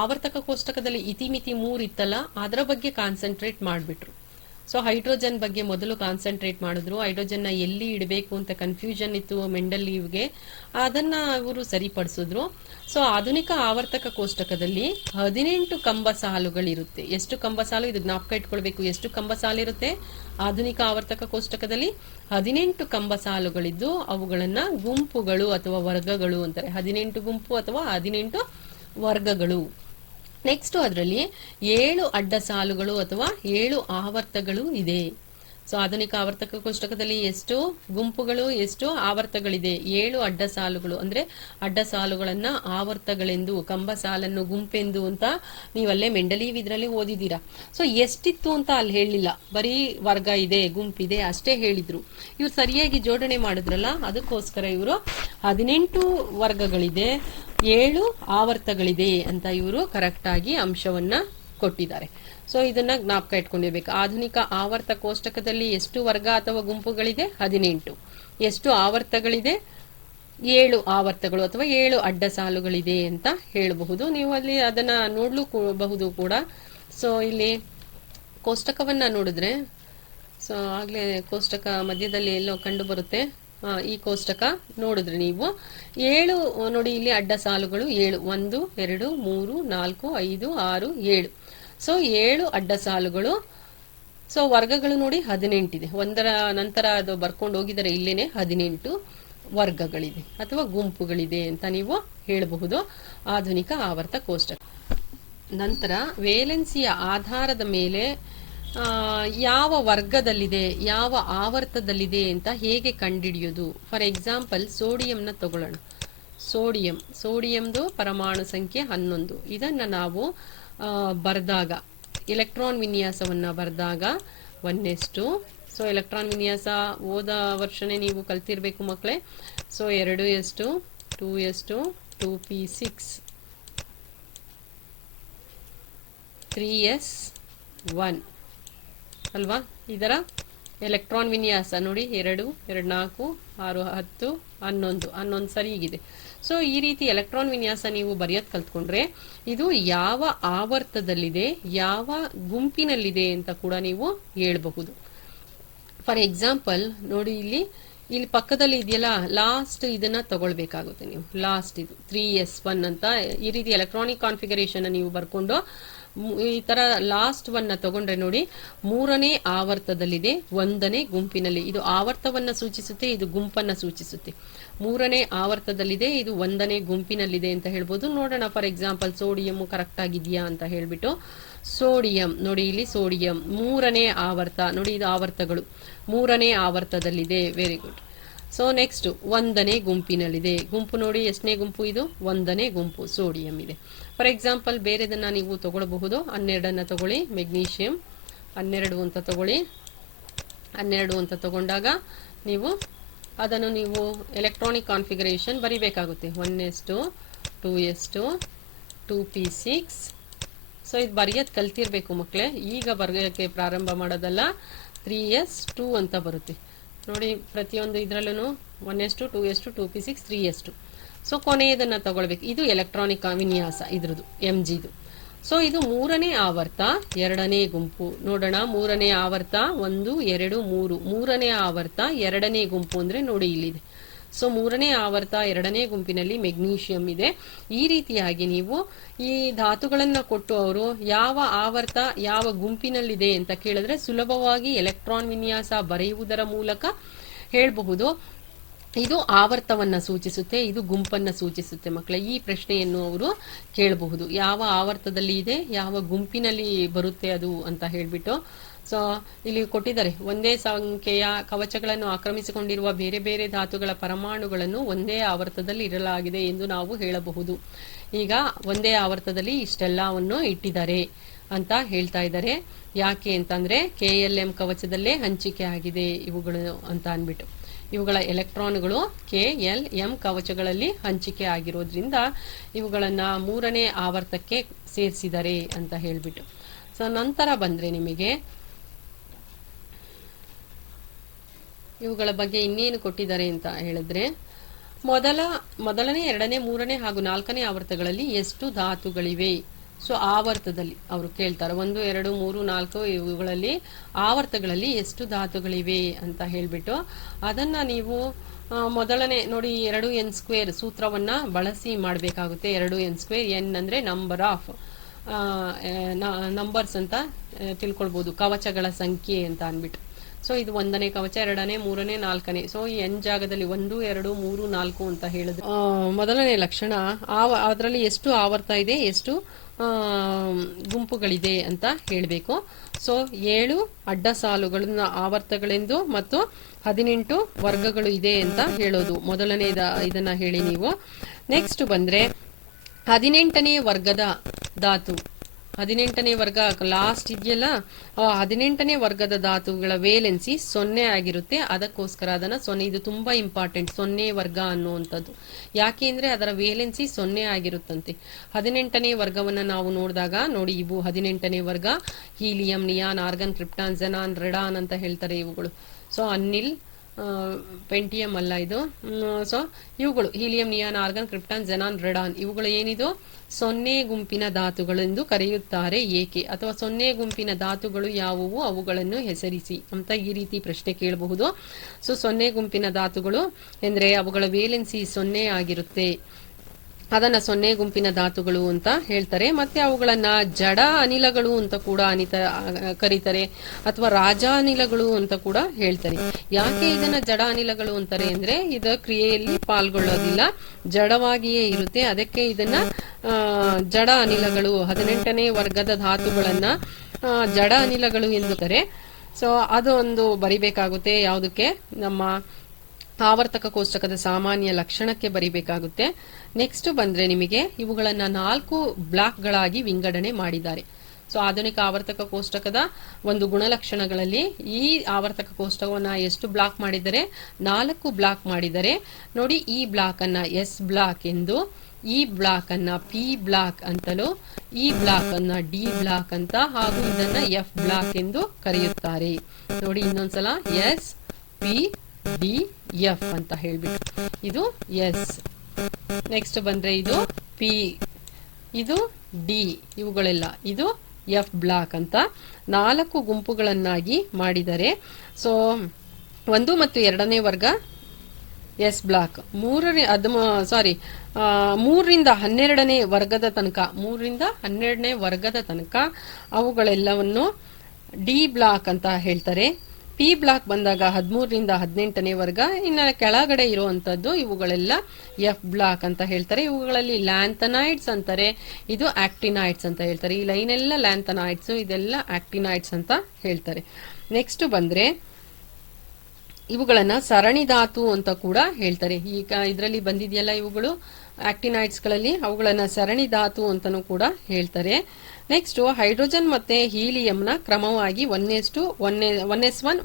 ಆವರ್ತಕ ಕೋಷ್ಟಕದಲ್ಲಿ ಇತಿಮಿತಿ 3 ಇತ್ತಲ್ಲ, ಅದರ ಬಗ್ಗೆ ಕಾನ್ಸಂಟ್ರೇಟ್ ಮಾಡಿಬಿಟ್ರು. ಸೊ ಹೈಡ್ರೋಜನ್ ಬಗ್ಗೆ ಮೊದಲು ಕಾನ್ಸಂಟ್ರೇಟ್ ಮಾಡಿದ್ರು. ಹೈಡ್ರೋಜನ್ ನ ಎಲ್ಲಿ ಇಡಬೇಕು ಅಂತ ಕನ್ಫ್ಯೂಷನ್ ಇತ್ತು ಮೆಂಡಲೀವ್ಗೆ, ಅದನ್ನ ಇವರು ಸರಿಪಡಿಸಿದ್ರು. ಸೊ ಆಧುನಿಕ ಆವರ್ತಕ ಕೋಷ್ಟಕದಲ್ಲಿ 18 ಕಂಬ ಸಾಲುಗಳಿರುತ್ತೆ. ಎಷ್ಟು ಕಂಬ ಸಾಲು, ಇದು ಜ್ಞಾಪಕ ಇಟ್ಕೊಳ್ಬೇಕು. ಎಷ್ಟು ಕಂಬ ಸಾಲಿರುತ್ತೆ ಆಧುನಿಕ ಆವರ್ತಕ ಕೋಷ್ಟಕದಲ್ಲಿ? 18 ಕಂಬ ಸಾಲುಗಳಿದ್ದು ಅವುಗಳನ್ನ ಗುಂಪುಗಳು ಅಥವಾ ವರ್ಗಗಳು ಅಂತಾರೆ. 18 ಗುಂಪು ಅಥವಾ 18 ವರ್ಗಗಳು. ನೆಕ್ಸ್ಟ್ ಅದರಲ್ಲಿ 7 ಅಡ್ಡ ಸಾಲುಗಳು ಅಥವಾ 7 ಆವರ್ತಗಳು ಇದೆ. ಸೊ ಆಧುನಿಕ ಆವರ್ತಕ ಕೋಷ್ಟಕದಲ್ಲಿ ಎಷ್ಟು ಗುಂಪುಗಳು, ಎಷ್ಟು ಆವರ್ತಗಳಿದೆ? 7 ಅಡ್ಡ ಸಾಲುಗಳು. ಅಂದ್ರೆ ಅಡ್ಡ ಸಾಲುಗಳನ್ನ ಆವರ್ತಗಳೆಂದು, ಕಂಬ ಸಾಲನ್ನು ಗುಂಪೆಂದು ಅಂತ ನೀವಲ್ಲೇ ಮೆಂಡಲೀವ್ ಇದ್ರಲ್ಲಿ ಓದಿದ್ದೀರಾ. ಸೊ ಎಷ್ಟಿತ್ತು ಅಂತ ಅಲ್ಲಿ ಹೇಳಿಲ್ಲ, ಬರೀ ವರ್ಗ ಇದೆ, ಗುಂಪಿದೆ ಅಷ್ಟೇ ಹೇಳಿದ್ರು. ಇವ್ರು ಸರಿಯಾಗಿ ಜೋಡಣೆ ಮಾಡಿದ್ರಲ್ಲ, ಅದಕ್ಕೋಸ್ಕರ ಇವರು 18 ವರ್ಗಗಳಿದೆ, 7 ಆವರ್ತಗಳಿದೆ ಅಂತ ಇವರು ಕರೆಕ್ಟ್ ಆಗಿ ಅಂಶವನ್ನ ಕೊಟ್ಟಿದ್ದಾರೆ. ಸೊ ಇದನ್ನ ಜ್ಞಾಪಕ ಇಟ್ಕೊಂಡಿರ್ಬೇಕು. ಆಧುನಿಕ ಆವರ್ತ ಕೋಷ್ಟಕದಲ್ಲಿ ಎಷ್ಟು ವರ್ಗ ಅಥವಾ ಗುಂಪುಗಳಿದೆ? 18. ಎಷ್ಟು ಆವರ್ತಗಳಿದೆ? 7 ಆವರ್ತಗಳು ಅಥವಾ 7 ಅಡ್ಡ ಸಾಲುಗಳಿದೆ ಅಂತ ಹೇಳಬಹುದು. ನೀವು ಅಲ್ಲಿ ಅದನ್ನ ನೋಡ್ಲೂಬಹುದು ಕೂಡ. ಸೊ ಇಲ್ಲಿ ಕೋಷ್ಟಕವನ್ನ ನೋಡಿದ್ರೆ, ಸೊ ಆಗ್ಲೇ ಕೋಷ್ಟಕ ಮಧ್ಯದಲ್ಲಿ ಎಲ್ಲೋ ಕಂಡು ಬರುತ್ತೆ. ಈ ಕೋಷ್ಟಕ ನೋಡಿದ್ರೆ ನೀವು 7 ನೋಡಿ, ಇಲ್ಲಿ ಅಡ್ಡ ಸಾಲುಗಳು 7, 1 2 3 4 5 6 7. ಸೊ 7 ಅಡ್ಡ ಸಾಲುಗಳು. ಸೊ ವರ್ಗಗಳು ನೋಡಿ 18 ಇದೆ. ಒಂದರ ನಂತರ ಅದು ಬರ್ಕೊಂಡು ಹೋಗಿದರೆ ಇಲ್ಲೇನೆ 18 ವರ್ಗಗಳಿದೆ ಅಥವಾ ಗುಂಪುಗಳಿದೆ ಅಂತ ನೀವು ಹೇಳಬಹುದು ಆಧುನಿಕ ಆವರ್ತ ಕೋಷ್ಟಕ. ನಂತರ ವೇಲೆನ್ಸಿಯ ಆಧಾರದ ಮೇಲೆ ಯಾವ ವರ್ಗದಲ್ಲಿದೆ, ಯಾವ ಆವರ್ತದಲ್ಲಿದೆ ಅಂತ ಹೇಗೆ ಕಂಡುಹಿಡಿಯೋದು? ಫಾರ್ ಎಕ್ಸಾಂಪಲ್ ಸೋಡಿಯಂನ ತಗೊಳ್ಳೋಣ. ಸೋಡಿಯಂದು ಪರಮಾಣು ಸಂಖ್ಯೆ 11. ಇದನ್ನ ನಾವು ಬರೆದಾಗ, ಎಲೆಕ್ಟ್ರಾನ್ ವಿನ್ಯಾಸವನ್ನ ಬರೆದಾಗ 1:. ಸೊ ಎಲೆಕ್ಟ್ರಾನ್ ವಿನ್ಯಾಸ ಹೋದ ವರ್ಷನೇ ನೀವು ಕಲ್ತಿರ್ಬೇಕು ಮಕ್ಕಳೇ. ಸೊ 2:, 2:, 2p6, 3s1 ಅಲ್ವಾ? ಇದರ ಎಲೆಕ್ಟ್ರಾನ್ ವಿನ್ಯಾಸ ನೋಡಿ, 2, 2, 4, 6, 10, 11 ಸರಿಯಾಗಿದೆ. ಸೊ ಈ ರೀತಿ ಎಲೆಕ್ಟ್ರಾನ್ ವಿನ್ಯಾಸ ನೀವು ಬರೆಯೋದು ಕಲ್ತ್ಕೊಂಡ್ರೆ ಇದು ಯಾವ ಆವರ್ತದಲ್ಲಿದೆ, ಯಾವ ಗುಂಪಿನಲ್ಲಿದೆ ಅಂತ ಕೂಡ ನೀವು ಹೇಳ್ಬಹುದು. ಫಾರ್ ಎಕ್ಸಾಂಪಲ್ ನೋಡಿ, ಇಲ್ಲಿ ಪಕ್ಕದಲ್ಲಿ ಇದೆಯಲ್ಲ, ಲಾಸ್ಟ್ ಇದನ್ನ ತಗೊಳ್ಬೇಕಾಗುತ್ತೆ ನೀವು. ಲಾಸ್ಟ್ ಇದು 3s1 ಅಂತ ಈ ರೀತಿ ಎಲೆಕ್ಟ್ರಾನಿಕ್ ಕಾನ್ಫಿಗರೇಷನ್ ನೀವು ಬರ್ಕೊಂಡು ಈ ತರ ಲಾಸ್ಟ್ ವನ್ನ ತಗೊಂಡ್ರೆ ನೋಡಿ, ಮೂರನೇ ಆವರ್ತದಲ್ಲಿದೆ, ಒಂದನೇ ಗುಂಪಿನಲ್ಲಿ. ಇದು ಆವರ್ತವನ್ನ ಸೂಚಿಸುತ್ತೆ, ಇದು ಗುಂಪನ್ನ ಸೂಚಿಸುತ್ತೆ. ಮೂರನೇ ಆವರ್ತದಲ್ಲಿದೆ, ಇದು ಒಂದನೇ ಗುಂಪಿನಲ್ಲಿದೆ ಅಂತ ಹೇಳ್ಬೋದು. ನೋಡೋಣ, ಫಾರ್ ಎಕ್ಸಾಂಪಲ್ ಸೋಡಿಯಂ ಕರೆಕ್ಟ್ ಆಗಿದೆಯಾ ಅಂತ ಹೇಳ್ಬಿಟ್ಟು. ಸೋಡಿಯಂ ನೋಡಿ, ಇಲ್ಲಿ ಸೋಡಿಯಂ ಮೂರನೇ ಆವರ್ತ ನೋಡಿ, ಇದು ಆವರ್ತಗಳು ಮೂರನೇ ಆವರ್ತದಲ್ಲಿದೆ. Very good. ಸೊ ನೆಕ್ಸ್ಟ್ ಒಂದನೇ ಗುಂಪಿನಲ್ಲಿದೆ. ಗುಂಪು ನೋಡಿ, ಎಷ್ಟನೇ ಗುಂಪು ಇದು? ಒಂದನೇ ಗುಂಪು, ಸೋಡಿಯಂ ಇದೆ. ಫಾರ್ ಎಕ್ಸಾಂಪಲ್ ಬೇರೆದನ್ನ ನೀವು ತಗೊಳ್ಬಹುದು. 12 ತಗೊಳ್ಳಿ, ಮೆಗ್ನೀಷಿಯಂ 12 ಅಂತ ತಗೊಳ್ಳಿ. 12 ಅಂತ ತಗೊಂಡಾಗ ನೀವು ಅದನ್ನು ನೀವು electronic configuration ಬರಿಬೇಕಾಗುತ್ತೆ. 1s2 2s2 2p6. So ಇದು ಬರೆಯೋದು ಕಲ್ತಿರ್ಬೇಕು ಮಕ್ಕಳೇ, ಈಗ ಬರೆಯೋಕ್ಕೆ ಪ್ರಾರಂಭ ಮಾಡೋದಲ್ಲ. 3s2 ಅಂತ ಬರುತ್ತೆ ನೋಡಿ, ಪ್ರತಿಯೊಂದು ಇದರಲ್ಲೂ 1s2 2s2 2p6 3s2. So ಕೊನೆಯದನ್ನ ತಗೊಳ್ಬೇಕು. ಇದು ಎಲೆಕ್ಟ್ರಾನಿಕ್ ವಿನ್ಯಾಸ ಇದ್ರದ್ದು, mgದು. ಸೊ ಇದು ಮೂರನೇ ಆವರ್ತ, ಎರಡನೇ ಗುಂಪು. ನೋಡೋಣ, ಮೂರನೇ ಆವರ್ತ 1 2 3. ಮೂರನೇ ಆವರ್ತ ಎರಡನೇ ಗುಂಪು ಅಂದ್ರೆ ನೋಡಿ ಇಲ್ಲಿದೆ. ಸೊ ಮೂರನೇ ಆವರ್ತ ಎರಡನೇ ಗುಂಪಿನಲ್ಲಿ ಮೆಗ್ನೀಷಿಯಂ ಇದೆ. ಈ ರೀತಿಯಾಗಿ ನೀವು ಈ ಧಾತುಗಳನ್ನ ಕೊಟ್ಟು ಅವರು ಯಾವ ಆವರ್ತ ಯಾವ ಗುಂಪಿನಲ್ಲಿದೆ ಅಂತ ಕೇಳಿದ್ರೆ ಸುಲಭವಾಗಿ ಎಲೆಕ್ಟ್ರಾನ್ ವಿನ್ಯಾಸ ಬರೆಯುವುದರ ಮೂಲಕ ಹೇಳಬಹುದು. ಇದು ಆವರ್ತವನ್ನ ಸೂಚಿಸುತ್ತೆ, ಇದು ಗುಂಪನ್ನ ಸೂಚಿಸುತ್ತೆ ಮಕ್ಕಳೇ. ಈ ಪ್ರಶ್ನೆಯನ್ನು ಅವರು ಕೇಳಬಹುದು, ಯಾವ ಆವರ್ತದಲ್ಲಿ ಇದೆ, ಯಾವ ಗುಂಪಿನಲ್ಲಿ ಬರುತ್ತೆ ಅದು ಅಂತ ಹೇಳ್ಬಿಟ್ಟು. ಸೊ ಇಲ್ಲಿ ಕೊಟ್ಟಿದ್ದಾರೆ, ಒಂದೇ ಸಂಖ್ಯೆಯ ಕವಚಗಳನ್ನು ಆಕ್ರಮಿಸಿಕೊಂಡಿರುವ ಬೇರೆ ಬೇರೆ ಧಾತುಗಳ ಪರಮಾಣುಗಳನ್ನು ಒಂದೇ ಆವರ್ತದಲ್ಲಿ ಇರಲಾಗಿದೆ ಎಂದು ನಾವು ಹೇಳಬಹುದು. ಈಗ ಒಂದೇ ಆವರ್ತದಲ್ಲಿ ಇಷ್ಟೆಲ್ಲವನ್ನು ಇಟ್ಟಿದ್ದಾರೆ ಅಂತ ಹೇಳ್ತಾ ಇದ್ದಾರೆ. ಯಾಕೆ ಅಂತಂದ್ರೆ KLM ಕವಚದಲ್ಲೇ ಹಂಚಿಕೆ ಆಗಿದೆ ಇವುಗಳು ಅಂತ ಅನ್ಬಿಟ್ಟು. ಇವುಗಳ ಎಲೆಕ್ಟ್ರಾನ್ಗಳು KLM ಕವಚಗಳಲ್ಲಿ ಹಂಚಿಕೆ ಆಗಿರೋದ್ರಿಂದ ಇವುಗಳನ್ನ ಮೂರನೇ ಆವರ್ತಕ್ಕೆ ಸೇರಿಸಿದ್ದಾರೆ ಅಂತ ಹೇಳ್ಬಿಟ್ಟು. ಸೊ ನಂತರ ಬಂದ್ರೆ ನಿಮಗೆ ಇವುಗಳ ಬಗ್ಗೆ ಇನ್ನೇನು ಕೊಟ್ಟಿದ್ದಾರೆ ಅಂತ ಹೇಳಿದ್ರೆ, ಮೊದಲನೇ ಎರಡನೇ ಮೂರನೇ ಹಾಗೂ ನಾಲ್ಕನೇ ಆವರ್ತಗಳಲ್ಲಿ ಎಷ್ಟು ಧಾತುಗಳಿವೆ? ಸೊ ಆವರ್ತದಲ್ಲಿ ಅವರು ಕೇಳ್ತಾರೆ, 1 2 3 4 ಇವುಗಳಲ್ಲಿ ಆವರ್ತಗಳಲ್ಲಿ ಎಷ್ಟು ಧಾತುಗಳಿವೆ ಅಂತ ಹೇಳ್ಬಿಟ್ಟು ಅದನ್ನ ನೀವು ಮೊದಲನೇ ನೋಡಿ 2n² ಸೂತ್ರವನ್ನ ಬಳಸಿ ಮಾಡಬೇಕಾಗುತ್ತೆ. 2n², n ಅಂದ್ರೆ ನಂಬರ್ ಆಫ್ ನಂಬರ್ಸ್ ಅಂತ ತಿಳ್ಕೊಳ್ಬಹುದು, ಕವಚಗಳ ಸಂಖ್ಯೆ ಅಂತ ಅನ್ಬಿಟ್ಟು. ಸೊ ಇದು ಒಂದನೇ ಕವಚ, ಎರಡನೇ ಮೂರನೇ ನಾಲ್ಕನೇ. ಸೊ ಈ n ಜಾಗದಲ್ಲಿ 1 2 3 4 ಅಂತ ಹೇಳಿದ್ರೆ ಮೊದಲನೇ ಲಕ್ಷಣ ಅದರಲ್ಲಿ ಎಷ್ಟು ಆವರ್ತ ಇದೆ, ಎಷ್ಟು ಗುಂಪುಗಳಿದೆ ಅಂತ ಹೇಳಬೇಕು. ಸೊ 7 ಅಡ್ಡ ಸಾಲುಗಳನ್ನ ಆವರ್ತಗಳೆಂದು ಮತ್ತು 18 ವರ್ಗಗಳು ಇದೆ ಅಂತ ಹೇಳೋದು ಮೊದಲನೇದ. ಇದನ್ನ ಹೇಳಿ ನೀವು. ನೆಕ್ಸ್ಟ್ ಬಂದ್ರೆ 18ನೇ ವರ್ಗದ ಧಾತು, 18ನೇ ವರ್ಗ ಲಾಸ್ಟ್ ಇದೆಯಲ್ಲ, 18ನೇ ವರ್ಗದ ಧಾತುಗಳ ವೇಲೆನ್ಸಿ 0 ಆಗಿರುತ್ತೆ. ಅದಕ್ಕೋಸ್ಕರ ಅದನ್ನ 0, ಇದು ತುಂಬಾ ಇಂಪಾರ್ಟೆಂಟ್, 0 ವರ್ಗ ಅನ್ನುವಂಥದ್ದು. ಯಾಕೆ ಅಂದ್ರೆ ಅದರ ವೇಲೆನ್ಸಿ 0 ಆಗಿರುತ್ತಂತೆ. 18ನೇ ವರ್ಗವನ್ನ ನಾವು ನೋಡಿದಾಗ ನೋಡಿ, ಇವು 18ನೇ ವರ್ಗ, helium, neon, organ, krypton, xenon, Radeon ಅಂತ ಹೇಳ್ತಾರೆ ಇವುಗಳು. ಸೊ ಅನಿಲ್, ಪೆಂಟಿಯಂ ಅಲ್ಲ ಇದು. ಸೊ ಇವುಗಳು helium, neon, organ, krypton, xenon, Radeon ಇವುಗಳು ಏನಿದು 0 ಗುಂಪಿನ ಧಾತುಗಳೆಂದು ಕರೆಯುತ್ತಾರೆ ಏಕೆ? ಅಥವಾ 0 ಗುಂಪಿನ ಧಾತುಗಳು ಯಾವುವು, ಅವುಗಳನ್ನು ಹೆಸರಿಸಿ ಅಂತ ಈ ರೀತಿ ಪ್ರಶ್ನೆ ಕೇಳಬಹುದು. ಸೊ 0 ಗುಂಪಿನ ಧಾತುಗಳು ಎಂದ್ರೆ ಅವುಗಳ ವೇಲೆನ್ಸಿ 0 ಆಗಿರುತ್ತೆ, ಅದನ್ನ 0 ಗುಂಪಿನ ಧಾತುಗಳು ಅಂತ ಹೇಳ್ತಾರೆ. ಮತ್ತೆ ಅವುಗಳನ್ನ ಜಡ ಅನಿಲಗಳು ಅಂತ ಕೂಡ ಕರೀತಾರೆ, ಅಥವಾ ರಾಜ ಅನಿಲಗಳು ಅಂತ ಕೂಡ ಹೇಳ್ತಾರೆ. ಯಾಕೆ ಇದನ್ನ ಜಡ ಅನಿಲಗಳು ಅಂತಾರೆ ಅಂದ್ರೆ ಇದ ಕ್ರಿಯೆಯಲ್ಲಿ ಪಾಲ್ಗೊಳ್ಳೋದಿಲ್ಲ, ಜಡವಾಗಿಯೇ ಇರುತ್ತೆ. ಅದಕ್ಕೆ ಇದನ್ನ ಜಡ ಅನಿಲಗಳು, 18ನೇ ವರ್ಗದ ಧಾತುಗಳನ್ನ ಜಡ ಅನಿಲಗಳು ಎಂದು ಕರೆ. ಸೊ ಅದು ಒಂದು ಬರಿಬೇಕಾಗುತ್ತೆ. ಯಾವುದಕ್ಕೆ? ನಮ್ಮ ಆವರ್ತಕ ಕೋಷ್ಟಕದ ಸಾಮಾನ್ಯ ಲಕ್ಷಣಕ್ಕೆ ಬರಿಬೇಕಾಗುತ್ತೆ. ನೆಕ್ಸ್ಟ್ ಬಂದ್ರೆ ನಿಮಗೆ ಇವುಗಳನ್ನ 4 ಬ್ಲಾಕ್ಗಳಾಗಿ ವಿಂಗಡಣೆ ಮಾಡಿದ್ದಾರೆ. ಸೊ ಆಧುನಿಕ ಆವರ್ತಕ ಕೋಷ್ಟಕದ ಒಂದು ಗುಣಲಕ್ಷಣಗಳಲ್ಲಿ ಈ ಆವರ್ತಕ ಕೋಷ್ಟಕವನ್ನ ಎಷ್ಟು ಬ್ಲಾಕ್ ಮಾಡಿದರೆ? 4 ಬ್ಲಾಕ್ ಮಾಡಿದರೆ. ನೋಡಿ, ಈ ಬ್ಲಾಕ್ ಅನ್ನ S ಬ್ಲಾಕ್ ಎಂದು, ಈ ಬ್ಲಾಕ್ ಅನ್ನ P ಬ್ಲಾಕ್ ಅಂತಲೂ, ಈ ಬ್ಲಾಕ್ ಅನ್ನ D ಬ್ಲಾಕ್ ಅಂತ, ಹಾಗೂ ಇದನ್ನ F ಬ್ಲಾಕ್ ಎಂದು ಕರೆಯುತ್ತಾರೆ. ನೋಡಿ ಇನ್ನೊಂದ್ಸಲ, S P D F ಅಂತ ಹೇಳ್ಬಿಟ್ಟು. ಇದು S. ನೆಕ್ಸ್ಟ್ ಬಂದ್ರೆ ಇದು P, ಇದು D, ಇವುಗಳೆಲ್ಲ ಇದು F ಬ್ಲಾಕ್ ಅಂತ 4 ಗುಂಪುಗಳನ್ನಾಗಿ ಮಾಡಿದರೆ. ಸೊ 1 ಮತ್ತು 2ನೇ ವರ್ಗ ಎಸ್ ಬ್ಲಾಕ್. ಮೂರರಿಂದ 12ನೇ ವರ್ಗದ ತನಕ, 3ರಿಂದ 12ನೇ ವರ್ಗದ ತನಕ ಅವುಗಳೆಲ್ಲವನ್ನು ಡಿ ಬ್ಲಾಕ್ ಅಂತ ಹೇಳ್ತಾರೆ. ಪಿ ಬ್ಲಾಕ್ ಬಂದಾಗ 13ರಿಂದ 18ನೇ ವರ್ಗ. ಇನ್ನು ಕೆಳಗಡೆ ಇರುವಂತದ್ದು ಇವುಗಳೆಲ್ಲ ಎಫ್ ಬ್ಲಾಕ್ ಅಂತ ಹೇಳ್ತಾರೆ. ಇವುಗಳಲ್ಲಿ ಲ್ಯಾಂಥನೈಡ್ಸ್ ಅಂತಾರೆ, ಇದು ಆಕ್ಟಿನೈಡ್ಸ್ ಅಂತ ಹೇಳ್ತಾರೆ. ಈ ಲೈನ್ ಎಲ್ಲ ಲ್ಯಾಂಥನೈಡ್ಸ್, ಇದೆಲ್ಲ ಆಕ್ಟಿನೈಡ್ಸ್ ಅಂತ ಹೇಳ್ತಾರೆ. ನೆಕ್ಸ್ಟ್ ಬಂದ್ರೆ ಇವುಗಳನ್ನ ಸರಣಿ ಧಾತು ಅಂತ ಕೂಡ ಹೇಳ್ತಾರೆ. ಈಗ ಇದರಲ್ಲಿ ಬಂದಿದೆಯಲ್ಲ ಇವುಗಳು ಆಕ್ಟಿನೈಡ್ಸ್ ಗಳಲ್ಲಿ, ಅವುಗಳನ್ನ ಸರಣಿ ಧಾತು ಅಂತಾನೂ ಕೂಡ ಹೇಳ್ತಾರೆ. ನೆಕ್ಸ್ಟ್ ಹೈಡ್ರೋಜನ್ ಮತ್ತೆ ಹೀಲಿಯಂನ ಕ್ರಮವಾಗಿ 1s1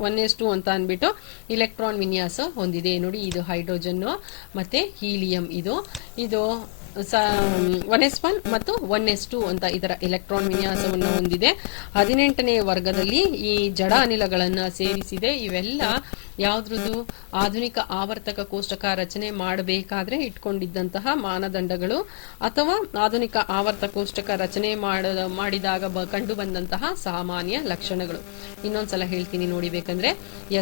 1s2 ಅಂತ ಅಂದ್ಬಿಟ್ಟು ಇಲೆಕ್ಟ್ರಾನ್ ವಿನ್ಯಾಸ ಹೊಂದಿದೆ. ನೋಡಿ, ಇದು ಹೈಡ್ರೋಜನ್ ಮತ್ತೆ ಹೀಲಿಯಂ, ಇದು 1s1 ಮತ್ತು 1s2 ಅಂತ ಇದರ ಎಲೆಕ್ಟ್ರಾನ್ ವಿನ್ಯಾಸವನ್ನು ಹೊಂದಿದೆ. 18ನೇ ವರ್ಗದಲ್ಲಿ ಈ ಜಡ ಅನಿಲಗಳನ್ನ ಸೇರಿಸಿದೆ. ಇವೆಲ್ಲ ಯಾವ್ದ್ರದ್ದು? ಆಧುನಿಕ ಆವರ್ತಕ ಕೋಷ್ಟಕ ರಚನೆ ಮಾಡಬೇಕಾದ್ರೆ ಇಟ್ಕೊಂಡಿದ್ದಂತಹ ಮಾನದಂಡಗಳು ಅಥವಾ ಆಧುನಿಕ ಆವರ್ತಕ ಕೋಷ್ಟಕ ರಚನೆ ಮಾಡಿದಾಗ ಕಂಡು ಬಂದಂತಹ ಸಾಮಾನ್ಯ ಲಕ್ಷಣಗಳು. ಇನ್ನೊಂದ್ಸಲ ಹೇಳ್ತೀನಿ ನೋಡಿ ಬೇಕಂದ್ರೆ.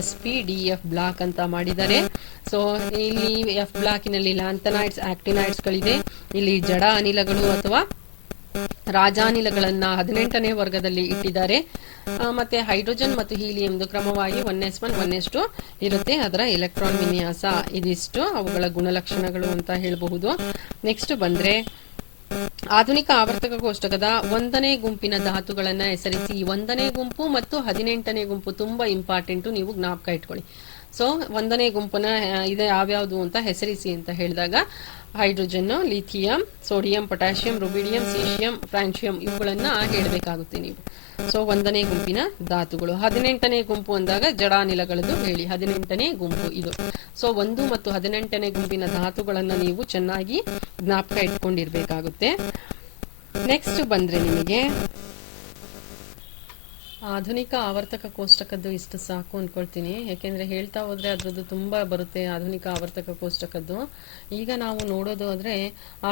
SP-DF ಬ್ಲಾಕ್ ಅಂತ ಮಾಡಿದ್ದಾರೆ. ಸೊ ಇಲ್ಲಿ ಎಫ್ ಬ್ಲಾಕಿನಲ್ಲಿ ಲ್ಯಾಂಥನೈಡ್ಸ್, ಆಕ್ಟಿನೈಡ್ಸ್ ಗಳಿದೆ. ಇಲ್ಲಿ ಜಡ ಅನಿಲಗಳು ಅಥವಾ ರಾಜಾನಿಲಗಳನ್ನ 18ನೇ ವರ್ಗದಲ್ಲಿ ಇಟ್ಟಿದ್ದಾರೆ. ಮತ್ತೆ ಹೈಡ್ರೋಜನ್ ಮತ್ತು ಹೀಲಿಯಂದು ಕ್ರಮವಾಗಿ 1s1 1s2 ಇರುತ್ತೆ. ಅದರ ಎಲೆಕ್ಟ್ರಾನ್ ವಿನ್ಯಾಸ ಇದಿಷ್ಟು ಅವುಗಳ ಗುಣಲಕ್ಷಣಗಳು ಅಂತ ಹೇಳಬಹುದು. ನೆಕ್ಸ್ಟ್ ಬಂದ್ರೆ ಆಧುನಿಕ ಆವರ್ತಕ ಕೋಷ್ಟಕದ 1ನೇ ಗುಂಪಿನ ಧಾತುಗಳನ್ನ ಹೆಸರಿಸಿ. 1ನೇ ಗುಂಪು ಮತ್ತು 18ನೇ ಗುಂಪು ತುಂಬಾ ಇಂಪಾರ್ಟೆಂಟ್, ನೀವು ಜ್ಞಾಪಕ ಇಟ್ಕೊಳ್ಳಿ. ಸೊ 1ನೇ ಗುಂಪನ ಇದೆ ಯಾವ್ಯಾವುದು ಅಂತ ಹೆಸರಿಸಿ ಅಂತ ಹೇಳಿದಾಗ hydrogen, lithium, sodium, potassium, rubidium, caesium, francium ಇವುಗಳನ್ನ ಹೇಳಬೇಕಾಗುತ್ತೆ ನೀವು. ಸೊ 1ನೇ ಗುಂಪಿನ ಧಾತುಗಳು. 18ನೇ ಗುಂಪು ಅಂದಾಗ ಜಡಾನಿಲಗಳದ್ದು ಹೇಳಿ. 18ನೇ ಗುಂಪು ಇದು. ಸೊ 1 ಮತ್ತು 18ನೇ ಗುಂಪಿನ ಧಾತುಗಳನ್ನ ನೀವು ಚೆನ್ನಾಗಿ ಜ್ಞಾಪಕ ಇಟ್ಕೊಂಡಿರ್ಬೇಕಾಗುತ್ತೆ. ನೆಕ್ಸ್ಟ್ ಬಂದ್ರೆ ನಿಮಗೆ ಆಧುನಿಕ ಆವರ್ತಕ ಕೋಷ್ಟಕದ್ದು ಇಷ್ಟು ಸಾಕು ಅನ್ಕೊಳ್ತೀನಿ. ಯಾಕೆಂದ್ರೆ ಹೇಳ್ತಾ ಹೋದ್ರೆ ಅದ್ರದ್ದು ತುಂಬಾ ಬರುತ್ತೆ ಆಧುನಿಕ ಆವರ್ತಕ ಕೋಷ್ಟಕದ್ದು. ಈಗ ನಾವು ನೋಡೋದು ಆದ್ರೆ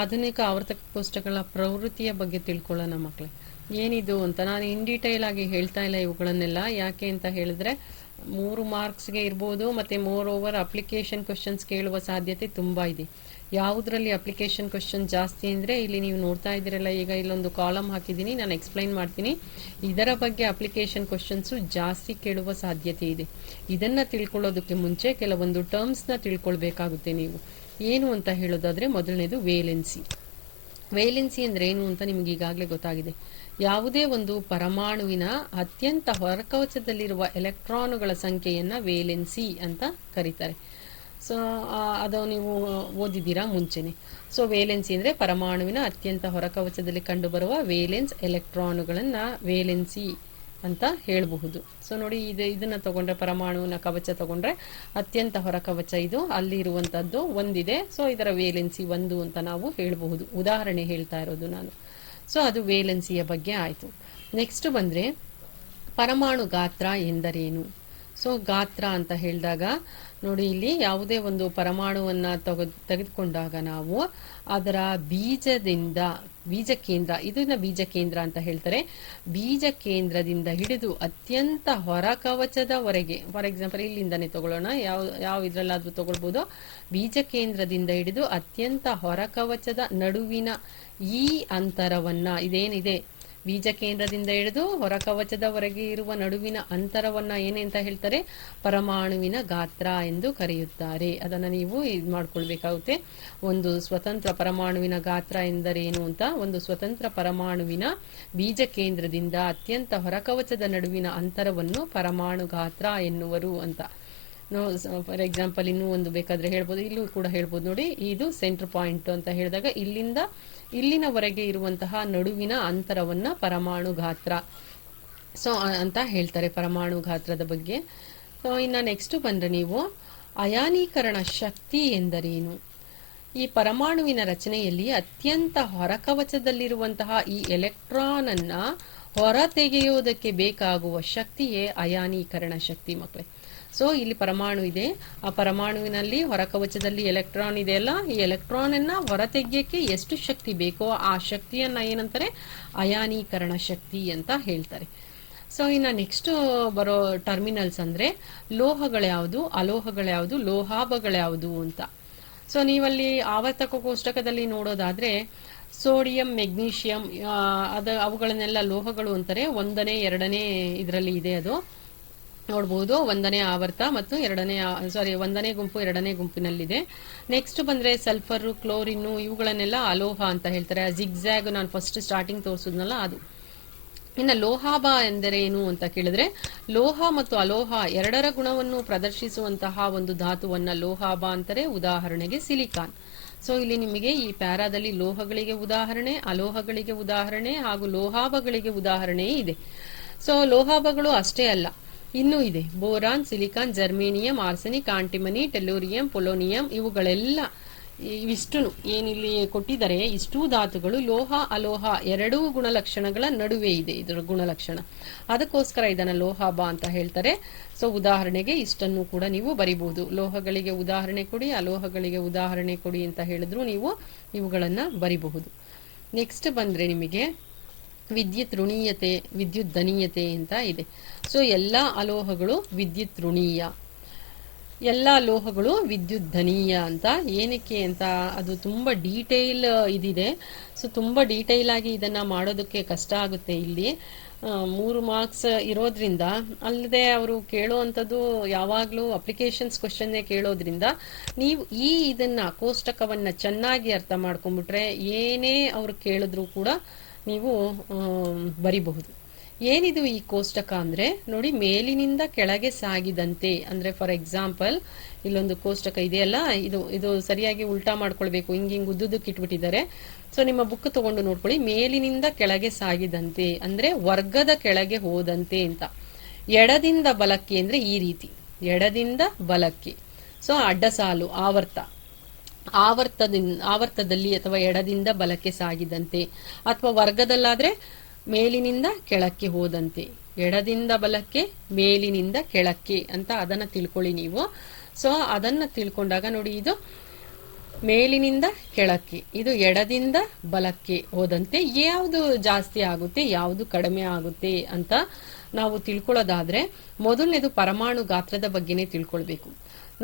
ಆಧುನಿಕ ಆವರ್ತಕ ಕೋಷ್ಟಕಗಳ ಪ್ರವೃತ್ತಿಯ ಬಗ್ಗೆ ತಿಳ್ಕೊಳ್ಳೋಣ ಮಕ್ಕಳೇ. ಏನಿದು ಅಂತ ನಾನು ಇನ್ ಡೀಟೇಲ್ ಆಗಿ ಹೇಳ್ತಾ ಇಲ್ಲ ಇವುಗಳನ್ನೆಲ್ಲ. ಯಾಕೆ ಅಂತ ಹೇಳಿದ್ರೆ 3 ಮಾರ್ಕ್ಸ್ಗೆ ಇರ್ಬೋದು, ಮತ್ತೆ ಮೋರ್ ಓವರ್ ಅಪ್ಲಿಕೇಶನ್ ಕ್ವಶನ್ಸ್ ಕೇಳುವ ಸಾಧ್ಯತೆ ತುಂಬಾ ಇದೆ. ಯಾವುದ್ರಲ್ಲಿ ಅಪ್ಲಿಕೇಶನ್ ಕ್ವಶನ್ ಜಾಸ್ತಿ ಅಂದ್ರೆ ಇಲ್ಲಿ ನೀವು ನೋಡ್ತಾ ಇದ್ದೀರಲ್ಲ, ಈಗ ಇಲ್ಲೊಂದು ಕಾಲಮ್ ಹಾಕಿದ್ದೀನಿ, ನಾನು ಎಕ್ಸ್ಪ್ಲೈನ್ ಮಾಡ್ತೀನಿ. ಇದರ ಬಗ್ಗೆ ಅಪ್ಲಿಕೇಶನ್ ಕ್ವಶನ್ಸ್ ಜಾಸ್ತಿ ಕೇಳುವ ಸಾಧ್ಯತೆ ಇದೆ. ಇದನ್ನ ತಿಳ್ಕೊಳ್ಳೋದಕ್ಕೆ ಮುಂಚೆ ಕೆಲವೊಂದು ಟರ್ಮ್ಸ್ ನ ತಿಳ್ಕೊಳ್ಬೇಕಾಗುತ್ತೆ ನೀವು. ಏನು ಅಂತ ಹೇಳೋದಾದ್ರೆ ಮೊದಲನೇದು ವೇಲೆನ್ಸಿ. ವೇಲೆನ್ಸಿ ಅಂದ್ರೆ ಏನು ಅಂತ ನಿಮ್ಗೆ ಈಗಾಗಲೇ ಗೊತ್ತಾಗಿದೆ. ಯಾವುದೇ ಒಂದು ಪರಮಾಣುವಿನ ಅತ್ಯಂತ ಹೊರಕವಚದಲ್ಲಿರುವ ಎಲೆಕ್ಟ್ರಾನುಗಳ ಸಂಖ್ಯೆಯನ್ನ ವೇಲೆನ್ಸಿ ಅಂತ ಕರೀತಾರೆ. ಸೊ ಅದು ನೀವು ಓದಿದ್ದೀರಾ ಮುಂಚೆನೆ. ಸೊ ವೇಲೆನ್ಸಿ ಅಂದ್ರೆ ಪರಮಾಣುವಿನ ಅತ್ಯಂತ ಹೊರಕವಚದಲ್ಲಿ ಕಂಡುಬರುವ ವೇಲೆನ್ಸ್ ಎಲೆಕ್ಟ್ರಾನುಗಳನ್ನ ವೇಲೆನ್ಸಿ ಅಂತ ಹೇಳಬಹುದು. ಸೊ ನೋಡಿ, ಇದನ್ನ ತಗೊಂಡ್ರೆ ಪರಮಾಣುವಿನ ಕವಚ ತಗೊಂಡ್ರೆ ಅತ್ಯಂತ ಹೊರ ಕವಚ ಇದು, ಅಲ್ಲಿ ಇರುವಂತದ್ದು ಒಂದಿದೆ. ಸೊ ಇದರ ವೇಲೆನ್ಸಿ 1 ಅಂತ ನಾವು ಹೇಳಬಹುದು. ಉದಾಹರಣೆ ಹೇಳ್ತಾ ಇರೋದು ನಾನು. ಸೊ ಅದು ವೇಲೆನ್ಸಿಯ ಬಗ್ಗೆ ಆಯ್ತು. ನೆಕ್ಸ್ಟ್ ಬಂದ್ರೆ ಪರಮಾಣು ಗಾತ್ರ ಎಂದರೇನು? ಸೊ ಗಾತ್ರ ಅಂತ ಹೇಳಿದಾಗ ನೋಡಿ, ಇಲ್ಲಿ ಯಾವುದೇ ಒಂದು ಪರಮಾಣುವನ್ನ ತೆಗೆದುಕೊಂಡಾಗ ನಾವು ಅದರ ಬೀಜ ಕೇಂದ್ರ, ಇದನ್ನ ಬೀಜ ಕೇಂದ್ರ ಅಂತ ಹೇಳ್ತಾರೆ. ಬೀಜ ಕೇಂದ್ರದಿಂದ ಹಿಡಿದು ಅತ್ಯಂತ ಹೊರ ಕವಚದವರೆಗೆ, ಫಾರ್ ಎಕ್ಸಾಂಪಲ್ ಇಲ್ಲಿಂದಾನೆ ತಗೊಳ್ಳೋಣ, ಯಾವ ಇದ್ರಲ್ಲಾದ್ರೂ ತಗೊಳ್ಬಹುದು. ಬೀಜ ಕೇಂದ್ರದಿಂದ ಹಿಡಿದು ಅತ್ಯಂತ ಹೊರ ಕವಚದ ನಡುವಿನ ಈ ಅಂತರವನ್ನ, ಇದೇನಿದೆ ಬೀಜ ಕೇಂದ್ರದಿಂದ ಹಿಡಿದು ಹೊರ ಕವಚದವರೆಗೆ ಇರುವ ನಡುವಿನ ಅಂತರವನ್ನ ಏನೆಂತ ಹೇಳ್ತಾರೆ? ಪರಮಾಣುವಿನ ಗಾತ್ರ ಎಂದು ಕರೆಯುತ್ತಾರೆ. ಅದನ್ನ ನೀವು ಮಾಡ್ಕೊಳ್ಬೇಕಾಗುತ್ತೆ. ಒಂದು ಸ್ವತಂತ್ರ ಪರಮಾಣುವಿನ ಗಾತ್ರ ಎಂದರೇನು ಅಂತ. ಒಂದು ಸ್ವತಂತ್ರ ಪರಮಾಣುವಿನ ಬೀಜ ಕೇಂದ್ರದಿಂದ ಅತ್ಯಂತ ಹೊರಕವಚದ ನಡುವಿನ ಅಂತರವನ್ನು ಪರಮಾಣು ಗಾತ್ರ ಎನ್ನುವರು ಅಂತ. ಫಾರ್ ಎಕ್ಸಾಂಪಲ್ ಇನ್ನೂ ಒಂದು ಬೇಕಾದ್ರೆ ಹೇಳ್ಬೋದು, ಇಲ್ಲೂ ಕೂಡ ಹೇಳ್ಬೋದು ನೋಡಿ. ಇದು ಸೆಂಟರ್ ಪಾಯಿಂಟ್ ಅಂತ ಹೇಳಿದಾಗ ಇಲ್ಲಿನವರೆಗೆ ಇರುವಂತಹ ನಡುವಿನ ಅಂತರವನ್ನ ಪರಮಾಣು ಗಾತ್ರ ಸೊ ಅಂತ ಹೇಳ್ತಾರೆ, ಪರಮಾಣು ಗಾತ್ರದ ಬಗ್ಗೆ. ಸೊ ಇನ್ನ ನೆಕ್ಸ್ಟ್ ಬಂದ್ರೆ ನೀವು ಅಯಾನೀಕರಣ ಶಕ್ತಿ ಎಂದರೇನು? ಈ ಪರಮಾಣುವಿನ ರಚನೆಯಲ್ಲಿ ಅತ್ಯಂತ ಹೊರಕವಚದಲ್ಲಿರುವಂತಹ ಈ ಎಲೆಕ್ಟ್ರಾನ್ ಅನ್ನ ಹೊರ ತೆಗೆಯುವುದಕ್ಕೆ ಬೇಕಾಗುವ ಶಕ್ತಿಯೇ ಅಯಾನೀಕರಣ ಶಕ್ತಿ ಮಕ್ಕಳೇ. ಸೊ ಇಲ್ಲಿ ಪರಮಾಣು ಇದೆ, ಆ ಪರಮಾಣುವಿನಲ್ಲಿ ಹೊರಕವಚದಲ್ಲಿ ಎಲೆಕ್ಟ್ರಾನ್ ಇದೆಯಲ್ಲ, ಈ ಎಲೆಕ್ಟ್ರಾನ್ ಅನ್ನ ಹೊರತೆಗೆಯಕ್ಕೆ ಎಷ್ಟು ಶಕ್ತಿ ಬೇಕೋ ಆ ಶಕ್ತಿಯನ್ನ ಏನಂತಾರೆ? ಅಯಾನೀಕರಣ ಶಕ್ತಿ ಅಂತ ಹೇಳ್ತಾರೆ. ಸೊ ಇನ್ನು ನೆಕ್ಸ್ಟ್ ಬರೋ ಟರ್ಮಿನಲ್ಸ್ ಅಂದ್ರೆ ಲೋಹಗಳ್ಯಾವುದು, ಅಲೋಹಗಳ್ಯಾವುದು, ಲೋಹಾಭಗಳ್ಯಾವುದು ಅಂತ. ಸೊ ನೀವಲ್ಲಿ ಆವರ್ತಕ ಕೋಷ್ಟಕದಲ್ಲಿ ನೋಡೋದಾದ್ರೆ ಸೋಡಿಯಂ, ಮೆಗ್ನೀಷಿಯಂ ಅವುಗಳನ್ನೆಲ್ಲ ಲೋಹಗಳು ಅಂತಾರೆ. 1ನೇ 2ನೇ ಇದರಲ್ಲಿ ಇದೆ, ಅದು ನೋಡಬಹುದು. 1ನೇ ಆವರ್ತ ಮತ್ತು 1ನೇ ಗುಂಪು 2ನೇ ಗುಂಪಿನಲ್ಲಿದೆ. ನೆಕ್ಸ್ಟ್ ಬಂದ್ರೆ ಸಲ್ಫರ್, ಕ್ಲೋರಿನ್ ಇವುಗಳನ್ನೆಲ್ಲ ಅಲೋಹ ಅಂತ ಹೇಳ್ತಾರೆ. ಜಿಗ್ಜಾಗ್ ನಾನು ಫಸ್ಟ್ ಸ್ಟಾರ್ಟಿಂಗ್ ತೋರಿಸಿದ್ನಲ್ಲ ಅದು. ಇನ್ನು ಲೋಹಾಭ ಎಂದರೆ ಏನು ಅಂತ ಕೇಳಿದ್ರೆ, ಲೋಹ ಮತ್ತು ಅಲೋಹ ಎರಡರ ಗುಣವನ್ನು ಪ್ರದರ್ಶಿಸುವಂತಹ ಒಂದು ಧಾತುವನ್ನ ಲೋಹಾಭ ಅಂತಾರೆ. ಉದಾಹರಣೆಗೆ ಸಿಲಿಕಾನ್. ಸೊ ಇಲ್ಲಿ ನಿಮಗೆ ಈ ಪ್ಯಾರಾದಲ್ಲಿ ಲೋಹಗಳಿಗೆ ಉದಾಹರಣೆ, ಅಲೋಹಗಳಿಗೆ ಉದಾಹರಣೆ ಹಾಗೂ ಲೋಹಾಭಗಳಿಗೆ ಉದಾಹರಣೆ ಇದೆ. ಸೊ ಲೋಹಾಭಗಳು ಅಷ್ಟೇ ಅಲ್ಲ, ಇನ್ನೂ ಇದೆ. Boron, silicon, germanium, arsenic, antimony, tellurium, polonium ಇವುಗಳೆಲ್ಲ ಇವಿಷ್ಟು ಏನಿಲ್ಲಿ ಕೊಟ್ಟಿದ್ದಾರೆ, ಇಷ್ಟೂ ಧಾತುಗಳು ಲೋಹ ಅಲೋಹ ಎರಡೂ ಗುಣಲಕ್ಷಣಗಳ ನಡುವೆ ಇದೆ ಇದರ ಗುಣಲಕ್ಷಣ. ಅದಕ್ಕೋಸ್ಕರ ಇದನ್ನ ಲೋಹಾಭ ಅಂತ ಹೇಳ್ತಾರೆ. ಸೊ ಉದಾಹರಣೆಗೆ ಇಷ್ಟನ್ನು ಕೂಡ ನೀವು ಬರಿಬಹುದು. ಲೋಹಗಳಿಗೆ ಉದಾಹರಣೆ ಕೊಡಿ, ಅಲೋಹಗಳಿಗೆ ಉದಾಹರಣೆ ಕೊಡಿ ಅಂತ ಹೇಳಿದ್ರು ನೀವು ಇವುಗಳನ್ನ ಬರಿಬಹುದು. ನೆಕ್ಸ್ಟ್ ಬಂದ್ರೆ ನಿಮಗೆ ವಿದ್ಯುತ್ ಋಣೀಯತೆ, ವಿದ್ಯುತ್ ಧನೀಯತೆ ಅಂತ ಇದೆ. ಸೊ ಎಲ್ಲಾ ಅಲೋಹಗಳು ವಿದ್ಯುತ್ ಋಣೀಯ, ಎಲ್ಲಾ ಲೋಹಗಳು ವಿದ್ಯುತ್ ಧನೀಯ ಅಂತ. ಏನಕ್ಕೆ ಅಂತ ಅದು ತುಂಬಾ ಡೀಟೇಲ್ ಇದಿದೆ. ಸೊ ತುಂಬಾ ಡೀಟೇಲ್ ಆಗಿ ಇದನ್ನ ಮಾಡೋದಕ್ಕೆ ಕಷ್ಟ ಆಗುತ್ತೆ. ಇಲ್ಲಿ 3 ಮಾರ್ಕ್ಸ್ ಇರೋದ್ರಿಂದ, ಅಲ್ಲದೆ ಅವರು ಕೇಳುವಂಥದ್ದು ಯಾವಾಗಲೂ ಅಪ್ಲಿಕೇಶನ್ಸ್ ಕ್ವಶನ್ನೇ ಕೇಳೋದ್ರಿಂದ ನೀವು ಇದನ್ನ ಕೋಷ್ಟಕವನ್ನ ಚೆನ್ನಾಗಿ ಅರ್ಥ ಮಾಡ್ಕೊಂಡ್ಬಿಟ್ರೆ ಏನೇ ಅವ್ರು ಕೇಳಿದ್ರು ಕೂಡ ನೀವು ಬರಿಬಹುದು. ಏನಿದು ಈ ಕೋಷ್ಟಕ ಅಂದ್ರೆ ನೋಡಿ, ಮೇಲಿನಿಂದ ಕೆಳಗೆ ಸಾಗಿದಂತೆ ಅಂದ್ರೆ ಫಾರ್ ಎಕ್ಸಾಂಪಲ್ ಇಲ್ಲೊಂದು ಕೋಷ್ಟಕ ಇದೆಯಲ್ಲ, ಇದು ಸರಿಯಾಗಿ ಉಲ್ಟಾ ಮಾಡ್ಕೊಳ್ಬೇಕು. ಹಿಂಗ್ ಉದ್ದುದಕ್ಕೆ ಇಟ್ಬಿಟ್ಟಿದ್ದಾರೆ. ಸೊ ನಿಮ್ಮ ಬುಕ್ ತಗೊಂಡು ನೋಡ್ಕೊಳ್ಳಿ. ಮೇಲಿನಿಂದ ಕೆಳಗೆ ಸಾಗಿದಂತೆ ಅಂದ್ರೆ ವರ್ಗದ ಕೆಳಗೆ ಹೋದಂತೆ ಅಂತ. ಎಡದಿಂದ ಬಲಕ್ಕೆ ಅಂದ್ರೆ ಈ ರೀತಿ, ಎಡದಿಂದ ಬಲಕ್ಕೆ. ಸೊ ಅಡ್ಡ ಸಾಲು ಆವರ್ತದಲ್ಲಿ ಅಥವಾ ಎಡದಿಂದ ಬಲಕ್ಕೆ ಸಾಗಿದಂತೆ, ಅಥವಾ ವರ್ಗದಲ್ಲಾದ್ರೆ ಮೇಲಿನಿಂದ ಕೆಳಕ್ಕೆ ಹೋದಂತೆ. ಎಡದಿಂದ ಬಲಕ್ಕೆ, ಮೇಲಿನಿಂದ ಕೆಳಕ್ಕೆ ಅಂತ ಅದನ್ನ ತಿಳ್ಕೊಳ್ಳಿ ನೀವು. ಸೊ ಅದನ್ನ ತಿಳ್ಕೊಂಡಾಗ ನೋಡಿ, ಇದು ಮೇಲಿನಿಂದ ಕೆಳಕ್ಕೆ, ಇದು ಎಡದಿಂದ ಬಲಕ್ಕೆ ಹೋದಂತೆ ಯಾವುದು ಜಾಸ್ತಿ ಆಗುತ್ತೆ, ಯಾವುದು ಕಡಿಮೆ ಆಗುತ್ತೆ ಅಂತ ನಾವು ತಿಳ್ಕೊಳ್ಳೋದಾದ್ರೆ ಮೊದಲನೇದು ಪರಮಾಣು ಗಾತ್ರದ ಬಗ್ಗೆನೇ ತಿಳ್ಕೊಳ್ಬೇಕು.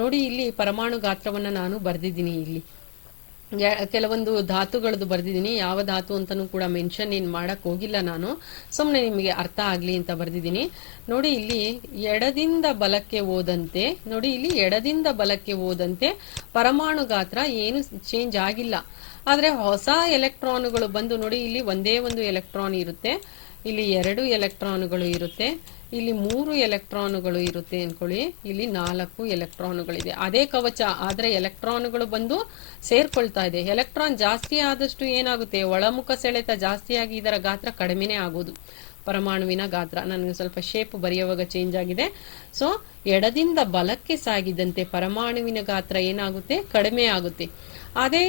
ನೋಡಿ, ಇಲ್ಲಿ ಪರಮಾಣು ಗಾತ್ರವನ್ನ ನಾನು ಬರ್ದಿದ್ದೀನಿ. ಇಲ್ಲಿ ಕೆಲವೊಂದು ಧಾತುಗಳದ್ದು ಬರ್ದಿದ್ದೀನಿ. ಯಾವ ಧಾತು ಅಂತಾನೂ ಕೂಡ ಮೆನ್ಷನ್ ಏನ್ ಮಾಡಕ್ ಹೋಗಿಲ್ಲ ನಾನು, ಸುಮ್ನೆ ನಿಮಗೆ ಅರ್ಥ ಆಗ್ಲಿ ಅಂತ ಬರ್ದಿದ್ದೀನಿ. ನೋಡಿ, ಇಲ್ಲಿ ಎಡದಿಂದ ಬಲಕ್ಕೆ ಹೋದಂತೆ, ನೋಡಿ ಇಲ್ಲಿ ಎಡದಿಂದ ಬಲಕ್ಕೆ ಹೋದಂತೆ ಪರಮಾಣು ಗಾತ್ರ ಏನು ಚೇಂಜ್ ಆಗಿಲ್ಲ. ಆದ್ರೆ ಹೊಸ ಎಲೆಕ್ಟ್ರಾನುಗಳು ಬಂದು ನೋಡಿ, ಇಲ್ಲಿ ಒಂದೇ ಒಂದು ಎಲೆಕ್ಟ್ರಾನ್ ಇರುತ್ತೆ, ಇಲ್ಲಿ 2 ಎಲೆಕ್ಟ್ರಾನುಗಳು ಇರುತ್ತೆ, ಇಲ್ಲಿ 3 ಎಲೆಕ್ಟ್ರಾನುಗಳು ಇರುತ್ತೆ ಅನ್ಕೊಳ್ಳಿ, ಇಲ್ಲಿ 4 ಎಲೆಕ್ಟ್ರಾನುಗಳಿದೆ. ಅದೇ ಕವಚ, ಆದ್ರೆ ಎಲೆಕ್ಟ್ರಾನುಗಳು ಬಂದು ಸೇರ್ಕೊಳ್ತಾ ಇದೆ. ಎಲೆಕ್ಟ್ರಾನ್ ಜಾಸ್ತಿ ಆದಷ್ಟು ಏನಾಗುತ್ತೆ, ಒಳಮುಖ ಸೆಳೆತ ಜಾಸ್ತಿಯಾಗಿ ಇದರ ಗಾತ್ರ ಕಡಿಮೆನೇ ಆಗೋದು. ಪರಮಾಣುವಿನ ಗಾತ್ರ ನನಗೆ ಸ್ವಲ್ಪ ಶೇಪ್ ಬರೆಯುವಾಗ ಚೇಂಜ್ ಆಗಿದೆ. ಸೊ ಎಡದಿಂದ ಬಲಕ್ಕೆ ಸಾಗಿದಂತೆ ಪರಮಾಣುವಿನ ಗಾತ್ರ ಏನಾಗುತ್ತೆ, ಕಡಿಮೆ ಆಗುತ್ತೆ. ಅದೇ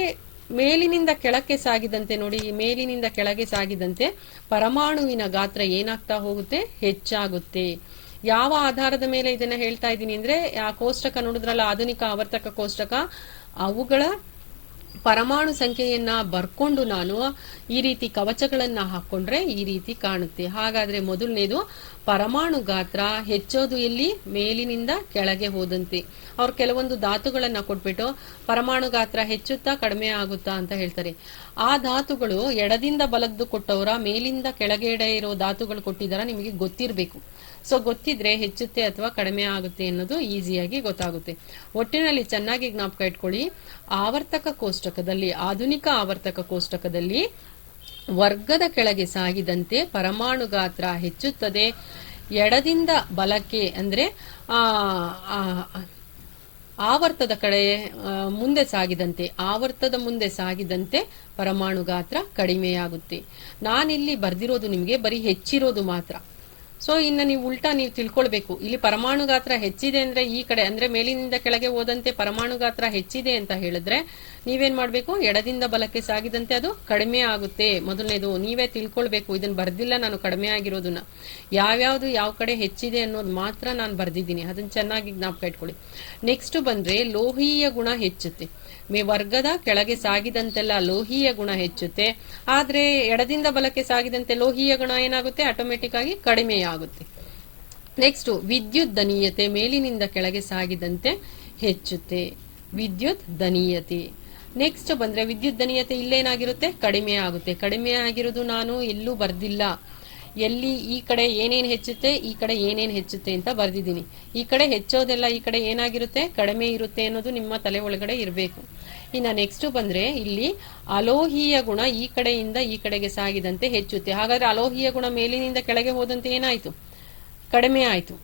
ಮೇಲಿನಿಂದ ಕೆಳಕ್ಕೆ ಸಾಗಿದಂತೆ ನೋಡಿ, ಮೇಲಿನಿಂದ ಕೆಳಗೆ ಸಾಗಿದಂತೆ ಪರಮಾಣುವಿನ ಗಾತ್ರ ಏನಾಗ್ತಾ ಹೋಗುತ್ತೆ, ಹೆಚ್ಚಾಗುತ್ತೆ. ಯಾವ ಆಧಾರದ ಮೇಲೆ ಇದನ್ನ ಹೇಳ್ತಾ ಇದ್ದೀನಿ ಅಂದ್ರೆ, ಆ ಕೋಷ್ಟಕ ನೋಡಿದ್ರಲ್ಲ, ಆಧುನಿಕ ಆವರ್ತಕ ಕೋಷ್ಟಕ, ಅವುಗಳ ಪರಮಾಣು ಸಂಖ್ಯೆಯನ್ನ ಬರ್ಕೊಂಡು ನಾನು ಈ ರೀತಿ ಕವಚಗಳನ್ನ ಹಾಕೊಂಡ್ರೆ ಈ ರೀತಿ ಕಾಣುತ್ತೆ. ಹಾಗಾದ್ರೆ ಮೊದಲನೇದು ಪರಮಾಣು ಗಾತ್ರ ಹೆಚ್ಚೋದು ಎಲ್ಲಿ, ಮೇಲಿನಿಂದ ಕೆಳಗೆ ಹೋದಂತೆ. ಅವ್ರು ಕೆಲವೊಂದು ಧಾತುಗಳನ್ನ ಕೊಟ್ಬಿಟ್ಟು ಪರಮಾಣು ಗಾತ್ರ ಹೆಚ್ಚುತ್ತಾ ಕಡಿಮೆ ಆಗುತ್ತಾ ಅಂತ ಹೇಳ್ತಾರೆ. ಆ ಧಾತುಗಳು ಎಡದಿಂದ ಬಲದ್ದು ಕೊಟ್ಟವರ, ಮೇಲಿಂದ ಕೆಳಗಡೆ ಇರೋ ಧಾತುಗಳು ಕೊಟ್ಟಿದಾರ, ನಿಮಗೆ ಗೊತ್ತಿರಬೇಕು. ಸೊ ಗೊತ್ತಿದ್ರೆ ಹೆಚ್ಚುತ್ತೆ ಅಥವಾ ಕಡಿಮೆ ಆಗುತ್ತೆ ಅನ್ನೋದು ಈಸಿಯಾಗಿ ಗೊತ್ತಾಗುತ್ತೆ. ಒಟ್ಟಿನಲ್ಲಿ ಚೆನ್ನಾಗಿ ಜ್ಞಾಪಕ ಇಟ್ಕೊಳ್ಳಿ, ಆವರ್ತಕ ಕೋಷ್ಟಕದಲ್ಲಿ, ಆಧುನಿಕ ಆವರ್ತಕ ಕೋಷ್ಟಕದಲ್ಲಿ ವರ್ಗದ ಕೆಳಗೆ ಸಾಗಿದಂತೆ ಪರಮಾಣು ಗಾತ್ರ ಹೆಚ್ಚುತ್ತದೆ. ಎಡದಿಂದ ಬಲಕ್ಕೆ ಅಂದ್ರೆ ಆವರ್ತದ ಕಡೆ ಮುಂದೆ ಸಾಗಿದಂತೆ, ಆವರ್ತದ ಮುಂದೆ ಸಾಗಿದಂತೆ ಪರಮಾಣು ಗಾತ್ರ ಕಡಿಮೆಯಾಗುತ್ತೆ. ನಾನಿಲ್ಲಿ ಬರ್ದಿರೋದು ನಿಮಗೆ ಬರೀ ಹೆಚ್ಚಿರೋದು ಮಾತ್ರ. ಸೊ ಇನ್ನು ನೀವು ಉಲ್ಟಾ ನೀವು ತಿಳ್ಕೊಳ್ಬೇಕು. ಇಲ್ಲಿ ಪರಮಾಣು ಗಾತ್ರ ಹೆಚ್ಚಿದೆ ಅಂದ್ರೆ ಈ ಕಡೆ ಅಂದ್ರೆ ಮೇಲಿನಿಂದ ಕೆಳಗೆ ಹೋದಂತೆ ಪರಮಾಣು ಗಾತ್ರ ಹೆಚ್ಚಿದೆ ಅಂತ ಹೇಳಿದ್ರೆ ನೀವೇನ್ ಮಾಡ್ಬೇಕು, ಎಡದಿಂದ ಬಲಕ್ಕೆ ಸಾಗಿದಂತೆ ಅದು ಕಡಿಮೆ ಆಗುತ್ತೆ. ಮೊದಲನೇದು ನೀವೇ ತಿಳ್ಕೊಳ್ಬೇಕು. ಇದನ್ನ ಬರ್ದಿಲ್ಲ ನಾನು ಕಡಿಮೆ ಆಗಿರೋದನ್ನ, ಯಾವ್ಯಾವ್ದು ಯಾವ ಕಡೆ ಹೆಚ್ಚಿದೆ ಅನ್ನೋದು ಮಾತ್ರ ನಾನು ಬರ್ದಿದ್ದೀನಿ. ಅದನ್ನ ಚೆನ್ನಾಗಿ ಜ್ಞಾಪಕ ಇಟ್ಕೊಳ್ಳಿ. ನೆಕ್ಸ್ಟ್ ಬಂದ್ರೆ ಲೋಹೀಯ ಗುಣ ಹೆಚ್ಚುತ್ತೆ. ವರ್ಗದ ಕೆಳಗೆ ಸಾಗಿದಂತೆಲ್ಲ ಲೋಹೀಯ ಗುಣ ಹೆಚ್ಚುತ್ತೆ. ಆದ್ರೆ ಎಡದಿಂದ ಬಲಕ್ಕೆ ಸಾಗಿದಂತೆ ಲೋಹೀಯ ಗುಣ ಏನಾಗುತ್ತೆ, ಆಟೋಮೆಟಿಕ್ ಆಗಿ ಕಡಿಮೆ ಆಗುತ್ತೆ. ನೆಕ್ಸ್ಟ್ ವಿದ್ಯುತ್ ದನೀಯತೆ, ಮೇಲಿನಿಂದ ಕೆಳಗೆ ಸಾಗಿದಂತೆ ಹೆಚ್ಚುತ್ತೆ, ವಿದ್ಯುತ್ ದನೀಯತೆ. ನೆಕ್ಸ್ಟ್ ಬಂದ್ರೆ ವಿದ್ಯುತ್ ದನೀಯತೆ ಇಲ್ಲೇನಾಗಿರುತ್ತೆ, ಕಡಿಮೆ ಆಗುತ್ತೆ. ಕಡಿಮೆ ಆಗಿರೋದು ನಾನು ಎಲ್ಲೂ ಬರ್ದಿಲ್ಲ, ಎಲ್ಲಿ ಈ ಕಡೆ ಏನೇನು ಹೆಚ್ಚುತ್ತೆ, ಈ ಕಡೆ ಏನೇನು ಹೆಚ್ಚುತ್ತೆ ಅಂತ ಬರ್ದಿದ್ದೀನಿ. ಈ ಕಡೆ ಹೆಚ್ಚೋದೆಲ್ಲ ಈ ಕಡೆ ಏನಾಗಿರುತ್ತೆ, ಕಡಿಮೆ ಇರುತ್ತೆ ಅನ್ನೋದು ನಿಮ್ಮ ತಲೆ ಒಳಗಡೆ ಇರಬೇಕು. ಇನ್ನು ನೆಕ್ಸ್ಟ್ ಬಂದ್ರೆ ಇಲ್ಲಿ ಅಲೋಹೀಯ ಗುಣ ಈ ಕಡೆಯಿಂದ ಈ ಕಡೆಗೆ ಸಾಗಿದಂತೆ ಹೆಚ್ಚುತ್ತೆ. ಹಾಗಾದ್ರೆ ಅಲೋಹೀಯ ಗುಣ ಮೇಲಿನಿಂದ ಕೆಳಗೆ ಹೋದಂತೆ ಏನಾಯ್ತು, ಕಡಿಮೆ ಆಯ್ತು.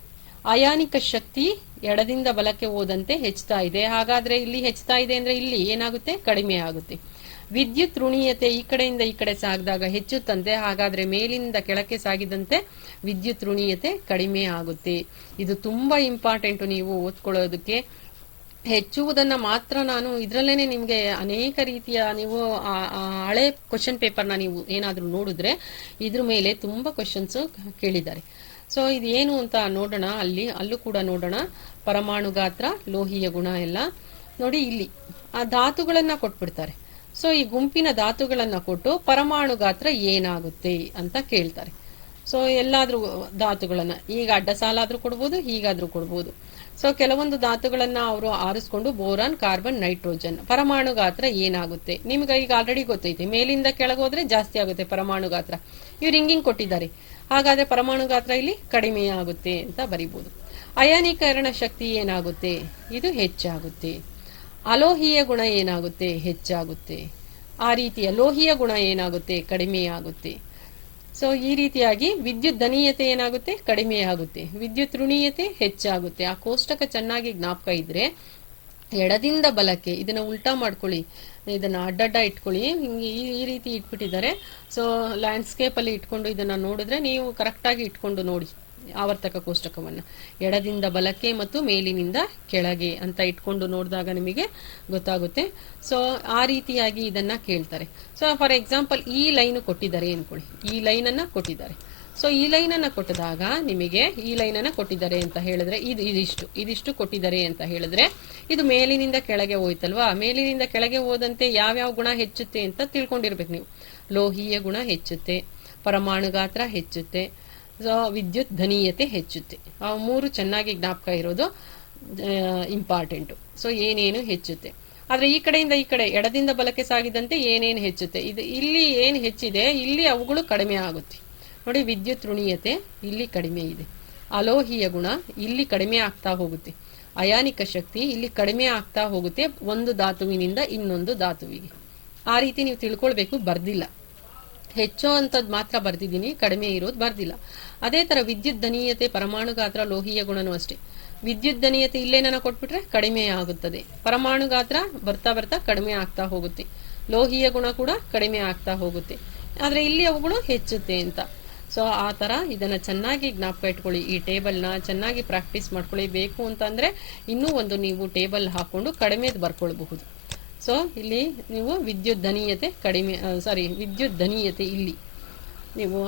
ಅಯಾನಿಕ ಶಕ್ತಿ ಎಡದಿಂದ ಬಲಕ್ಕೆ ಹೋದಂತೆ ಹೆಚ್ಚುತ್ತಾ ಇದೆ. ಹಾಗಾದ್ರೆ ಇಲ್ಲಿ ಹೆಚ್ಚುತ್ತಾ ಇದೆ ಅಂದ್ರೆ ಇಲ್ಲಿ ಏನಾಗುತ್ತೆ, ಕಡಿಮೆ ಆಗುತ್ತೆ. ವಿದ್ಯುತ್ ಋಣೀಯತೆ ಈ ಕಡೆಯಿಂದ ಈ ಕಡೆ ಸಾಗಿದಾಗ ಹೆಚ್ಚುತ್ತಂತೆ. ಹಾಗಾದ್ರೆ ಮೇಲಿಂದ ಕೆಳಕ್ಕೆ ಸಾಗಿದಂತೆ ವಿದ್ಯುತ್ ಋಣೀಯತೆ ಕಡಿಮೆ ಆಗುತ್ತೆ. ಇದು ತುಂಬಾ ಇಂಪಾರ್ಟೆಂಟ್ ನೀವು ಓದ್ಕೊಳ್ಳೋದಕ್ಕೆ. ಹೆಚ್ಚುವುದನ್ನ ಮಾತ್ರ ನಾನು ಇದರಲ್ಲೇನೆ ನಿಮ್ಗೆ ಅನೇಕ ರೀತಿಯ ನೀವು ಹಳೆ ಕ್ವಶನ್ ಪೇಪರ್ನ ನೀವು ಏನಾದ್ರೂ ನೋಡಿದ್ರೆ ಇದ್ರ ಮೇಲೆ ತುಂಬಾ ಕ್ವಶನ್ಸ್ ಕೇಳಿದ್ದಾರೆ. ಸೊ ಇದು ಏನು ಅಂತ ನೋಡೋಣ, ಅಲ್ಲೂ ಕೂಡ ನೋಡೋಣ. ಪರಮಾಣು ಗಾತ್ರ, ಲೋಹೀಯ ಗುಣ ಎಲ್ಲ ನೋಡಿ. ಇಲ್ಲಿ ಆ ಧಾತುಗಳನ್ನ ಕೊಟ್ಬಿಡ್ತಾರೆ. ಸೊ ಈ ಗುಂಪಿನ ಧಾತುಗಳನ್ನ ಕೊಟ್ಟು ಪರಮಾಣು ಗಾತ್ರ ಏನಾಗುತ್ತೆ ಅಂತ ಕೇಳ್ತಾರೆ. ಸೊ ಎಲ್ಲಾದ್ರೂ ಧಾತುಗಳನ್ನ ಈಗ ಅಡ್ಡ ಸಾಲಾದ್ರೂ ಕೊಡ್ಬೋದು, ಹೀಗಾದ್ರೂ ಕೊಡ್ಬೋದು. ಸೊ ಕೆಲವೊಂದು ಧಾತುಗಳನ್ನ ಅವರು ಆರಿಸ್ಕೊಂಡು ಬೋರಾನ್, ಕಾರ್ಬನ್, ನೈಟ್ರೋಜನ್, ಪರಮಾಣು ಗಾತ್ರ ಏನಾಗುತ್ತೆ ನಿಮ್ಗೆ ಈಗ ಆಲ್ರೆಡಿ ಗೊತ್ತೈತೆ. ಮೇಲಿಂದ ಕೆಳಗೋದ್ರೆ ಜಾಸ್ತಿ ಆಗುತ್ತೆ ಪರಮಾಣು ಗಾತ್ರ. ಇವ್ರು ಹಿಂಗಿಂಗ್ ಕೊಟ್ಟಿದ್ದಾರೆ, ಹಾಗಾದ್ರೆ ಪರಮಾಣು ಗಾತ್ರ ಇಲ್ಲಿ ಕಡಿಮೆ ಆಗುತ್ತೆ ಅಂತ ಬರಿಬಹುದು. ಅಯಾನೀಕರಣ ಶಕ್ತಿ ಏನಾಗುತ್ತೆ, ಇದು ಹೆಚ್ಚಾಗುತ್ತೆ. ಅಲೋಹೀಯ ಗುಣ ಏನಾಗುತ್ತೆ, ಹೆಚ್ಚಾಗುತ್ತೆ. ಆ ರೀತಿಯ ಲೋಹೀಯ ಗುಣ ಏನಾಗುತ್ತೆ, ಕಡಿಮೆ ಆಗುತ್ತೆ. ಸೊ ಈ ರೀತಿಯಾಗಿ ವಿದ್ಯುತ್ ದನೀಯತೆ ಏನಾಗುತ್ತೆ, ಕಡಿಮೆ ಆಗುತ್ತೆ. ವಿದ್ಯುತ್ ಋಣೀಯತೆ ಹೆಚ್ಚಾಗುತ್ತೆ. ಆ ಕೋಷ್ಟಕ ಚೆನ್ನಾಗಿ ಜ್ಞಾಪಕ ಇದ್ರೆ ಎಡದಿಂದ ಬಲಕ್ಕೆ ಇದನ್ನ ಉಲ್ಟಾ ಮಾಡ್ಕೊಳ್ಳಿ, ಇದನ್ನ ಅಡ್ಡಡ್ಡ ಇಟ್ಕೊಳ್ಳಿ. ಹಿಂಗೆ ಈ ರೀತಿ ಇಟ್ಬಿಟ್ಟಿದ್ದಾರೆ. ಸೊ ಲ್ಯಾಂಡ್ಸ್ಕೇಪ್ ಅಲ್ಲಿ ಇಟ್ಕೊಂಡು ಇದನ್ನ ನೋಡಿದ್ರೆ ನೀವು ಕರೆಕ್ಟ್ ಆಗಿ ಇಟ್ಕೊಂಡು ನೋಡಿ ಆವರ್ತಕ ಕೋಷ್ಟಕವನ್ನ. ಎಡದಿಂದ ಬಲಕ್ಕೆ ಮತ್ತು ಮೇಲಿನಿಂದ ಕೆಳಗೆ ಅಂತ ಇಟ್ಕೊಂಡು ನೋಡಿದಾಗ ನಿಮಗೆ ಗೊತ್ತಾಗುತ್ತೆ. ಸೊ ಆ ರೀತಿಯಾಗಿ ಇದನ್ನ ಕೇಳ್ತಾರೆ. ಸೊ ಫಾರ್ ಎಕ್ಸಾಂಪಲ್ ಈ ಲೈನ್ ಕೊಟ್ಟಿದ್ದಾರೆ ಅನ್ಕೊಳ್ಳಿ, ಈ ಲೈನ್ ಅನ್ನ ಕೊಟ್ಟಿದ್ದಾರೆ. ಸೊ ಈ ಲೈನ್ ಅನ್ನ ಕೊಟ್ಟಿದಾಗ ನಿಮಗೆ ಈ ಲೈನ್ ಅನ್ನ ಕೊಟ್ಟಿದ್ದಾರೆ ಅಂತ ಹೇಳಿದ್ರೆ ಇದಿಷ್ಟು ಕೊಟ್ಟಿದ್ದಾರೆ ಅಂತ ಹೇಳಿದ್ರೆ ಇದು ಮೇಲಿನಿಂದ ಕೆಳಗೆ ಹೋಯ್ತಲ್ವಾ. ಮೇಲಿನಿಂದ ಕೆಳಗೆ ಹೋದಂತೆ ಯಾವ್ಯಾವ ಗುಣ ಹೆಚ್ಚುತ್ತೆ ಅಂತ ತಿಳ್ಕೊಂಡಿರ್ಬೇಕು ನೀವು. ಲೋಹೀಯ ಗುಣ ಹೆಚ್ಚುತ್ತೆ, ಪರಮಾಣು ಗಾತ್ರ ಹೆಚ್ಚುತ್ತೆ, ವಿದ್ಯುತ್ ಧನೀಯತೆ ಹೆಚ್ಚುತ್ತೆ. ಆ ಮೂರು ಚೆನ್ನಾಗಿ ಜ್ಞಾಪಕ ಇರೋದು ಇಂಪಾರ್ಟೆಂಟು. ಸೊ ಏನೇನು ಹೆಚ್ಚುತ್ತೆ, ಆದ್ರೆ ಈ ಕಡೆಯಿಂದ ಈ ಕಡೆ ಎಡದಿಂದ ಬಲಕ್ಕೆ ಸಾಗಿದಂತೆ ಏನೇನು ಹೆಚ್ಚುತ್ತೆ, ಇದು ಇಲ್ಲಿ ಏನು ಹೆಚ್ಚಿದೆ ಇಲ್ಲಿ ಅವುಗಳು ಕಡಿಮೆ ಆಗುತ್ತೆ ನೋಡಿ. ವಿದ್ಯುತ್ ಋಣೀಯತೆ ಇಲ್ಲಿ ಕಡಿಮೆ ಇದೆ, ಅಲೋಹೀಯ ಗುಣ ಇಲ್ಲಿ ಕಡಿಮೆ ಆಗ್ತಾ ಹೋಗುತ್ತೆ, ಅಯಾನಿಕ ಶಕ್ತಿ ಇಲ್ಲಿ ಕಡಿಮೆ ಆಗ್ತಾ ಹೋಗುತ್ತೆ ಒಂದು ಧಾತುವಿನಿಂದ ಇನ್ನೊಂದು ಧಾತುವಿಗೆ. ಆ ರೀತಿ ನೀವು ತಿಳ್ಕೊಳ್ಬೇಕು, ಬರ್ದಿಲ್ಲ. ಹೆಚ್ಚೋ ಅಂತದ್ ಮಾತ್ರ ಬರ್ದಿದ್ದೀನಿ, ಕಡಿಮೆ ಇರೋದು ಬರ್ದಿಲ್ಲ. ಅದೇ ತರ ವಿದ್ಯುತ್ ದನೀಯತೆ, ಪರಮಾಣು ಗಾತ್ರ, ಲೋಹೀಯ ಗುಣನೂ ಅಷ್ಟೇ. ವಿದ್ಯುತ್ ದನೀಯತೆ ಇಲ್ಲೇನ ಕೊಟ್ಬಿಟ್ರೆ ಕಡಿಮೆ ಆಗುತ್ತದೆ, ಪರಮಾಣು ಗಾತ್ರ ಬರ್ತಾ ಬರ್ತಾ ಕಡಿಮೆ ಆಗ್ತಾ ಹೋಗುತ್ತೆ, ಲೋಹೀಯ ಗುಣ ಕೂಡ ಕಡಿಮೆ ಆಗ್ತಾ ಹೋಗುತ್ತೆ. ಆದ್ರೆ ಇಲ್ಲಿ ಅವುಗಳು ಹೆಚ್ಚುತ್ತೆ ಅಂತ. ಸೊ ಆ ತರ ಇದನ್ನ ಚೆನ್ನಾಗಿ ಜ್ಞಾಪಕ ಇಟ್ಕೊಳ್ಳಿ. ಈ ಟೇಬಲ್ನ ಚೆನ್ನಾಗಿ ಪ್ರಾಕ್ಟೀಸ್ ಮಾಡ್ಕೊಳ್ಳಿ. ಬೇಕು ಅಂತಂದ್ರೆ ಇನ್ನೂ ಒಂದು ನೀವು ಟೇಬಲ್ ಹಾಕೊಂಡು ಕಡಿಮೆದು ಬರ್ಕೊಳ್ಬಹುದು. ಸೊ ಇಲ್ಲಿ ನೀವು ವಿದ್ಯುತ್ ದನೀಯತೆ ವಿದ್ಯುತ್ ದನೀಯತೆ ಇಲ್ಲಿ ನೀವು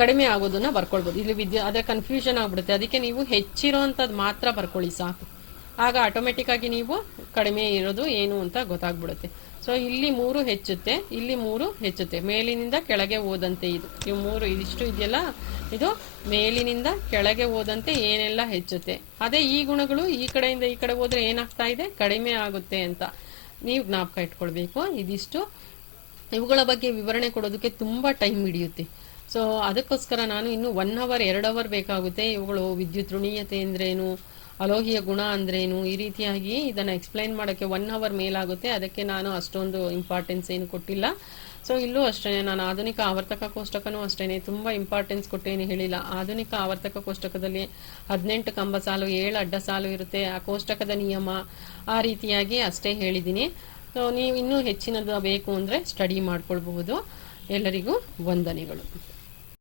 ಕಡಿಮೆ ಆಗೋದನ್ನ ಬರ್ಕೊಳ್ಬಹುದು. ಇಲ್ಲಿ ಅದ್ರ ಕನ್ಫ್ಯೂಷನ್ ಆಗ್ಬಿಡುತ್ತೆ. ಅದಕ್ಕೆ ನೀವು ಹೆಚ್ಚಿರೋ ಅಂತದ್ ಮಾತ್ರ ಬರ್ಕೊಳ್ಳಿ ಸಾಕು. ಆಗ ಆಟೋಮೆಟಿಕ್ ಆಗಿ ನೀವು ಕಡಿಮೆ ಇರೋದು ಏನು ಅಂತ ಗೊತ್ತಾಗ್ಬಿಡುತ್ತೆ. ಸೊ ಇಲ್ಲಿ 3 ಹೆಚ್ಚುತ್ತೆ, ಇಲ್ಲಿ 3 ಹೆಚ್ಚುತ್ತೆ, ಮೇಲಿನಿಂದ ಕೆಳಗೆ ಹೋದಂತೆ ಇವು 3 ಇದಿಷ್ಟು ಇದೆಯಲ್ಲ, ಇದು ಮೇಲಿನಿಂದ ಕೆಳಗೆ ಹೋದಂತೆ ಏನೆಲ್ಲ ಹೆಚ್ಚುತ್ತೆ. ಅದೇ ಈ ಗುಣಗಳು ಈ ಕಡೆಯಿಂದ ಈ ಕಡೆ ಹೋದ್ರೆ ಏನಾಗ್ತಾ ಇದೆ, ಕಡಿಮೆ ಆಗುತ್ತೆ ಅಂತ ನೀವು ಜ್ಞಾಪಕ ಇಟ್ಕೊಳ್ಬೇಕು. ಇದಿಷ್ಟು ಇವುಗಳ ಬಗ್ಗೆ ವಿವರಣೆ ಕೊಡೋದಕ್ಕೆ ತುಂಬಾ ಟೈಮ್ ಹಿಡಿಯುತ್ತೆ. ಸೊ ಅದಕ್ಕೋಸ್ಕರ ನಾನು ಇನ್ನು 1 ಅವರ್ 2 ಅವರ್ ಬೇಕಾಗುತ್ತೆ. ಇವುಗಳು ವಿದ್ಯುತ್ ಋಣೀಯತೆ ಅಂದ್ರೇನು, ಅಲೋಹೀಯ ಗುಣ ಅಂದ್ರೇನು, ಈ ರೀತಿಯಾಗಿ ಇದನ್ನ ಎಕ್ಸ್ಪ್ಲೈನ್ ಮಾಡೋಕ್ಕೆ 1 ಅವರ್ ಮೇಲಾಗುತ್ತೆ. ಅದಕ್ಕೆ ನಾನು ಅಷ್ಟೊಂದು ಇಂಪಾರ್ಟೆನ್ಸ್ ಏನು ಕೊಟ್ಟಿಲ್ಲ. ಸೊ ಇಲ್ಲೂ ಅಷ್ಟೇ ನಾನು ಆಧುನಿಕ ಆವರ್ತಕ ಕೋಷ್ಟಕನೂ ಅಷ್ಟೇನೆ ತುಂಬಾ ಇಂಪಾರ್ಟೆನ್ಸ್ ಕೊಟ್ಟೇನು ಹೇಳಿಲ್ಲ. ಆಧುನಿಕ ಆವರ್ತಕ ಕೋಷ್ಟಕದಲ್ಲಿ 18 ಕಂಬ ಸಾಲು, 7 ಅಡ್ಡ ಸಾಲು ಇರುತ್ತೆ. ಆ ಕೋಷ್ಟಕದ ನಿಯಮ ಆ ರೀತಿಯಾಗಿ ಅಷ್ಟೇ ಹೇಳಿದ್ದೀನಿ. ಸೊ ನೀವು ಇನ್ನೂ ಹೆಚ್ಚಿನದು ಬೇಕು ಅಂದ್ರೆ ಸ್ಟಡಿ ಮಾಡ್ಕೊಳ್ಬಹುದು. ಎಲ್ಲರಿಗೂ ವಂದನೆಗಳು.